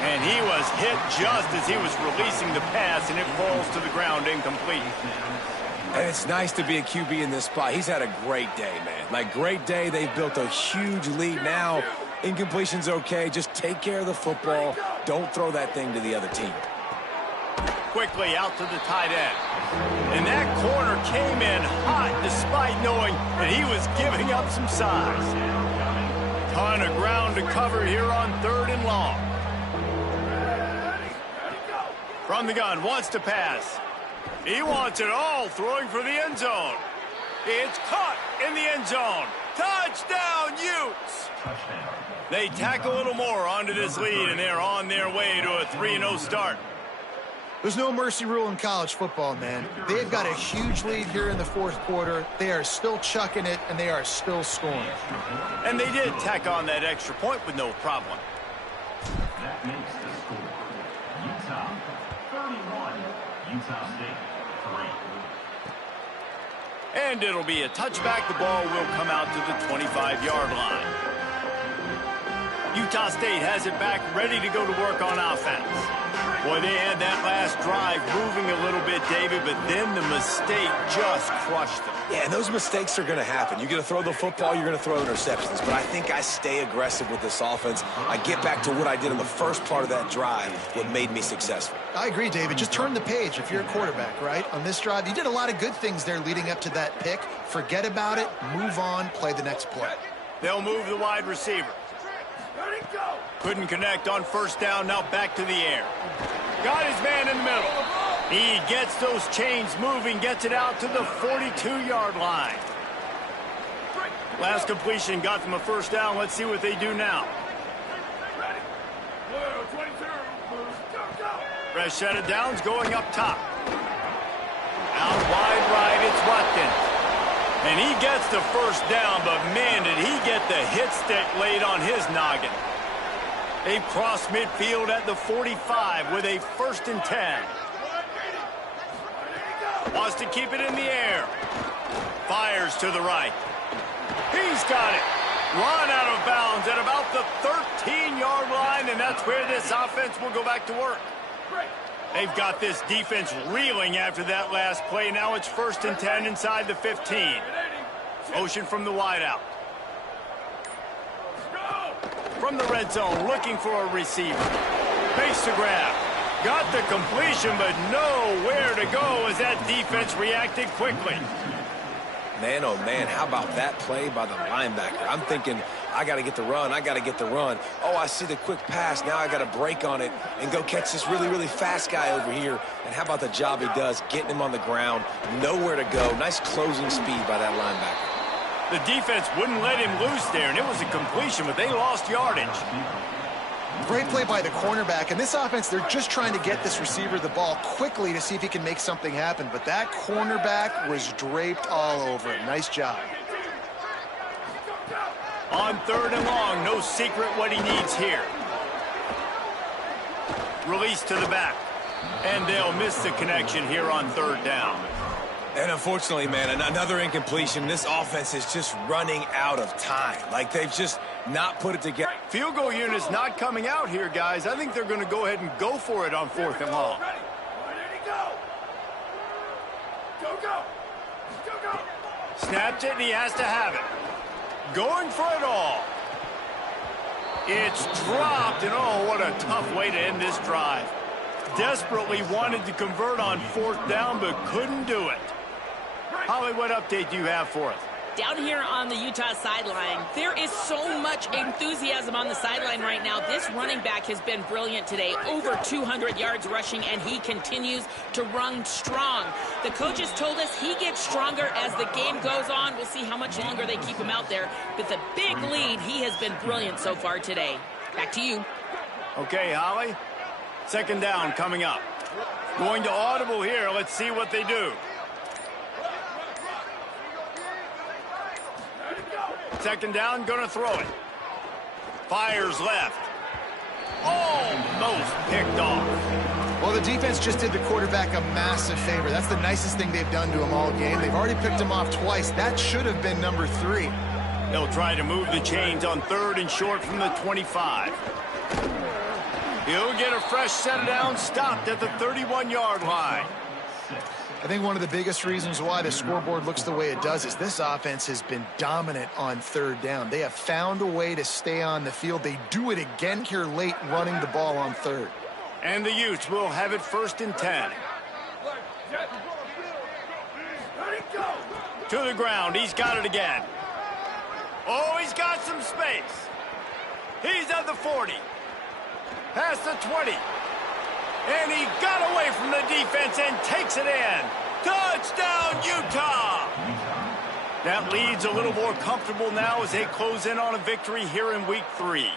And he was hit just as he was releasing the pass, and it falls to the ground incomplete. And it's nice to be a QB in this spot. He's had a great day, man. Like, great day. They've built a huge lead now. Incompletion's okay. Just take care of the football. Don't throw that thing to the other team. Quickly out to the tight end. And that corner came in hot despite knowing that he was giving up some size. Ton of ground to cover here on 3rd and long. From the gun, wants to pass. He wants it all, throwing for the end zone. It's caught in the end zone. Touchdown, Utes! Touchdown. They tack a little more onto this lead, and they're on their way to a 3-0 start. There's no mercy rule in college football, man. They've got a huge lead here in the 4th quarter. They are still chucking it, and they are still scoring. And they did tack on that extra point with no problem. That makes the score. Utah 31. Utah State 3. And it'll be a touchback. The ball will come out to the 25-yard line. Utah State has it back, ready to go to work on offense. Boy, they had that last drive moving a little bit, David, but then the mistake just crushed them. Yeah, and those mistakes are going to happen. You're going to throw the football, you're going to throw interceptions. But I think I stay aggressive with this offense. I get back to what I did in the first part of that drive, what made me successful. I agree, David. Just turn the page if you're a quarterback, right? On this drive, you did a lot of good things there leading up to that pick. Forget about it, move on, play the next play. They'll move the wide receiver. Couldn't connect on first down, now back to the air. Got his man in the middle. He gets those chains moving, gets it out to the 42-yard line. Last completion got them a first down. Let's see what they do now. Fresh set of downs going up top. Out wide right, it's Watkins. And he gets the first down, but man, did he get the hit stick laid on his noggin. They've crossed midfield at the 45 with a 1st and 10. Wants to keep it in the air. Fires to the right. He's got it. Run out of bounds at about the 13-yard line, and that's where this offense will go back to work. They've got this defense reeling after that last play. Now it's 1st and 10 inside the 15. Motion from the wideout. From the red zone, looking for a receiver. Face to grab. Got the completion, but nowhere to go as that defense reacted quickly. Man, oh man, how about that play by the linebacker? I'm thinking, I got to get the run, I got to get the run. Oh, I see the quick pass, now I got to break on it and go catch this really, really fast guy over here. And how about the job he does, getting him on the ground, nowhere to go. Nice closing speed by that linebacker. The defense wouldn't let him loose there, and it was a completion, but they lost yardage. Great play by the cornerback. And this offense, they're just trying to get this receiver the ball quickly to see if he can make something happen. But that cornerback was draped all over him. Nice job. On 3rd and long, no secret what he needs here. Release to the back. And they'll miss the connection here on 3rd down. And unfortunately, man, another incompletion. This offense is just running out of time. Like, they've just not put it together. Field goal unit's not coming out here, guys. I think they're going to go ahead and go for it on 4th and long. Snapped it, and he has to have it. Going for it all. It's dropped, and oh, what a tough way to end this drive. Desperately wanted to convert on 4th down, but couldn't do it. Holly, what update do you have for us? Down here on the Utah sideline, there is so much enthusiasm on the sideline right now. This running back has been brilliant today. Over 200 yards rushing, and he continues to run strong. The coaches told us he gets stronger as the game goes on. We'll see how much longer they keep him out there. With a big lead, he has been brilliant so far today. Back to you. Okay, Holly. Second down coming up. Going to audible here. Let's see what they do. Second down, going to throw it. Fires left. Almost picked off. Well, the defense just did the quarterback a massive favor. That's the nicest thing they've done to him all game. They've already picked him off twice. That should have been number 3. They'll try to move the chains on 3rd and short from the 25. He'll get a fresh set of downs, stopped at the 31-yard line. I think one of the biggest reasons why the scoreboard looks the way it does is this offense has been dominant on 3rd down. They have found a way to stay on the field. They do it again here late, running the ball on 3rd. And the Utes will have it 1st and 10. To the ground. He's got it again. Oh, he's got some space. He's at the 40. Past the 20. And he got away from the defense and takes it in. Touchdown, Utah! That lead's a little more comfortable now as they close in on a victory here in week 3.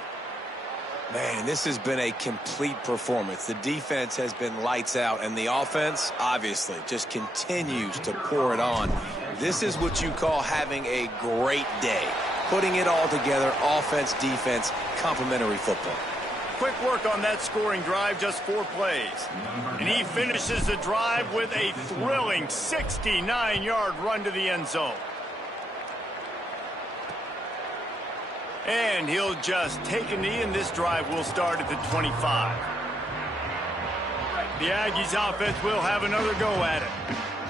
Man, this has been a complete performance. The defense has been lights out, and the offense, obviously, just continues to pour it on. This is what you call having a great day. Putting it all together, offense, defense, complementary football. Quick work on that scoring drive, just 4 plays. And he finishes the drive with a thrilling 69-yard run to the end zone. And he'll just take a knee, and this drive will start at the 25. The Aggies offense will have another go at it.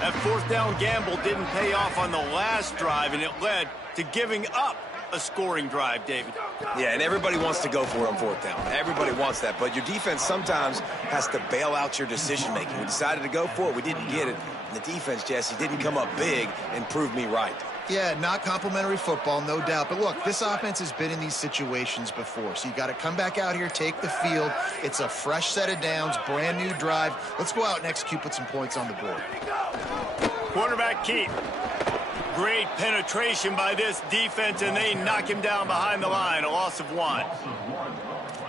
That 4th down gamble didn't pay off on the last drive, and it led to giving up a scoring drive, David. Yeah, and everybody wants to go for it on 4th down. Everybody wants that, but your defense sometimes has to bail out your decision-making. We decided to go for it. We didn't get it. And the defense, Jesse, didn't come up big and prove me right. Yeah, not complimentary football, no doubt. But look, this offense has been in these situations before. So you got to come back out here, take the field. It's a fresh set of downs, brand new drive. Let's go out and execute, put some points on the board. Quarterback keep. Great penetration by this defense, and they knock him down behind the line. A loss of 1.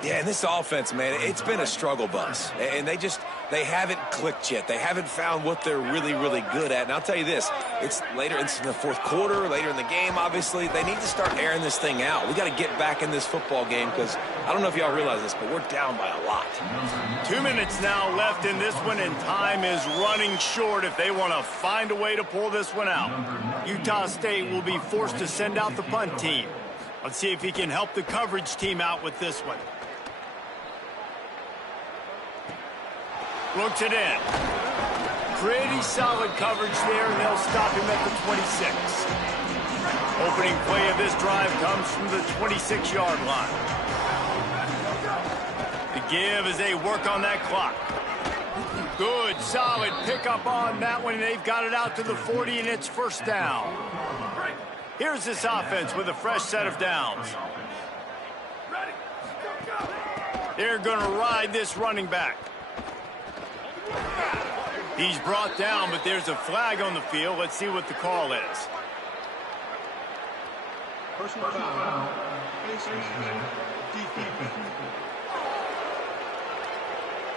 Yeah, and this offense, man, it's been a struggle bus. And they haven't clicked yet. They haven't found what they're really, really good at. And I'll tell you this, it's later, it's in the 4th quarter, later in the game, obviously. They need to start airing this thing out. We got to get back in this football game because I don't know if y'all realize this, but we're down by a lot. 2 minutes now left in this one, and time is running short if they want to find a way to pull this one out. Utah State will be forced to send out the punt team. Let's see if he can help the coverage team out with this one. Looks it in. Pretty solid coverage there, and they'll stop him at the 26. Opening play of this drive comes from the 26-yard line. The give as they work on that clock. Good, solid pickup on that one, and they've got it out to the 40, and it's 1st down. Here's this offense with a fresh set of downs. They're going to ride this running back. He's brought down, but there's a flag on the field. Let's see what the call is. Personal foul.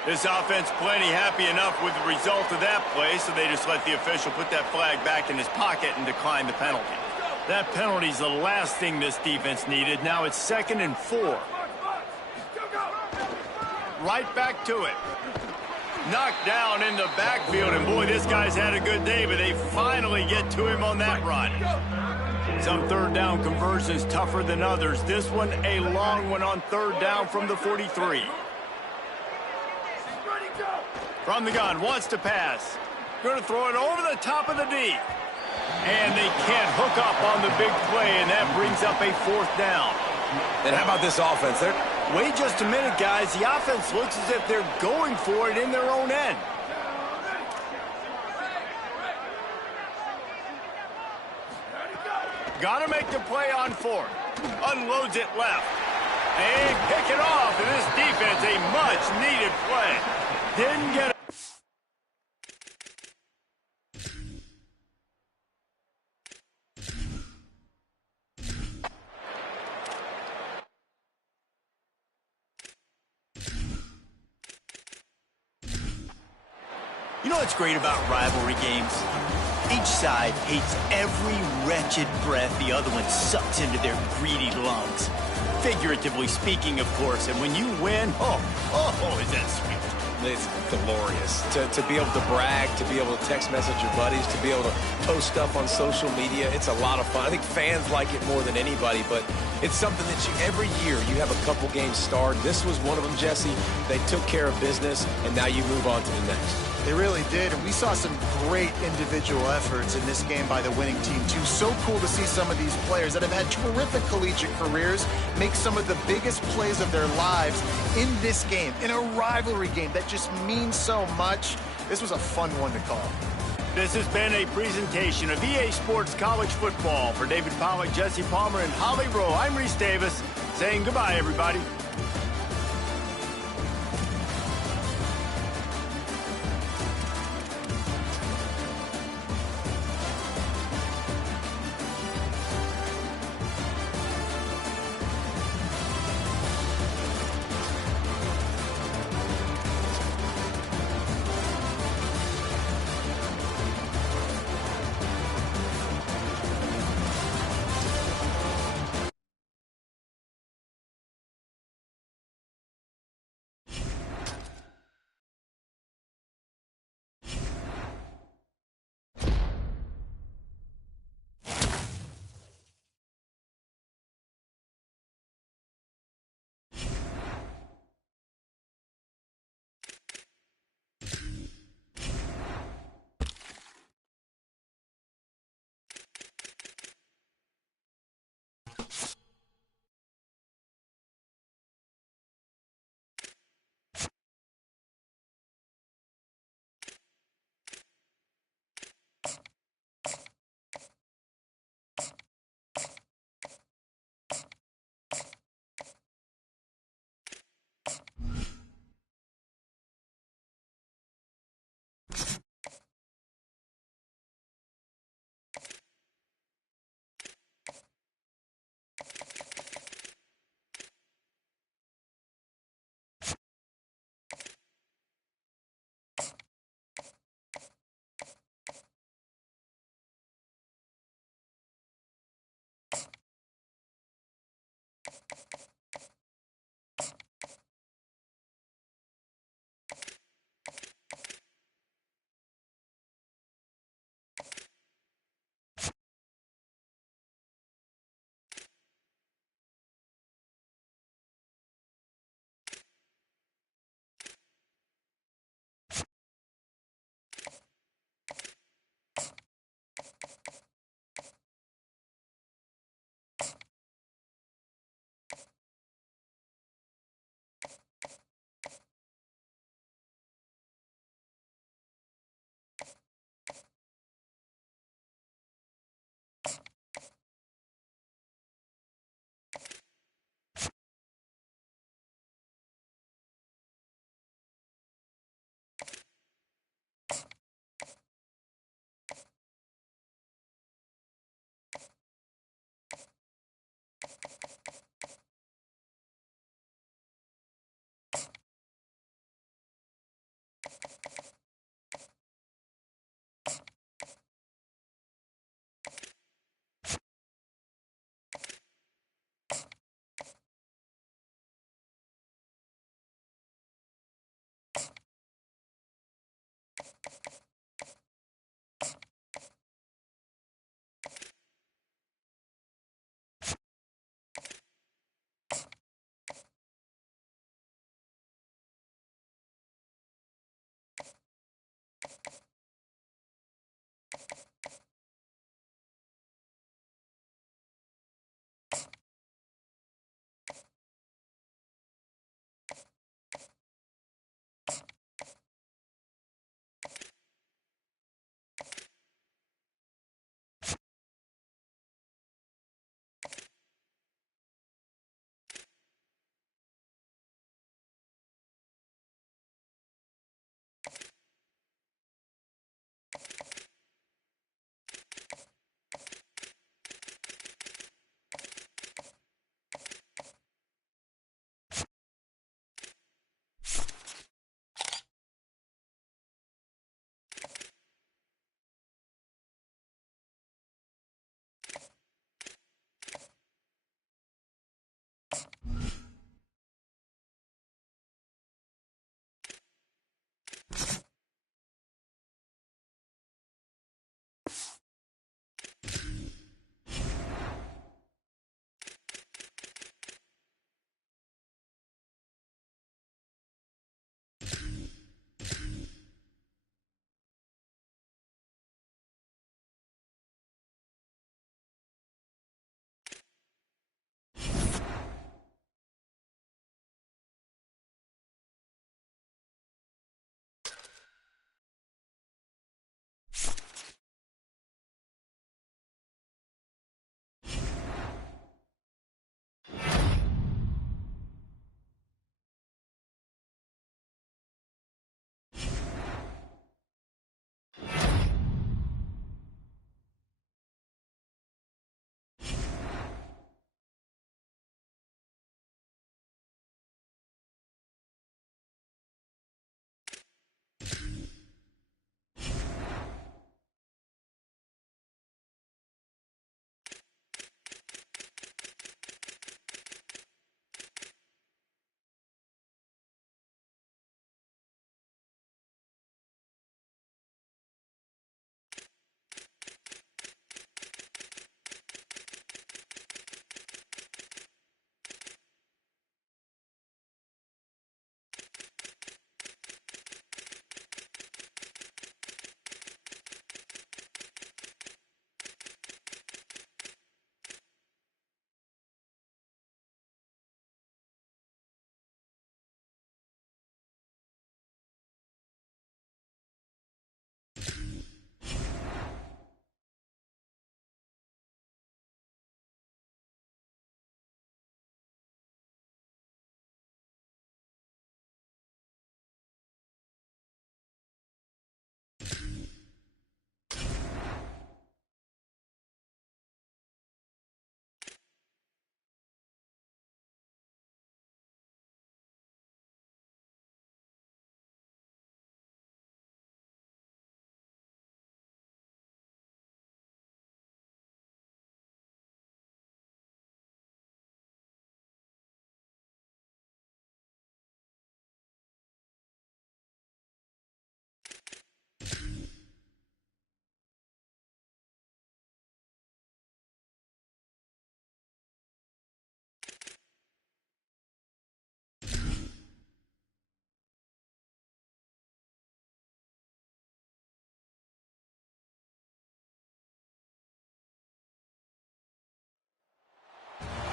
This offense plenty happy enough with the result of that play, so they just let the official put that flag back in his pocket and decline the penalty. That penalty's the last thing this defense needed. Now it's 2nd and 4. Right back to it. Knocked down in the backfield, and boy, this guy's had a good day, but they finally get to him on that run. Some 3rd down conversions tougher than others. This one, a long one on 3rd down from the 43. From the gun, wants to pass. Going to throw it over the top of the D. And they can't hook up on the big play, and that brings up a 4th down. And how about this offense? Wait just a minute, guys. The offense looks as if they're going for it in their own end. Got to make the play on fourth. Unloads it left. And pick it off. And this defense, a much-needed play. Didn't get it. You know what's great about rivalry games? Each side hates every wretched breath the other one sucks into their greedy lungs. Figuratively speaking, of course, and when you win, oh, is that sweet. It's glorious to be able to brag, to be able to text message your buddies, to be able to post stuff on social media. It's a lot of fun. I think fans like it more than anybody, but it's something that every year you have a couple games starred. This was one of them, Jesse. They took care of business, and now you move on to the next. They really did, and we saw some great individual efforts in this game by the winning team, too. So cool to see some of these players that have had terrific collegiate careers make some of the biggest plays of their lives in this game, in a rivalry game that just means so much. This was a fun one to call. This has been a presentation of EA Sports College Football. For David Pollack, Jesse Palmer, and Holly Rowe, I'm Reese Davis, saying goodbye, everybody.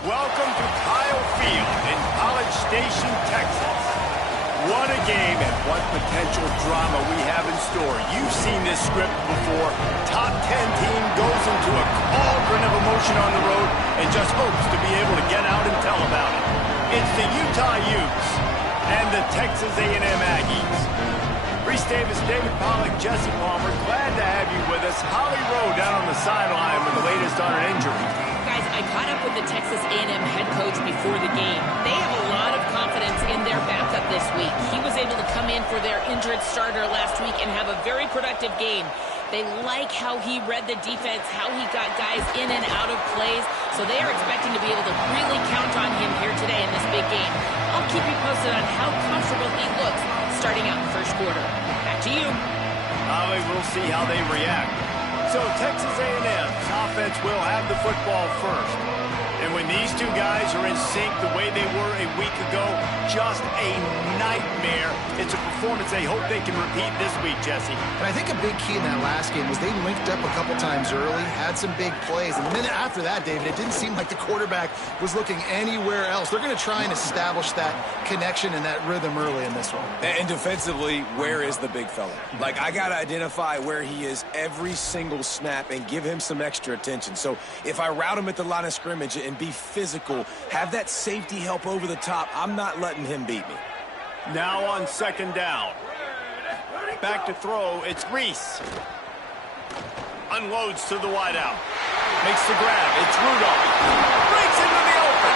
Welcome to Kyle Field in College Station, Texas. What a game and what potential drama we have in store. You've seen this script before. Top 10 team goes into a cauldron of emotion on the road and just hopes to be able to get out and tell about it. It's the Utah Utes and the Texas A&M Aggies. Reese Davis, David Pollack, Jesse Palmer, glad to have you with us. Holly Rowe down on the sideline with the latest on an injury. Guys, I caught up with the Texas A&M head coach before the game. They have a lot of confidence in their backup this week. He was able to come in for their injured starter last week and have a very productive game. They like how he read the defense, how he got guys in and out of plays, so they are expecting to be able to really count on him here today in this big game. I'll keep you posted on how comfortable he looks starting out in the first quarter. Back to you. We'll see how they react. So Texas A&M's offense will have the football first. And when these two guys are in sync the way they were a week ago, just a nightmare. It's a performance they hope they can repeat this week, Jesse. And I think a big key in that last game was they linked up a couple times early, had some big plays. And the minute after that, David, it didn't seem like the quarterback was looking anywhere else. They're going to try and establish that connection and that rhythm early in this one. And defensively, where is the big fella? Like, I got to identify where he is every single snap and give him some extra attention. So if I route him at the line of scrimmage and be physical, have that safety help over the top, I'm not letting him beat me. Now on second down. Back to throw, it's Reese. Unloads to the wideout. Makes the grab, it's Rudolph. Breaks into the open.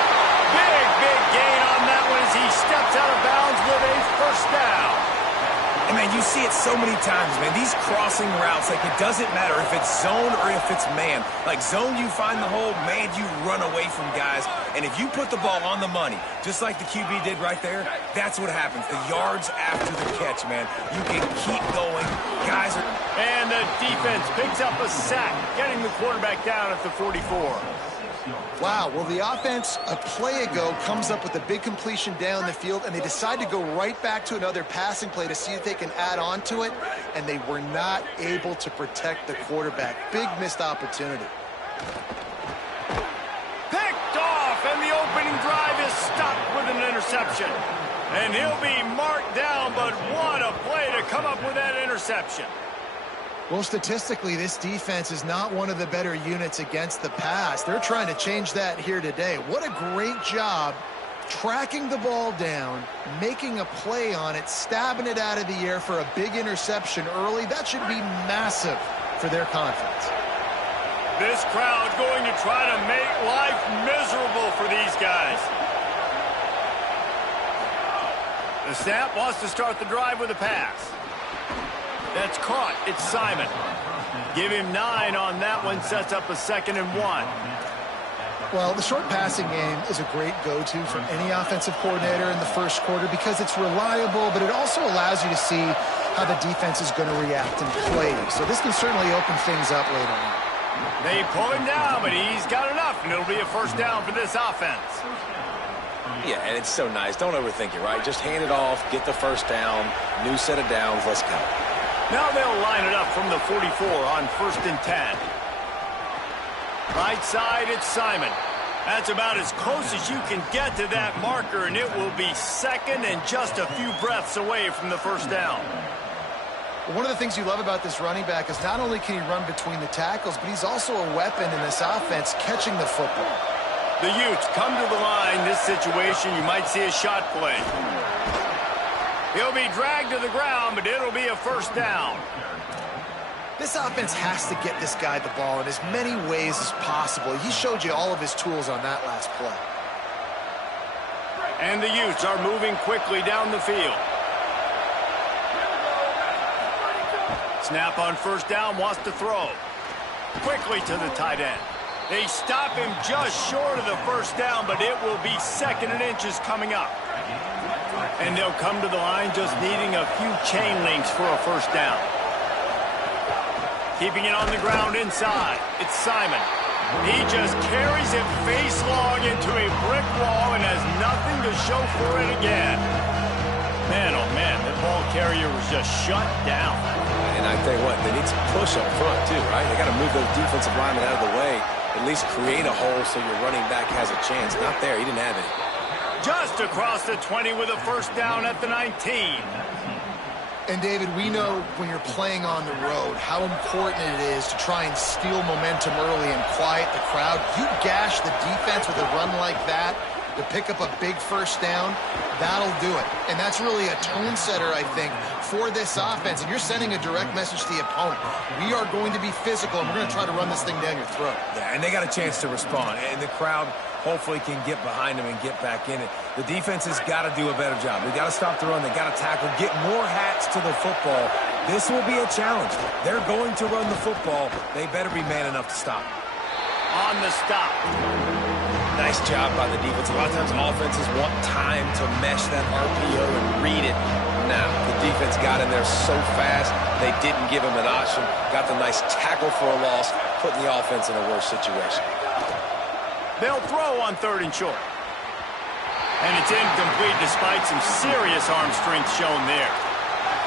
Big gain on that one as he steps out of bounds with a first down. And, man, you see it so many times, man. These crossing routes, like, it doesn't matter if it's zone or if it's man. Like, zone, you find the hole. Man, you run away from guys. And if you put the ball on the money, just like the QB did right there, that's what happens. The yards after the catch, man. You can keep going. Guys are... And the defense picks up a sack, getting the quarterback down at the 44. Wow, well, the offense a play ago comes up with a big completion down the field, and they decide to go right back to another passing play to see if they can add on to it, and they were not able to protect the quarterback. Big missed opportunity. Picked off, and the opening drive is stopped with an interception. And he'll be marked down, but what a play to come up with that interception. Well, statistically, this defense is not one of the better units against the pass. They're trying to change that here today. What a great job tracking the ball down, making a play on it, stabbing it out of the air for a big interception early. That should be massive for their confidence. This crowd going to try to make life miserable for these guys. The snap wants to start the drive with a pass. That's caught. It's Simon. Give him 9 on that one. Sets up a 2nd and 1. Well, the short passing game is a great go-to for any offensive coordinator in the first quarter because it's reliable, but it also allows you to see how the defense is going to react and play. So this can certainly open things up later on. They pull him down, but he's got enough, and it'll be a first down for this offense. Yeah, and it's so nice. Don't overthink it, right? Just hand it off, get the first down, new set of downs, let's go. Now they'll line it up from the 44 on 1st and 10. Right side, it's Simon. That's about as close as you can get to that marker, and it will be 2nd and just a few breaths away from the first down. One of the things you love about this running back is not only can he run between the tackles, but he's also a weapon in this offense catching the football. The Utes come to the line. This situation, you might see a shot play. He'll be dragged to the ground, but it'll be a first down. This offense has to get this guy the ball in as many ways as possible. He showed you all of his tools on that last play. And the Utes are moving quickly down the field. Snap on first down, wants to throw. Quickly to the tight end. They stop him just short of the first down, but it will be 2nd and inches coming up. And they'll come to the line just needing a few chain links for a first down. Keeping it on the ground inside. It's Simon. He just carries it face long into a brick wall and has nothing to show for it again. Man, oh man, the ball carrier was just shut down. And I tell you what, they need some push up front too, right? They got to move those defensive linemen out of the way. at least create a hole so your running back has a chance. Not there. He didn't have any. Just across the 20 with a first down at the 19. And, David, we know when you're playing on the road how important it is to try and steal momentum early and quiet the crowd. You gash the defense with a run like that to pick up a big first down, that'll do it. And that's really a tone setter, I think, for this offense. And you're sending a direct message to the opponent. We are going to be physical, and we're going to try to run this thing down your throat. Yeah, and they got a chance to respond. And the crowd hopefully can get behind them and get back in it. The defense has got to do a better job. They got to stop the run. They got to tackle, get more hats to the football. This will be a challenge. They're going to run the football. They better be man enough to stop. On the stop. Nice job by the defense. A lot of times offenses want time to mesh that RPO and read it. Now, the defense got in there so fast, they didn't give him an option. Got the nice tackle for a loss, putting the offense in a worse situation. They'll throw on 3rd and short. And it's incomplete despite some serious arm strength shown there.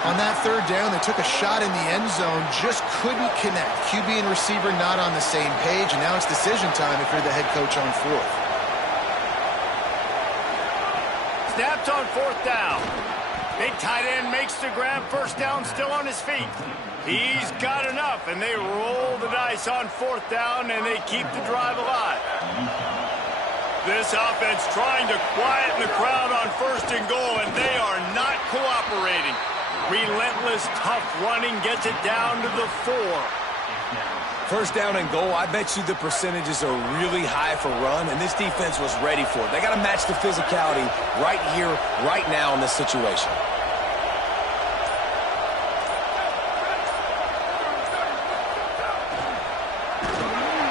On that 3rd down, they took a shot in the end zone, just couldn't connect. QB and receiver not on the same page, and now it's decision time if you're the head coach on 4th. Snaps on 4th down. Big tight end makes the grab, first down, still on his feet. He's got enough, and they roll the dice on 4th down, and they keep the drive alive. This offense trying to quieten the crowd on 1st and goal, and they are not cooperating. Relentless, tough running gets it down to the 4. First down and goal, I bet you the percentages are really high for run, and this defense was ready for it. They got to match the physicality right here, right now in this situation.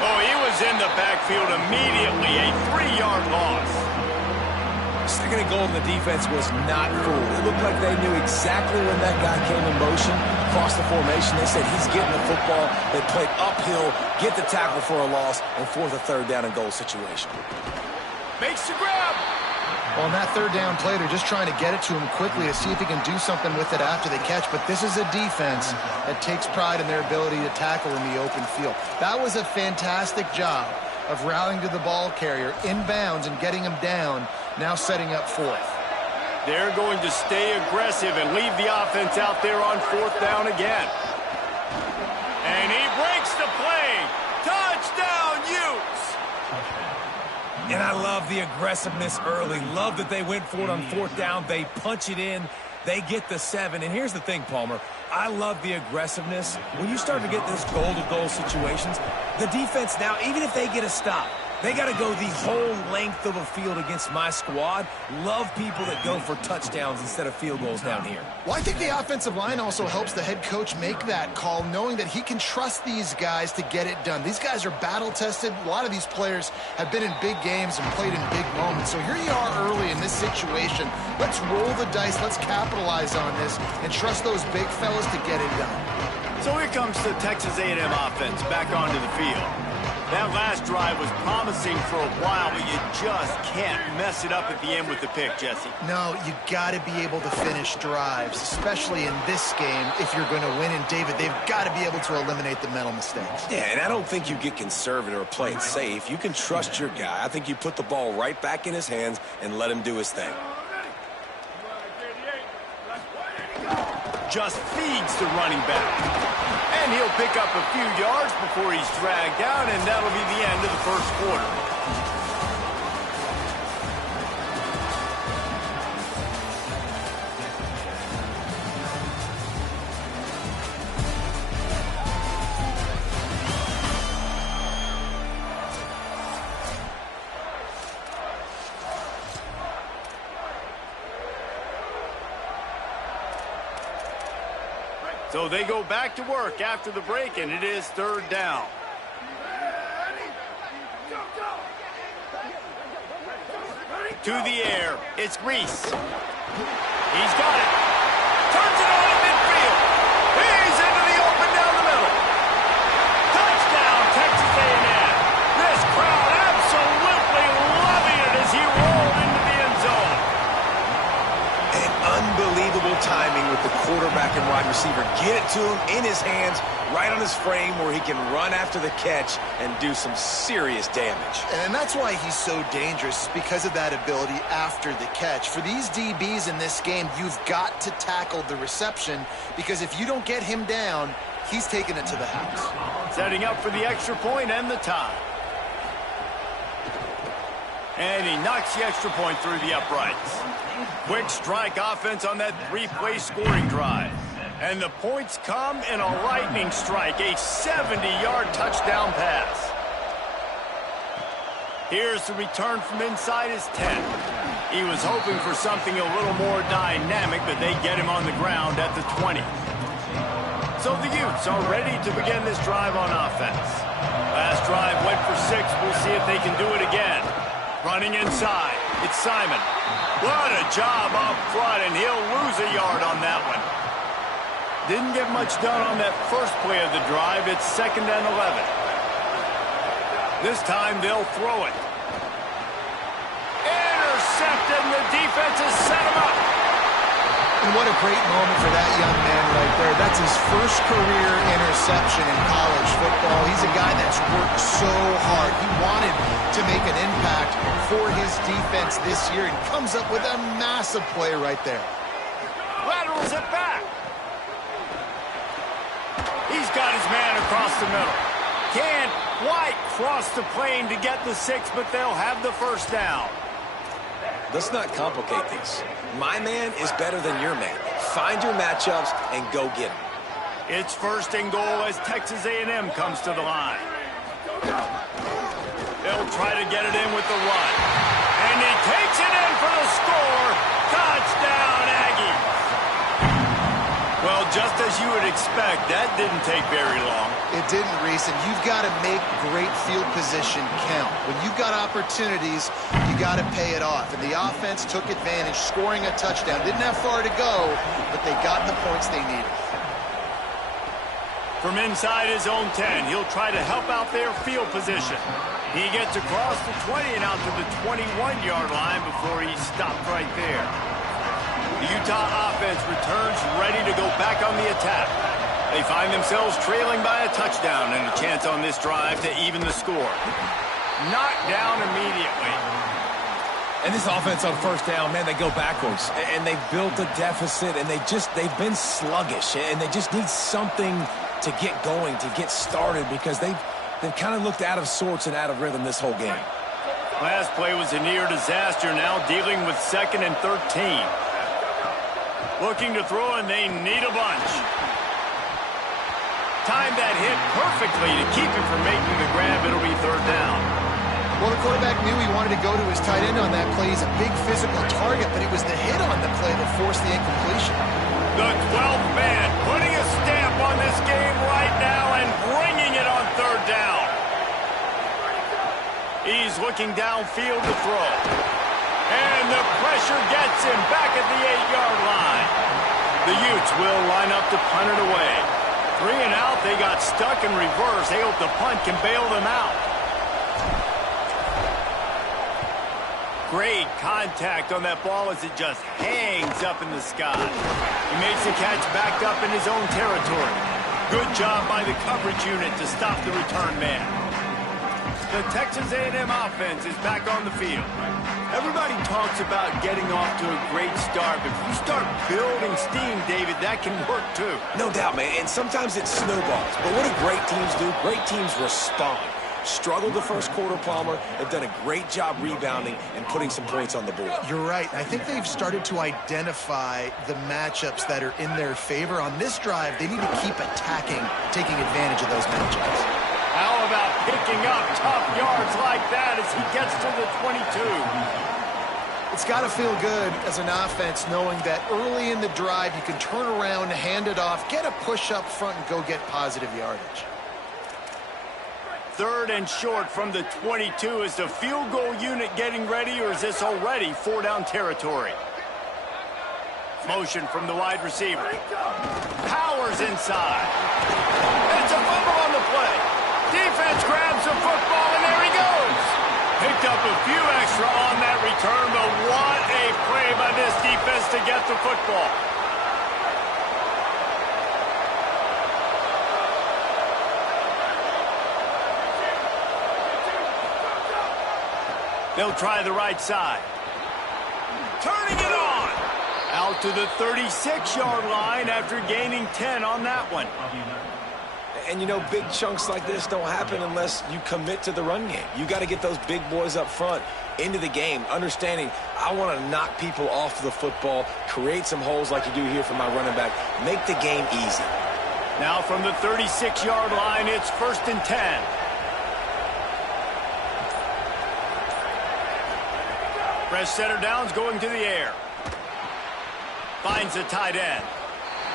Oh, he was in the backfield immediately, a 3-yard loss. Second and goal, and the defense was not fooled. It looked like they knew exactly when that guy came in motion, crossed the formation. They said he's getting the football. They played uphill, get the tackle for a loss, and force a 3rd down and goal situation. Makes the grab. On that 3rd down play, they're just trying to get it to him quickly to see if he can do something with it after they catch. But this is a defense that takes pride in their ability to tackle in the open field. That was a fantastic job of rallying to the ball carrier, inbounds, and getting him down, now setting up 4th. They're going to stay aggressive and leave the offense out there on 4th down again. And he breaks the play. Touchdown, Utes! And I love the aggressiveness early. Love that they went for it on 4th down. They punch it in. They get the 7. And here's the thing, Palmer. I love the aggressiveness. When you start to get those goal-to-goal situations, the defense now, even if they get a stop, they got to go the whole length of a field against my squad. Love people that go for touchdowns instead of field goals down here. Well, I think the offensive line also helps the head coach make that call, knowing that he can trust these guys to get it done. These guys are battle-tested. A lot of these players have been in big games and played in big moments. So here you are early in this situation. Let's roll the dice. Let's capitalize on this and trust those big fellas to get it done. So here comes the Texas A&M offense back onto the field. That last drive was promising for a while, but you just can't mess it up at the end with the pick, Jesse. No, you got to be able to finish drives, especially in this game if you're going to win. And, David, they've got to be able to eliminate the mental mistakes. Yeah, and I don't think you get conservative or play it safe. You can trust your guy. I think you put the ball right back in his hands and let him do his thing. Just feeds the running back. And he'll pick up a few yards before he's dragged down, and that'll be the end of the first quarter. So they go back to work after the break, and it is 3rd down. To the air, it's Reese. He's got it. Turns it on in midfield. He's into the open down the middle. Touchdown, Texas A&M. This crowd absolutely loving it as he rolled into the end zone. And unbelievable timing with the quarterback blocking wide receiver get it to him in his hands, right on his frame where he can run after the catch and do some serious damage. And that's why he's so dangerous, because of that ability after the catch. For these DBs in this game, you've got to tackle the reception, because if you don't get him down, he's taking it to the house. Setting up for the extra point and the tie. And he knocks the extra point through the uprights. Quick strike offense on that three-play scoring drive. And the points come in a lightning strike, a 70-yard touchdown pass. Here's the return from inside his 10. He was hoping for something a little more dynamic, but they get him on the ground at the 20. So the Utes are ready to begin this drive on offense. Last drive went for 6. We'll see if they can do it again. Running inside, it's Simon. What a job up front, and he'll lose a yard on that one. Didn't get much done on that first play of the drive. It's 2nd and 11. This time they'll throw it. Intercepted, and the defense has set him up. And what a great moment for that young man right there. That's his first career interception in college football. He's a guy that's worked so hard. He wanted to make an impact for his defense this year and comes up with a massive play right there. Laterals it back. He's got his man across the middle. Can't quite cross the plane to get the 6, but they'll have the first down. Let's not complicate these. My man is better than your man. Find your matchups and go get them. It's 1st and goal as Texas A&M comes to the line. They'll try to get it in with the run. And he takes it in for the score. Touchdown, Aggies. Well, just as you would expect, that didn't take very long. It didn't, Reese, and you've got to make great field position count. When you've got opportunities, you got to pay it off. And the offense took advantage, scoring a touchdown. Didn't have far to go, but they got the points they needed. From inside his own 10, he'll try to help out their field position. He gets across the 20 and out to the 21-yard line before he's stopped right there. The Utah offense returns ready to go back on the attack. They find themselves trailing by a touchdown and a chance on this drive to even the score. Knocked down immediately. And this offense on 1st down, man, they go backwards. And they've built a deficit, and they've been sluggish. And they just need something to get going, to get started, because they've kind of looked out of sorts and out of rhythm this whole game. Last play was a near disaster, now dealing with 2nd and 13. Looking to throw, and they need a bunch. Timed that hit perfectly to keep him from making the grab. It'll be 3rd down. Well, the quarterback knew he wanted to go to his tight end on that play. He's a big physical target, but it was the hit on the play that forced the incompletion. The 12th man putting a stamp on this game right now and bringing it on 3rd down. He's looking downfield to throw. And the pressure gets him back at the 8-yard line. The Utes will line up to punt it away. 3 and out, they got stuck in reverse. They hope the punt can bail them out. Great contact on that ball as it just hangs up in the sky. He makes the catch backed up in his own territory. Good job by the coverage unit to stop the return man. The Texas A&M offense is back on the field. Everybody talks about getting off to a great start, but if you start building steam, David, that can work too. No doubt, man, and sometimes it snowballs. But what do great teams do? Great teams respond. Struggled the first quarter, Palmer. They've done a great job rebounding and putting some points on the board. You're right. I think they've started to identify the matchups that are in their favor. On this drive, they need to keep attacking, taking advantage of those matchups. How about picking up tough yards like that as he gets to the 22? It's got to feel good as an offense knowing that early in the drive you can turn around, hand it off, get a push up front, and go get positive yardage. 3rd and short from the 22. Is the field goal unit getting ready, or is this already 4-down territory? Motion from the wide receiver. Powers inside. It's a fumble on the play. Defense grabs the football, and there he goes. Picked up a few extra on that return, but what a play by this defense to get the football. They'll try the right side. Turning it on. Out to the 36-yard line after gaining 10 on that one. And, you know, big chunks like this don't happen unless you commit to the run game. You got to get those big boys up front into the game, understanding I want to knock people off the football, create some holes like you do here for my running back, make the game easy. Now from the 36-yard line, it's 1st and 10. Fresh setter down's going to the air. Finds the tight end.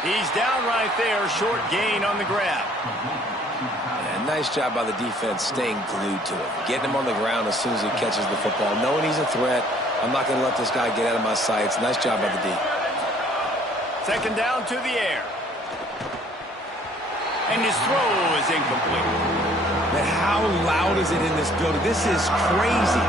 He's down right there, short gain on the grab. Yeah, nice job by the defense staying glued to it. Getting him on the ground as soon as he catches the football. Knowing he's a threat, I'm not going to let this guy get out of my sights. Nice job by the D. 2nd down to the air. And his throw is incomplete. Man, how loud is it in this building? This is crazy.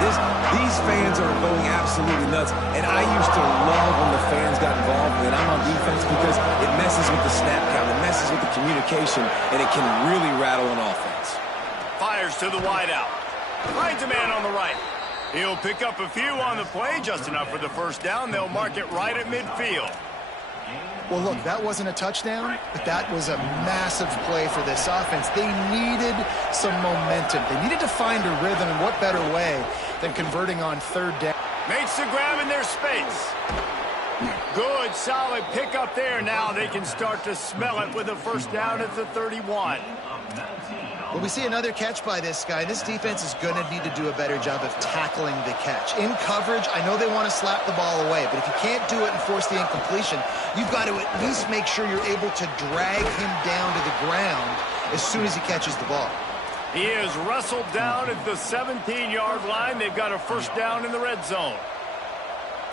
These fans are going absolutely nuts. And I used to love when the fans got involved when I'm on defense because it messes with the snap count, it messes with the communication, and it can really rattle an offense. Fires to the wideout. Finds a man on the right. He'll pick up a few on the play, just enough for the 1st down. They'll mark it right at midfield. Well, look, that wasn't a touchdown, but that was a massive play for this offense. They needed some momentum. They needed to find a rhythm, and what better way than converting on 3rd down. Makes the grab in their space. Good, solid pickup there. Now they can start to smell it with a 1st down at the 31. Well, we see another catch by this guy. This defense is going to need to do a better job of tackling the catch. In coverage, I know they want to slap the ball away, but if you can't do it and force the incompletion, you've got to at least make sure you're able to drag him down to the ground as soon as he catches the ball. He is wrestled down at the 17-yard line. They've got a 1st down in the red zone.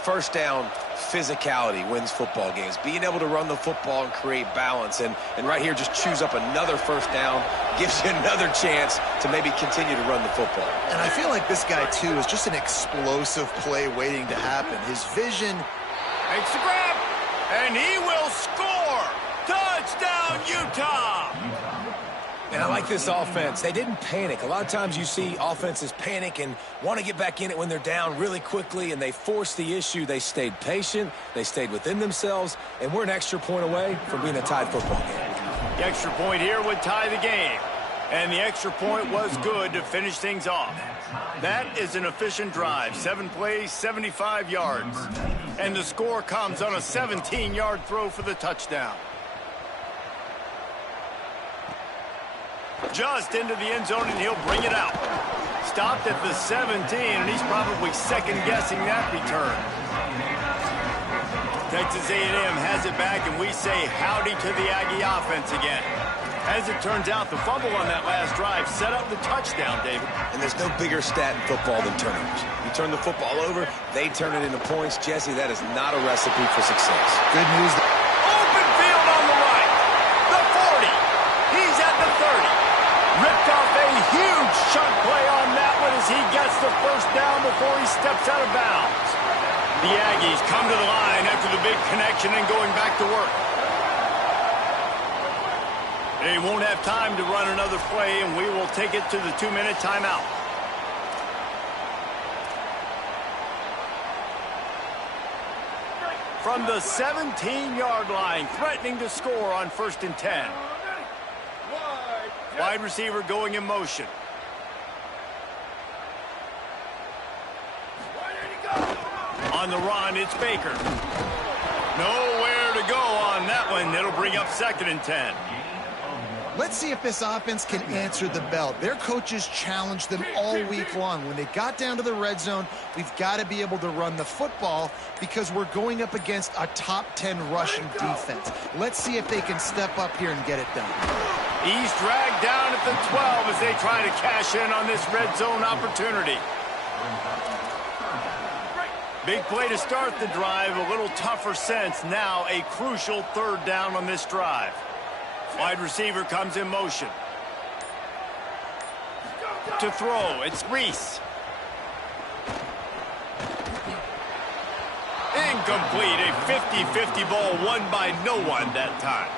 1st down, physicality wins football games. Being able to run the football and create balance. And right here, just choose up another 1st down, gives you another chance to maybe continue to run the football. And I feel like this guy, too, is just an explosive play waiting to happen. His vision. Makes the grab, and he will score. Touchdown, Utah. And I like this offense. They didn't panic. A lot of times you see offenses panic and want to get back in it when they're down really quickly, and they force the issue. They stayed patient. They stayed within themselves, and we're an extra point away from being a tied football game. The extra point here would tie the game, and the extra point was good to finish things off. That is an efficient drive. 7 plays, 75 yards. And the score comes on a 17-yard throw for the touchdown. Just into the end zone, and he'll bring it out. Stopped at the 17, and he's probably second-guessing that return. Texas A&M has it back, and we say howdy to the Aggie offense again. As it turns out, the fumble on that last drive set up the touchdown, David. And there's no bigger stat in football than turnovers. You turn the football over, they turn it into points. Jesse, that is not a recipe for success. Good news. Open field on the right. The 40. He's at the 30. Ripped off a huge chunk play on that one as he gets the 1st down before he steps out of bounds. The Aggies come to the line after the big connection and going back to work. They won't have time to run another play, and we will take it to the 2-minute timeout. From the 17-yard line, threatening to score on 1st and 10. Wide receiver going in motion. On the run, it's Baker. Nowhere to go on that one. It'll bring up 2nd and 10. Let's see if this offense can answer the bell. Their coaches challenged them all week long. When they got down to the red zone, we've got to be able to run the football because we're going up against a top 10 rushing defense. Let's see if they can step up here and get it done. He's dragged down at the 12 as they try to cash in on this red zone opportunity. Big play to start the drive, a little tougher sense. Now a crucial 3rd down on this drive. Wide receiver comes in motion. To throw, it's Reese. Incomplete, a 50-50 ball won by no one that time.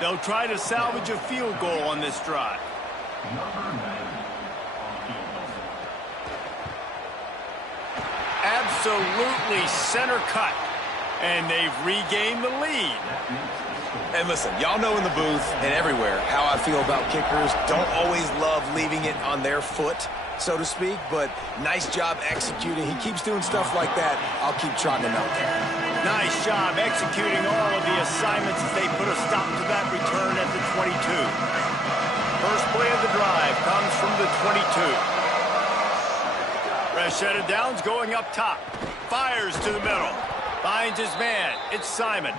They'll try to salvage a field goal on this drive. absolutely center cut. And they've regained the lead. And listen, y'all know in the booth and everywhere how I feel about kickers. Don't always love leaving it on their foot, so to speak, but nice job executing. He keeps doing stuff like that. I'll keep trotting him out there. Nice job executing all of the assignments as they put a stop to that return at the 22. First play of the drive comes from the 22. Fresh set of downs going up top. Fires to the middle. Finds his man. It's Simon.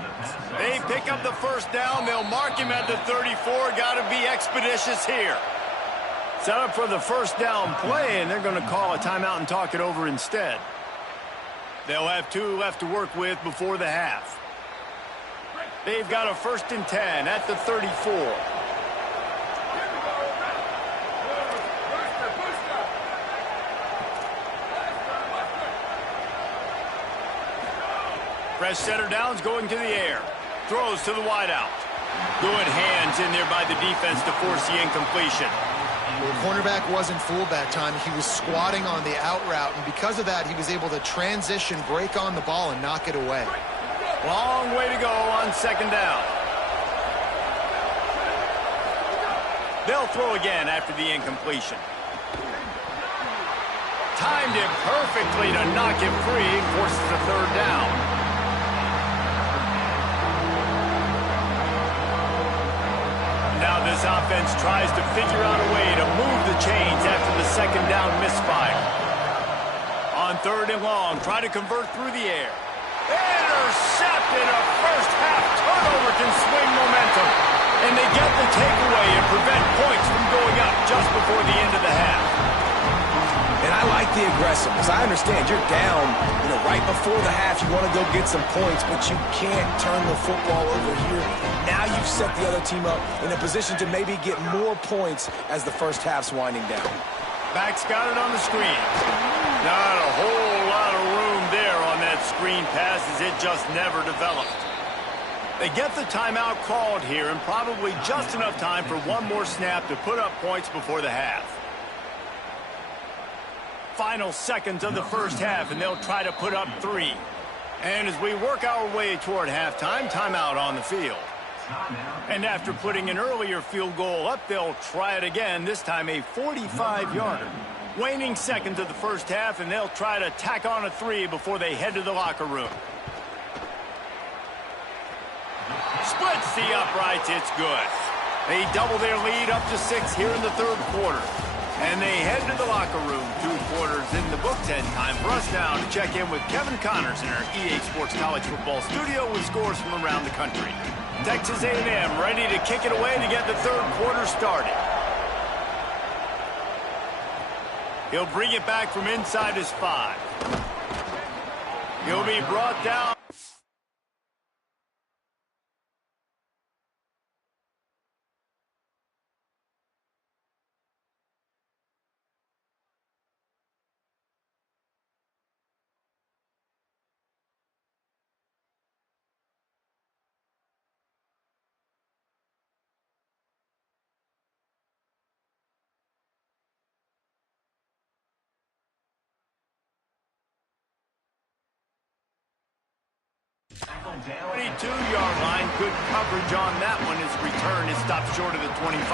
They pick up the first down. They'll mark him at the 34. Got to be expeditious here. Set up for the first down play, and they're going to call a timeout and talk it over instead. They'll have 2 left to work with before the half. They've got a 1st and 10 at the 34. Fresh setter downs going to the air. Throws to the wideout. Good hands in there by the defense to force the incompletion. The cornerback wasn't fooled that time. He was squatting on the out route, and because of that, he was able to transition, break on the ball, and knock it away. Long way to go on 2nd down. They'll throw again after the incompletion. Timed it perfectly to knock him free, forces a 3rd down. Now this offense tries to figure out a way to move the chains after the 2nd down misfire. On 3rd and long, try to convert through the air. Intercepted. A first-half turnover can swing momentum. And they get the takeaway and prevent points from going up just before the end of the half. And I like the aggressiveness. I understand you're down, right before the half. You want to go get some points, but you can't turn the football over here. Now you've set the other team up in a position to maybe get more points as the first half's winding down. Back's got it on the screen. Not a whole lot of room there on that screen pass as it just never developed. They get the timeout called here and probably just enough time for one more snap to put up points before the half. Final seconds of the first half, and they'll try to put up 3. And as we work our way toward halftime, timeout on the field. And after putting an earlier field goal up, they'll try it again, this time a 45-yarder. Waning seconds of the first half, and they'll try to tack on a 3 before they head to the locker room. Splits the uprights, it's good. They double their lead up to 6 here in the 3rd quarter. And they head to the locker room. 2 quarters in the books, and time for us now to check in with Kevin Connors in our EA Sports College Football studio with scores from around the country. Texas A&M ready to kick it away to get the 3rd quarter started. He'll bring it back from inside his 5. He'll be brought down. Tackle down. 22-yard line. Good coverage on that one. His return is stopped short of the 25.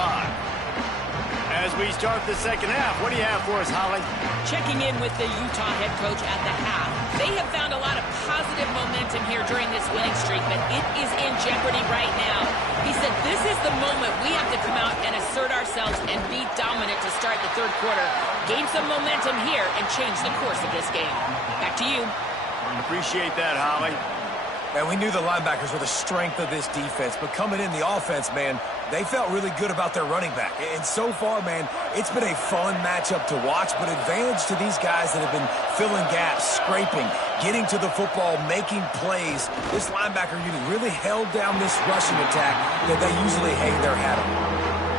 As we start the second half, what do you have for us, Holly? Checking in with the Utah head coach at the half. They have found a lot of positive momentum here during this winning streak, but it is in jeopardy right now. He said this is the moment we have to come out and assert ourselves and be dominant to start the third quarter, gain some momentum here, and change the course of this game. Back to you. Appreciate that, Holly. And we knew the linebackers were the strength of this defense, but coming in the offense, man, they felt really good about their running back. And so far, man, it's been a fun matchup to watch, but advantage to these guys that have been filling gaps, scraping, getting to the football, making plays. This linebacker unit really held down this rushing attack that they usually hang their hat on.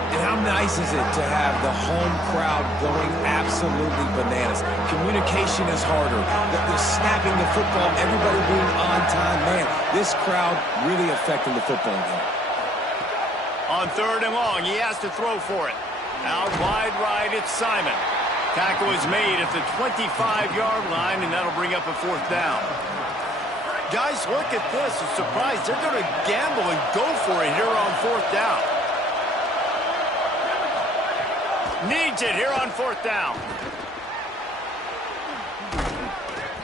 And how nice is it to have the home crowd going absolutely bananas? Communication is harder. The snapping the football, everybody being on time. Man, this crowd really affecting the football game. On third and long, he has to throw for it. Out wide right, it's Simon. Tackle is made at the 25-yard line, and that'll bring up a 4th down. Guys, look at this. I'm surprised. They're going to gamble and go for it here on 4th down. Needs it here on 4th down.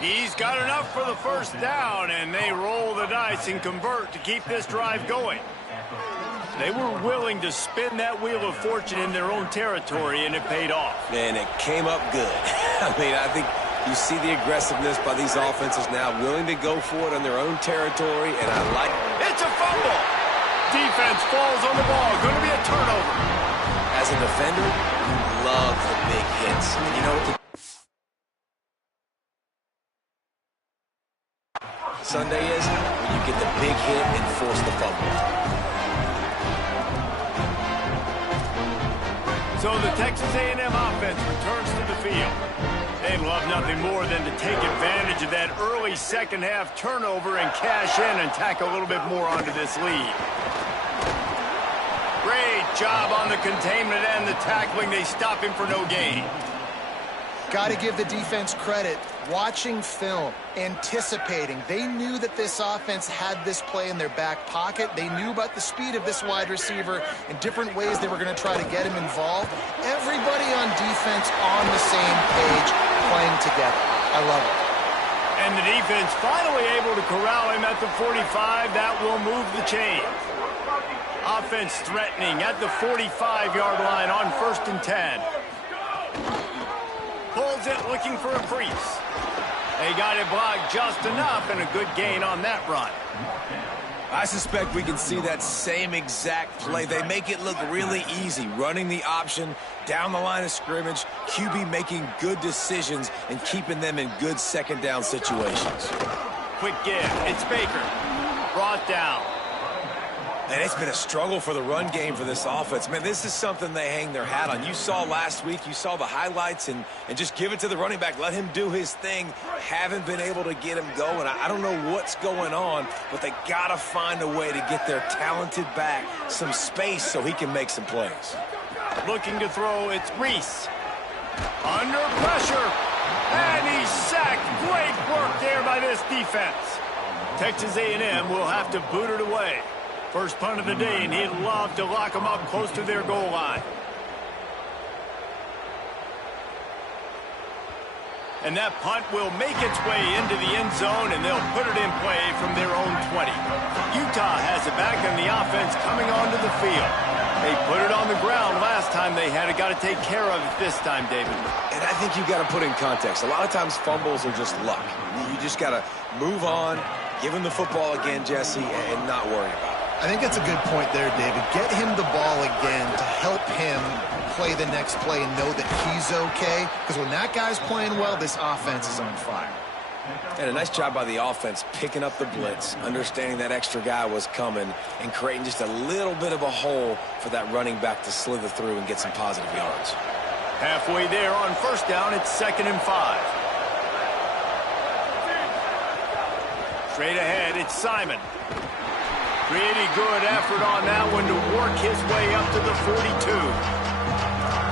He's got enough for the 1st down, and they roll the dice and convert to keep this drive going. They were willing to spin that wheel of fortune in their own territory, and it paid off. And it came up good. I mean, I think you see the aggressiveness by these offenses now, willing to go for it on their own territory, and I like it. It's a fumble. Defense falls on the ball. Going to be a turnover. As a defender, you love the big hits. You know what Sunday is? When you get the big hit and force the fumble. So the Texas A&M offense returns to the field. They'd love nothing more than to take advantage of that early 2nd half turnover and cash in and tack a little bit more onto this lead. Great job on the containment and the tackling. They stop him for no gain. Got to give the defense credit. Watching film, anticipating. They knew that this offense had this play in their back pocket. They knew about the speed of this wide receiver and different ways they were going to try to get him involved. Everybody on defense on the same page, playing together. I love it. And the defense finally able to corral him at the 45. That will move the chain. Offense threatening at the 45-yard line on 1st and 10. Pulls it, looking for a crease. They got it blocked just enough, and a good gain on that run. I suspect we can see that same exact play. They make it look really easy, running the option down the line of scrimmage, QB making good decisions and keeping them in good 2nd down situations. Quick give. It's Baker. Brought down. And it's been a struggle for the run game for this offense. Man, this is something they hang their hat on. You saw last week, you saw the highlights, and just give it to the running back. Let him do his thing. Haven't been able to get him going. I don't know what's going on, but they got to find a way to get their talented back some space so he can make some plays. Looking to throw, it's Reese. Under pressure, and he's sacked. Great work there by this defense. Texas A&M will have to boot it away. First punt of the day, and he'd love to lock them up close to their goal line. And that punt will make its way into the end zone, and they'll put it in play from their own 20. Utah has it back, and the offense coming onto the field. They put it on the ground last time they had it. Got to take care of it this time, David. And I think you've got to put in context. A lot of times fumbles are just luck. You just got to move on, give him the football again, Jesse, and not worry about it. I think that's a good point there, David. Get him the ball again to help him play the next play and know that he's okay. Because when that guy's playing well, this offense is on fire. And a nice job by the offense picking up the blitz, understanding that extra guy was coming, and creating just a little bit of a hole for that running back to slither through and get some positive yards. Halfway there on 1st down, it's 2nd and 5. Straight ahead, it's Simon. Pretty good effort on that one to work his way up to the 42.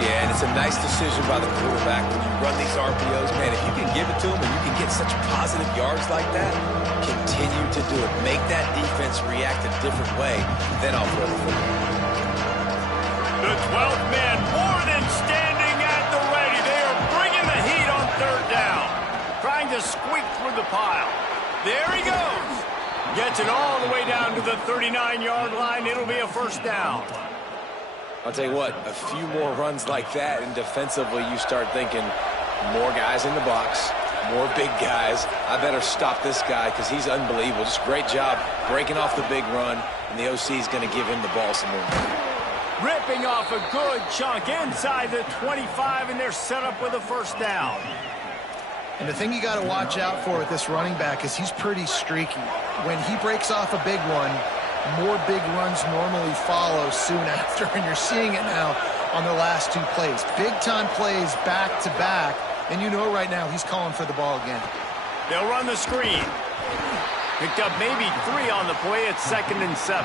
Yeah, and it's a nice decision by the quarterback when you run these RPOs. Man, if you can give it to him and you can get such positive yards like that, continue to do it. Make that defense react a different way, then I'll throw the football. The 12th man more than standing at the ready. They are bringing the heat on 3rd down. Trying to squeak through the pile. There he goes. Gets it all the way down to the 39-yard line. It'll be a 1st down. I'll tell you what, a few more runs like that, and defensively you start thinking more guys in the box, more big guys. I better stop this guy because he's unbelievable. Just great job breaking off the big run, and the OC is going to give him the ball some more. Ripping off a good chunk inside the 25, and they're set up with a 1st down. And the thing you got to watch out for with this running back is he's pretty streaky. When he breaks off a big one, more big runs normally follow soon after, and you're seeing it now on the last 2 plays. Big-time plays back-to-back, and you know right now he's calling for the ball again. They'll run the screen. Picked up maybe 3 on the play at 2nd and 7.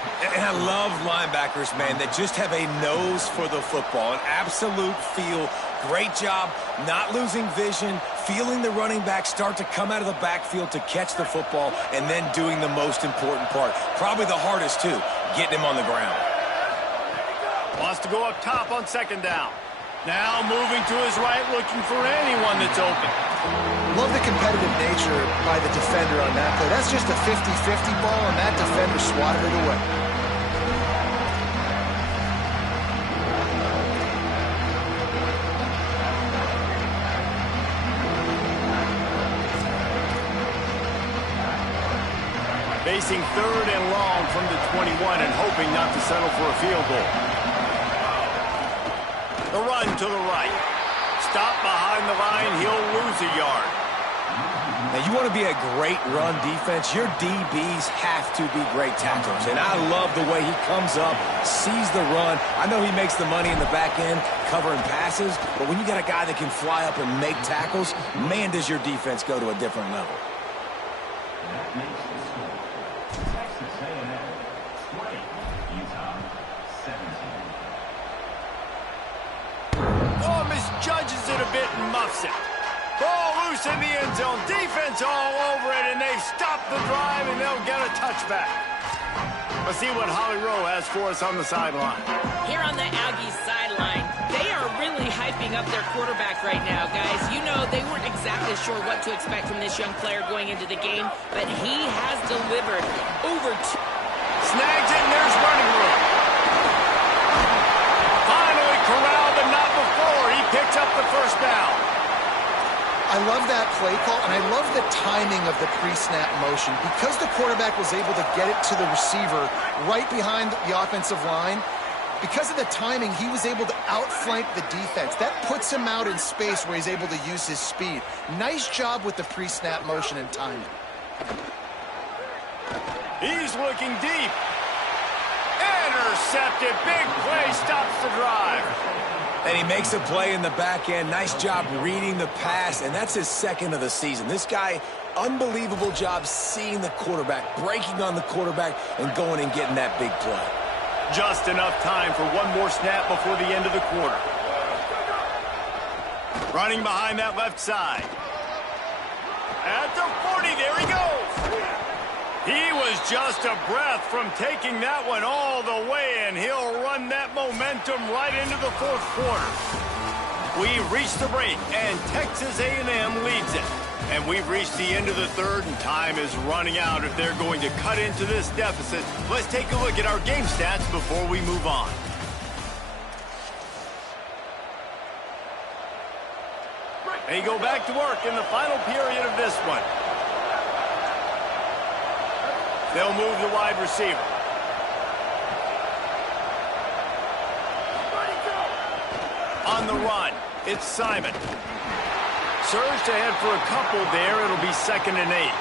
And I love linebackers, man, that just have a nose for the football, an absolute feel. Great job not losing vision, feeling the running back start to come out of the backfield to catch the football, and then doing the most important part. Probably the hardest, too, getting him on the ground. Wants to go up top on second down. Now moving to his right, looking for anyone that's open. Love the competitive nature by the defender on that play. That's just a 50-50 ball, and that defender swatted it away. Facing third and long from the 21 and hoping not to settle for a field goal. The run to the right. Stop behind the line, he'll lose a yard. Now, you want to be a great run defense, your DBs have to be great tacklers. And I love the way he comes up, sees the run. I know he makes the money in the back end covering passes, but when you got a guy that can fly up and make tackles, man, does your defense go to a different level. That makes the score. Texas A&M 20, Utah 17. Oh, misjudges it a bit and muffs it. Ball loose in the end zone. Defense all over it, and they've stopped the drive, and they'll get a touchback. Let's see what Holly Rowe has for us on the sideline. Here on the Aggies sideline, they are really hyping up their quarterback right now, guys. You know, they weren't exactly sure what to expect from this young player going into the game, but he has delivered over two. Snags it, and there's running room. Finally corralled, but not before. He picks up the first down. I love that play call, and I love the timing of the pre-snap motion. Because the quarterback was able to get it to the receiver right behind the offensive line, because of the timing, he was able to outflank the defense. That puts him out in space where he's able to use his speed. Nice job with the pre-snap motion and timing. He's looking deep. Intercepted. Big play stops the drive. And he makes a play in the back end. Nice job reading the pass, and that's his second of the season. This guy, unbelievable job seeing the quarterback, breaking on the quarterback, and going and getting that big play. Just enough time for one more snap before the end of the quarter. Running behind that left side. At the 40, there he goes. He was just a breath from taking that one all the way, and he'll run that momentum right into the fourth quarter. We've reached the break, and Texas A&M leads it. And we've reached the end of the third, and time is running out if they're going to cut into this deficit. Let's take a look at our game stats before we move on. They go back to work in the final period of this one. They'll move the wide receiver. On the run, it's Simon. Surged ahead for a couple there. It'll be 2nd and 8.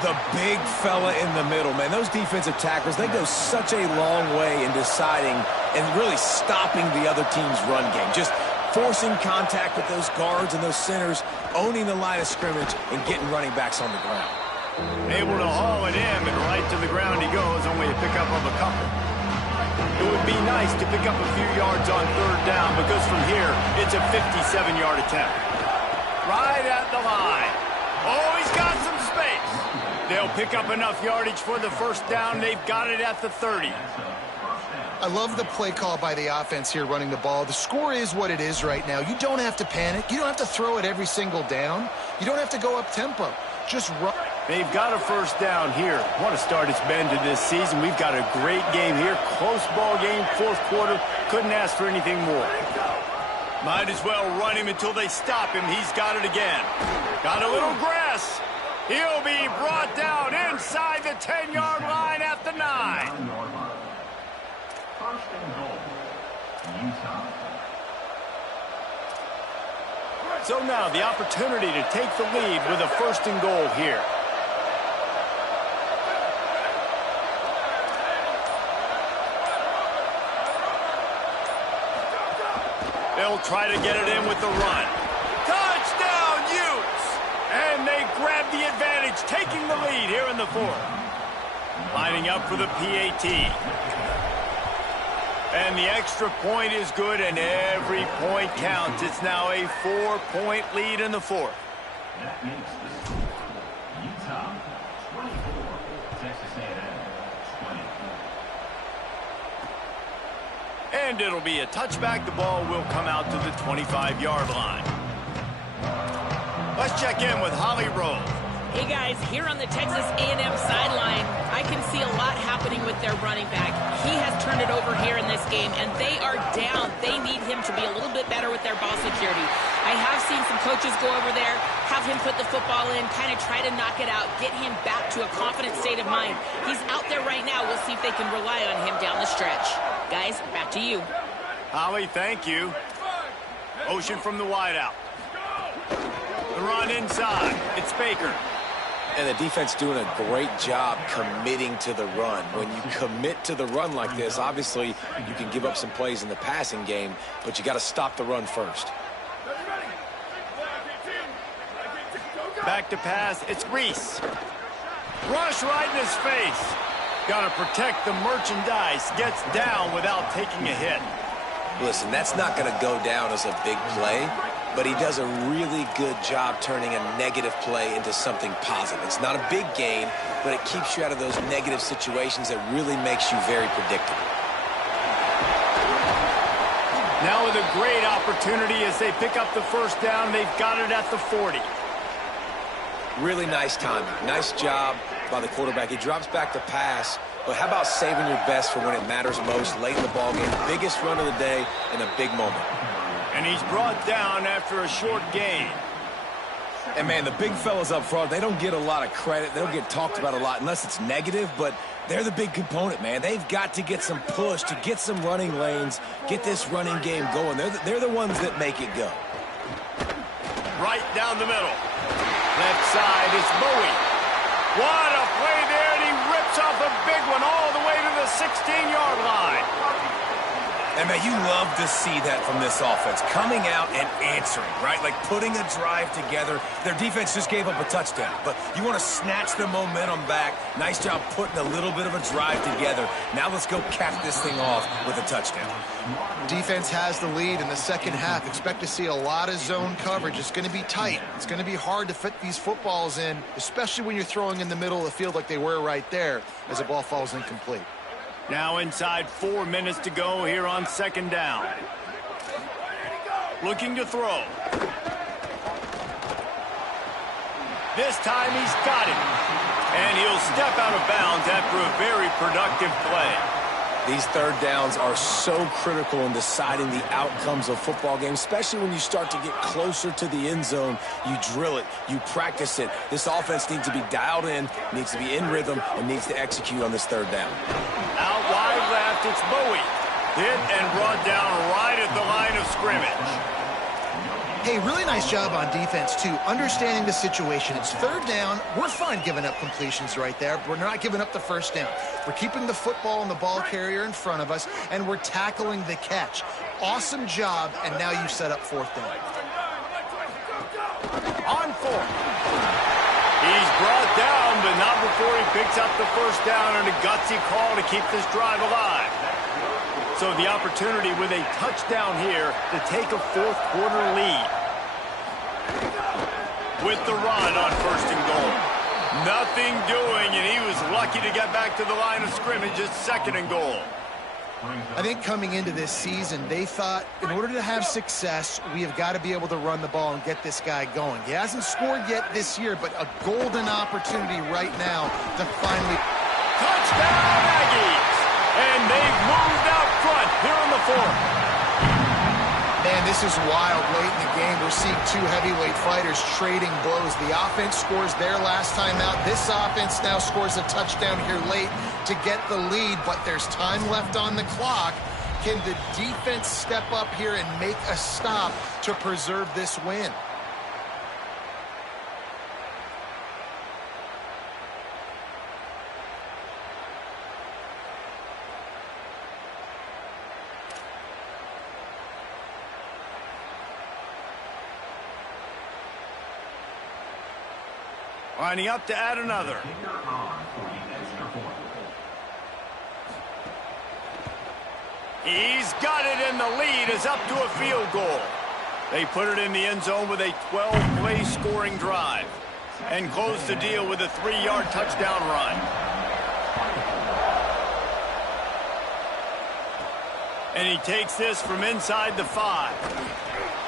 The big fella in the middle, man. Those defensive tackles, they go such a long way in deciding and really stopping the other team's run game. Just forcing contact with those guards and those centers, owning the line of scrimmage, and getting running backs on the ground. Able to haul it in, and right to the ground he goes, only a pickup of a couple. It would be nice to pick up a few yards on third down, because from here, it's a 57-yard attempt. Right at the line. Oh, he's got some space. They'll pick up enough yardage for the first down. They've got it at the 30. I love the play call by the offense here running the ball. The score is what it is right now. You don't have to panic. You don't have to throw it every single down. You don't have to go up tempo. Just run. They've got a first down here. What a start it's been to this season. We've got a great game here. Close ball game, fourth quarter. Couldn't ask for anything more. Might as well run him until they stop him. He's got it again. Got a little grass. He'll be brought down inside the 10-yard line at the 9. First and goal, Utah. So now the opportunity to take the lead with a first and goal here. They'll try to get it in with the run. Touchdown, Utes! And they grab the advantage, taking the lead here in the fourth. Lining up for the PAT. And the extra point is good, and every point counts. It's now a 4-point lead in the fourth. That makes the score Utah 24, Texas A&M 24. And it'll be a touchback. The ball will come out to the 25-yard line. Let's check in with Holly Rowe. Hey guys, here on the Texas A&M sideline, I can see a lot happening with their running back. He has turned it over here in this game, and they are down. They need him to be a little bit better with their ball security. I have seen some coaches go over there, have him put the football in, kind of try to knock it out, get him back to a confident state of mind. He's out there right now. We'll see if they can rely on him down the stretch. Guys, back to you. Holly, thank you. Motion from the wideout. The run inside. It's Baker. And the defense doing a great job committing to the run. When you commit to the run like this, obviously you can give up some plays in the passing game, but you got to stop the run first. Back to pass. It's Reese. Rush right in his face. Got to protect the merchandise. Gets down without taking a hit. Listen, that's not going to go down as a big play, but he does a really good job turning a negative play into something positive. It's not a big gain, but it keeps you out of those negative situations that really makes you very predictable. Now with a great opportunity as they pick up the first down. They've got it at the 40. Really nice timing. Nice job by the quarterback. He drops back to pass, but how about saving your best for when it matters most late in the ballgame? Biggest run of the day in a big moment. And he's brought down after a short gain. And, man, the big fellas up front, they don't get a lot of credit. They don't get talked about a lot unless it's negative, but they're the big component, man. They've got to get some push, to get some running lanes, get this running game going. They're the ones that make it go. Right down the middle. Left side is Bowie. What a play there, and he rips off a big one all the way to the 16-yard line. And, man, you love to see that from this offense, coming out and answering, right? Like putting a drive together. Their defense just gave up a touchdown, but you want to snatch the momentum back. Nice job putting a little bit of a drive together. Now let's go cap this thing off with a touchdown. Defense has the lead in the second half. Expect to see a lot of zone coverage. It's going to be tight. It's going to be hard to fit these footballs in, especially when you're throwing in the middle of the field like they were right there as the ball falls incomplete. Now inside 4 minutes to go here on second down. Looking to throw. This time he's got it. And he'll step out of bounds after a very productive play. These third downs are so critical in deciding the outcomes of football games, especially when you start to get closer to the end zone. You drill it, you practice it. This offense needs to be dialed in, needs to be in rhythm, and needs to execute on this third down. Out wide left, it's Bowie. Hit and brought down right at the line of scrimmage. Hey, really nice job on defense, too, understanding the situation. It's third down. We're fine giving up completions right there. We're not giving up the first down. We're keeping the football and the ball carrier in front of us, and we're tackling the catch. Awesome job, and now you set up fourth down. On fourth. He's brought down, but not before he picks up the first down and a gutsy call to keep this drive alive. So the opportunity with a touchdown here to take a fourth quarter lead. With the run on first and goal. Nothing doing, and he was lucky to get back to the line of scrimmage at second and goal. I think coming into this season, they thought in order to have success, we have got to be able to run the ball and get this guy going. He hasn't scored yet this year, but a golden opportunity right now to finally... Touchdown, Aggies! And they've moved out front here in the fourth. Man, this is wild late in the game. We're seeing two heavyweight fighters trading blows. The offense scores their last time out. This offense now scores a touchdown here late to get the lead, but there's time left on the clock. Can the defense step up here and make a stop to preserve this win? Lining up to add another. Kicker on for the extra point. He's got it, and the lead is up to a field goal. They put it in the end zone with a 12-play scoring drive and close the deal with a 3-yard touchdown run. And he takes this from inside the 5.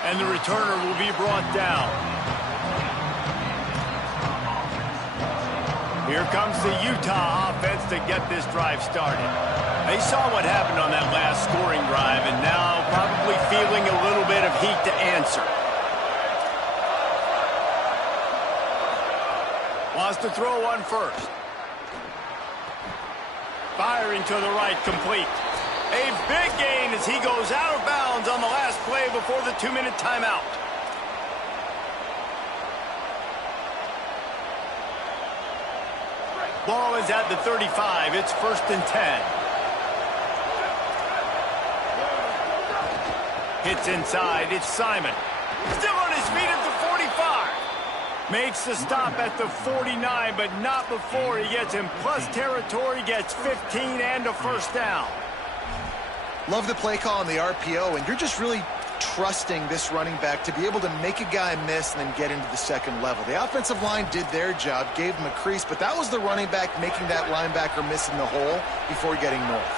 And the returner will be brought down. Here comes the Utah offense to get this drive started. They saw what happened on that last scoring drive and now probably feeling a little bit of heat to answer. Wants to throw one first. Firing to the right, complete. A big gain as he goes out of bounds on the last play before the 2-minute timeout. Ball is at the 35. It's 1st and 10. Hits inside. It's Simon. Still on his feet at the 45. Makes the stop at the 49, but not before he gets in plus territory, gets 15 and a first down. Love the play call on the RPO, and you're just really trusting this running back to be able to make a guy miss and then get into the second level. The offensive line did their job, gave him a crease, but that was the running back making that linebacker miss in the hole before getting north.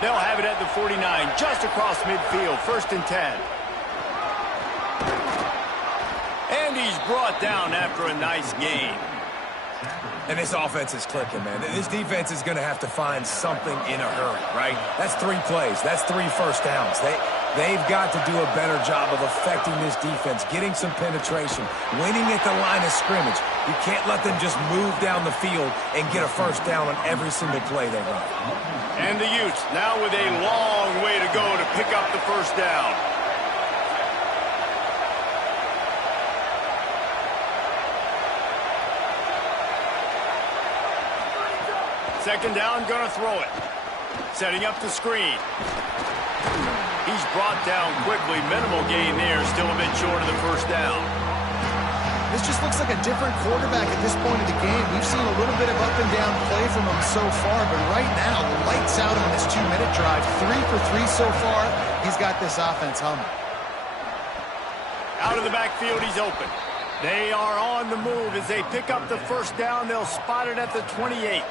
They'll have it at the 49, just across midfield, 1st and 10. And he's brought down after a nice gain. And this offense is clicking, man. This defense is going to have to find something in a hurry, right? That's 3 plays. That's 3 first downs. They've got to do a better job of affecting this defense, getting some penetration, winning at the line of scrimmage. You can't let them just move down the field and get a first down on every single play they run. And the Utes now with a long way to go to pick up the first down. Second down, gonna throw it. Setting up the screen. He's brought down quickly. Minimal gain there, still a bit short of the first down. This just looks like a different quarterback at this point of the game. We've seen a little bit of up and down play from him so far, but right now, lights out on this 2-minute drive. 3 for 3 so far. He's got this offense humming. Out of the backfield, he's open. They are on the move as they pick up the first down. They'll spot it at the 28.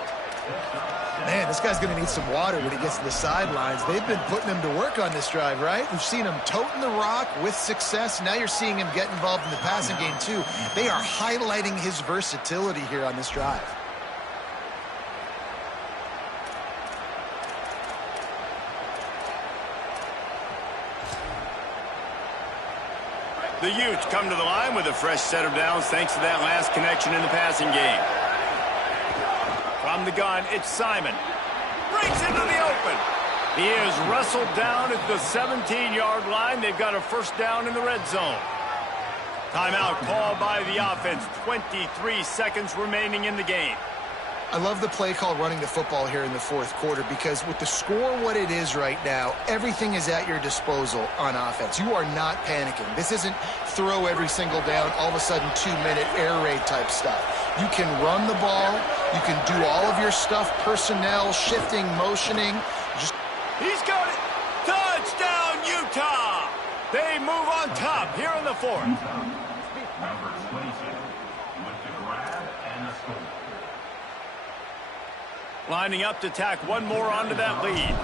Man, this guy's going to need some water when he gets to the sidelines. They've been putting him to work on this drive, right? We've seen him toting the rock with success. Now you're seeing him get involved in the passing game, too. They are highlighting his versatility here on this drive. The Utes come to the line with a fresh set of downs thanks to that last connection in the passing game. From the gun, it's Simon. Breaks into the open. He is wrestled down at the 17-yard line. They've got a first down in the red zone. Timeout called by the offense. 23 seconds remaining in the game. I love the play call running the football here in the 4th quarter because with the score what it is right now, everything is at your disposal on offense. You are not panicking. This isn't throw every single down, all of a sudden 2-minute air raid type stuff. You can run the ball. You can do all of your stuff, personnel, shifting, motioning. He's got it. Touchdown, Utah. They move on top here in the 4th. Number 22 with the grab and the score. Lining up to tack one more onto that lead.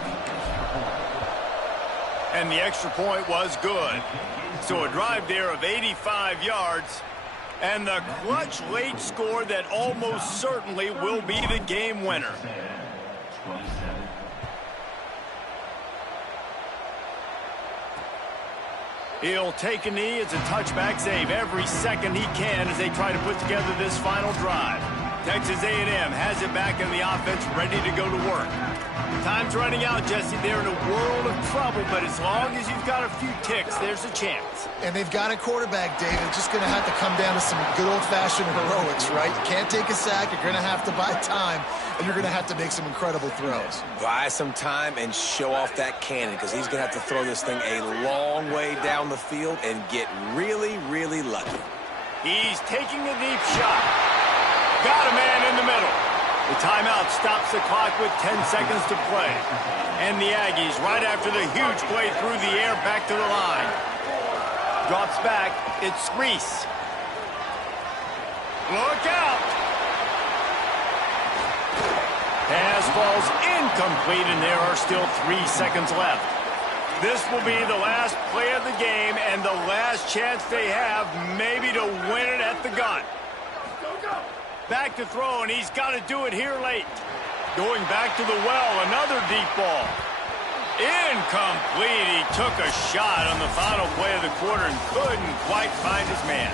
And the extra point was good. So a drive there of 85 yards. And the clutch late score that almost certainly will be the game winner. He'll take a knee. It's a touchback save every second he can as they try to put together this final drive. Texas A&M has it back in the offense, ready to go to work. Time's running out, Jesse. They're in a world of trouble, but as long as you've got a few ticks, there's a chance. And they've got a quarterback, David. Just going to have to come down to some good old-fashioned heroics, right? You can't take a sack. You're going to have to buy time, and you're going to have to make some incredible throws. Buy some time and show off that cannon because he's going to have to throw this thing a long way down the field and get really, really lucky. He's taking a deep shot. Got a man in the middle. The timeout stops the clock with 10 seconds to play. And the Aggies, right after the huge play through the air, back to the line. Drops back. It's Reese. Look out! Pass falls incomplete, and there are still 3 seconds left. This will be the last play of the game and the last chance they have maybe to win it at the gun. Back to throw, and he's got to do it here late. Going back to the well, another deep ball. Incomplete. He took a shot on the final play of the quarter and couldn't quite find his man.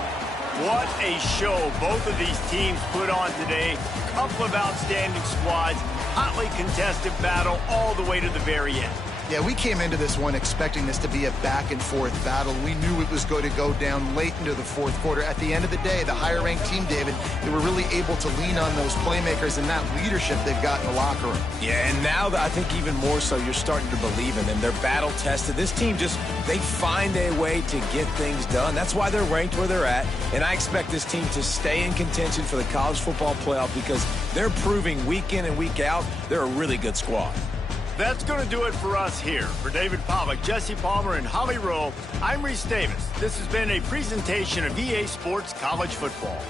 What a show both of these teams put on today. Couple of outstanding squads, hotly contested battle all the way to the very end. Yeah, we came into this one expecting this to be a back-and-forth battle. We knew it was going to go down late into the fourth quarter. At the end of the day, the higher-ranked team, David, they were really able to lean on those playmakers and that leadership they've got in the locker room. Yeah, and now I think even more so, you're starting to believe in them. They're battle-tested. This team they find a way to get things done. That's why they're ranked where they're at, and I expect this team to stay in contention for the college football playoff because they're proving week in and week out they're a really good squad. That's going to do it for us here. For David Pollack, Jesse Palmer, and Holly Rowe, I'm Reese Davis. This has been a presentation of EA Sports College Football.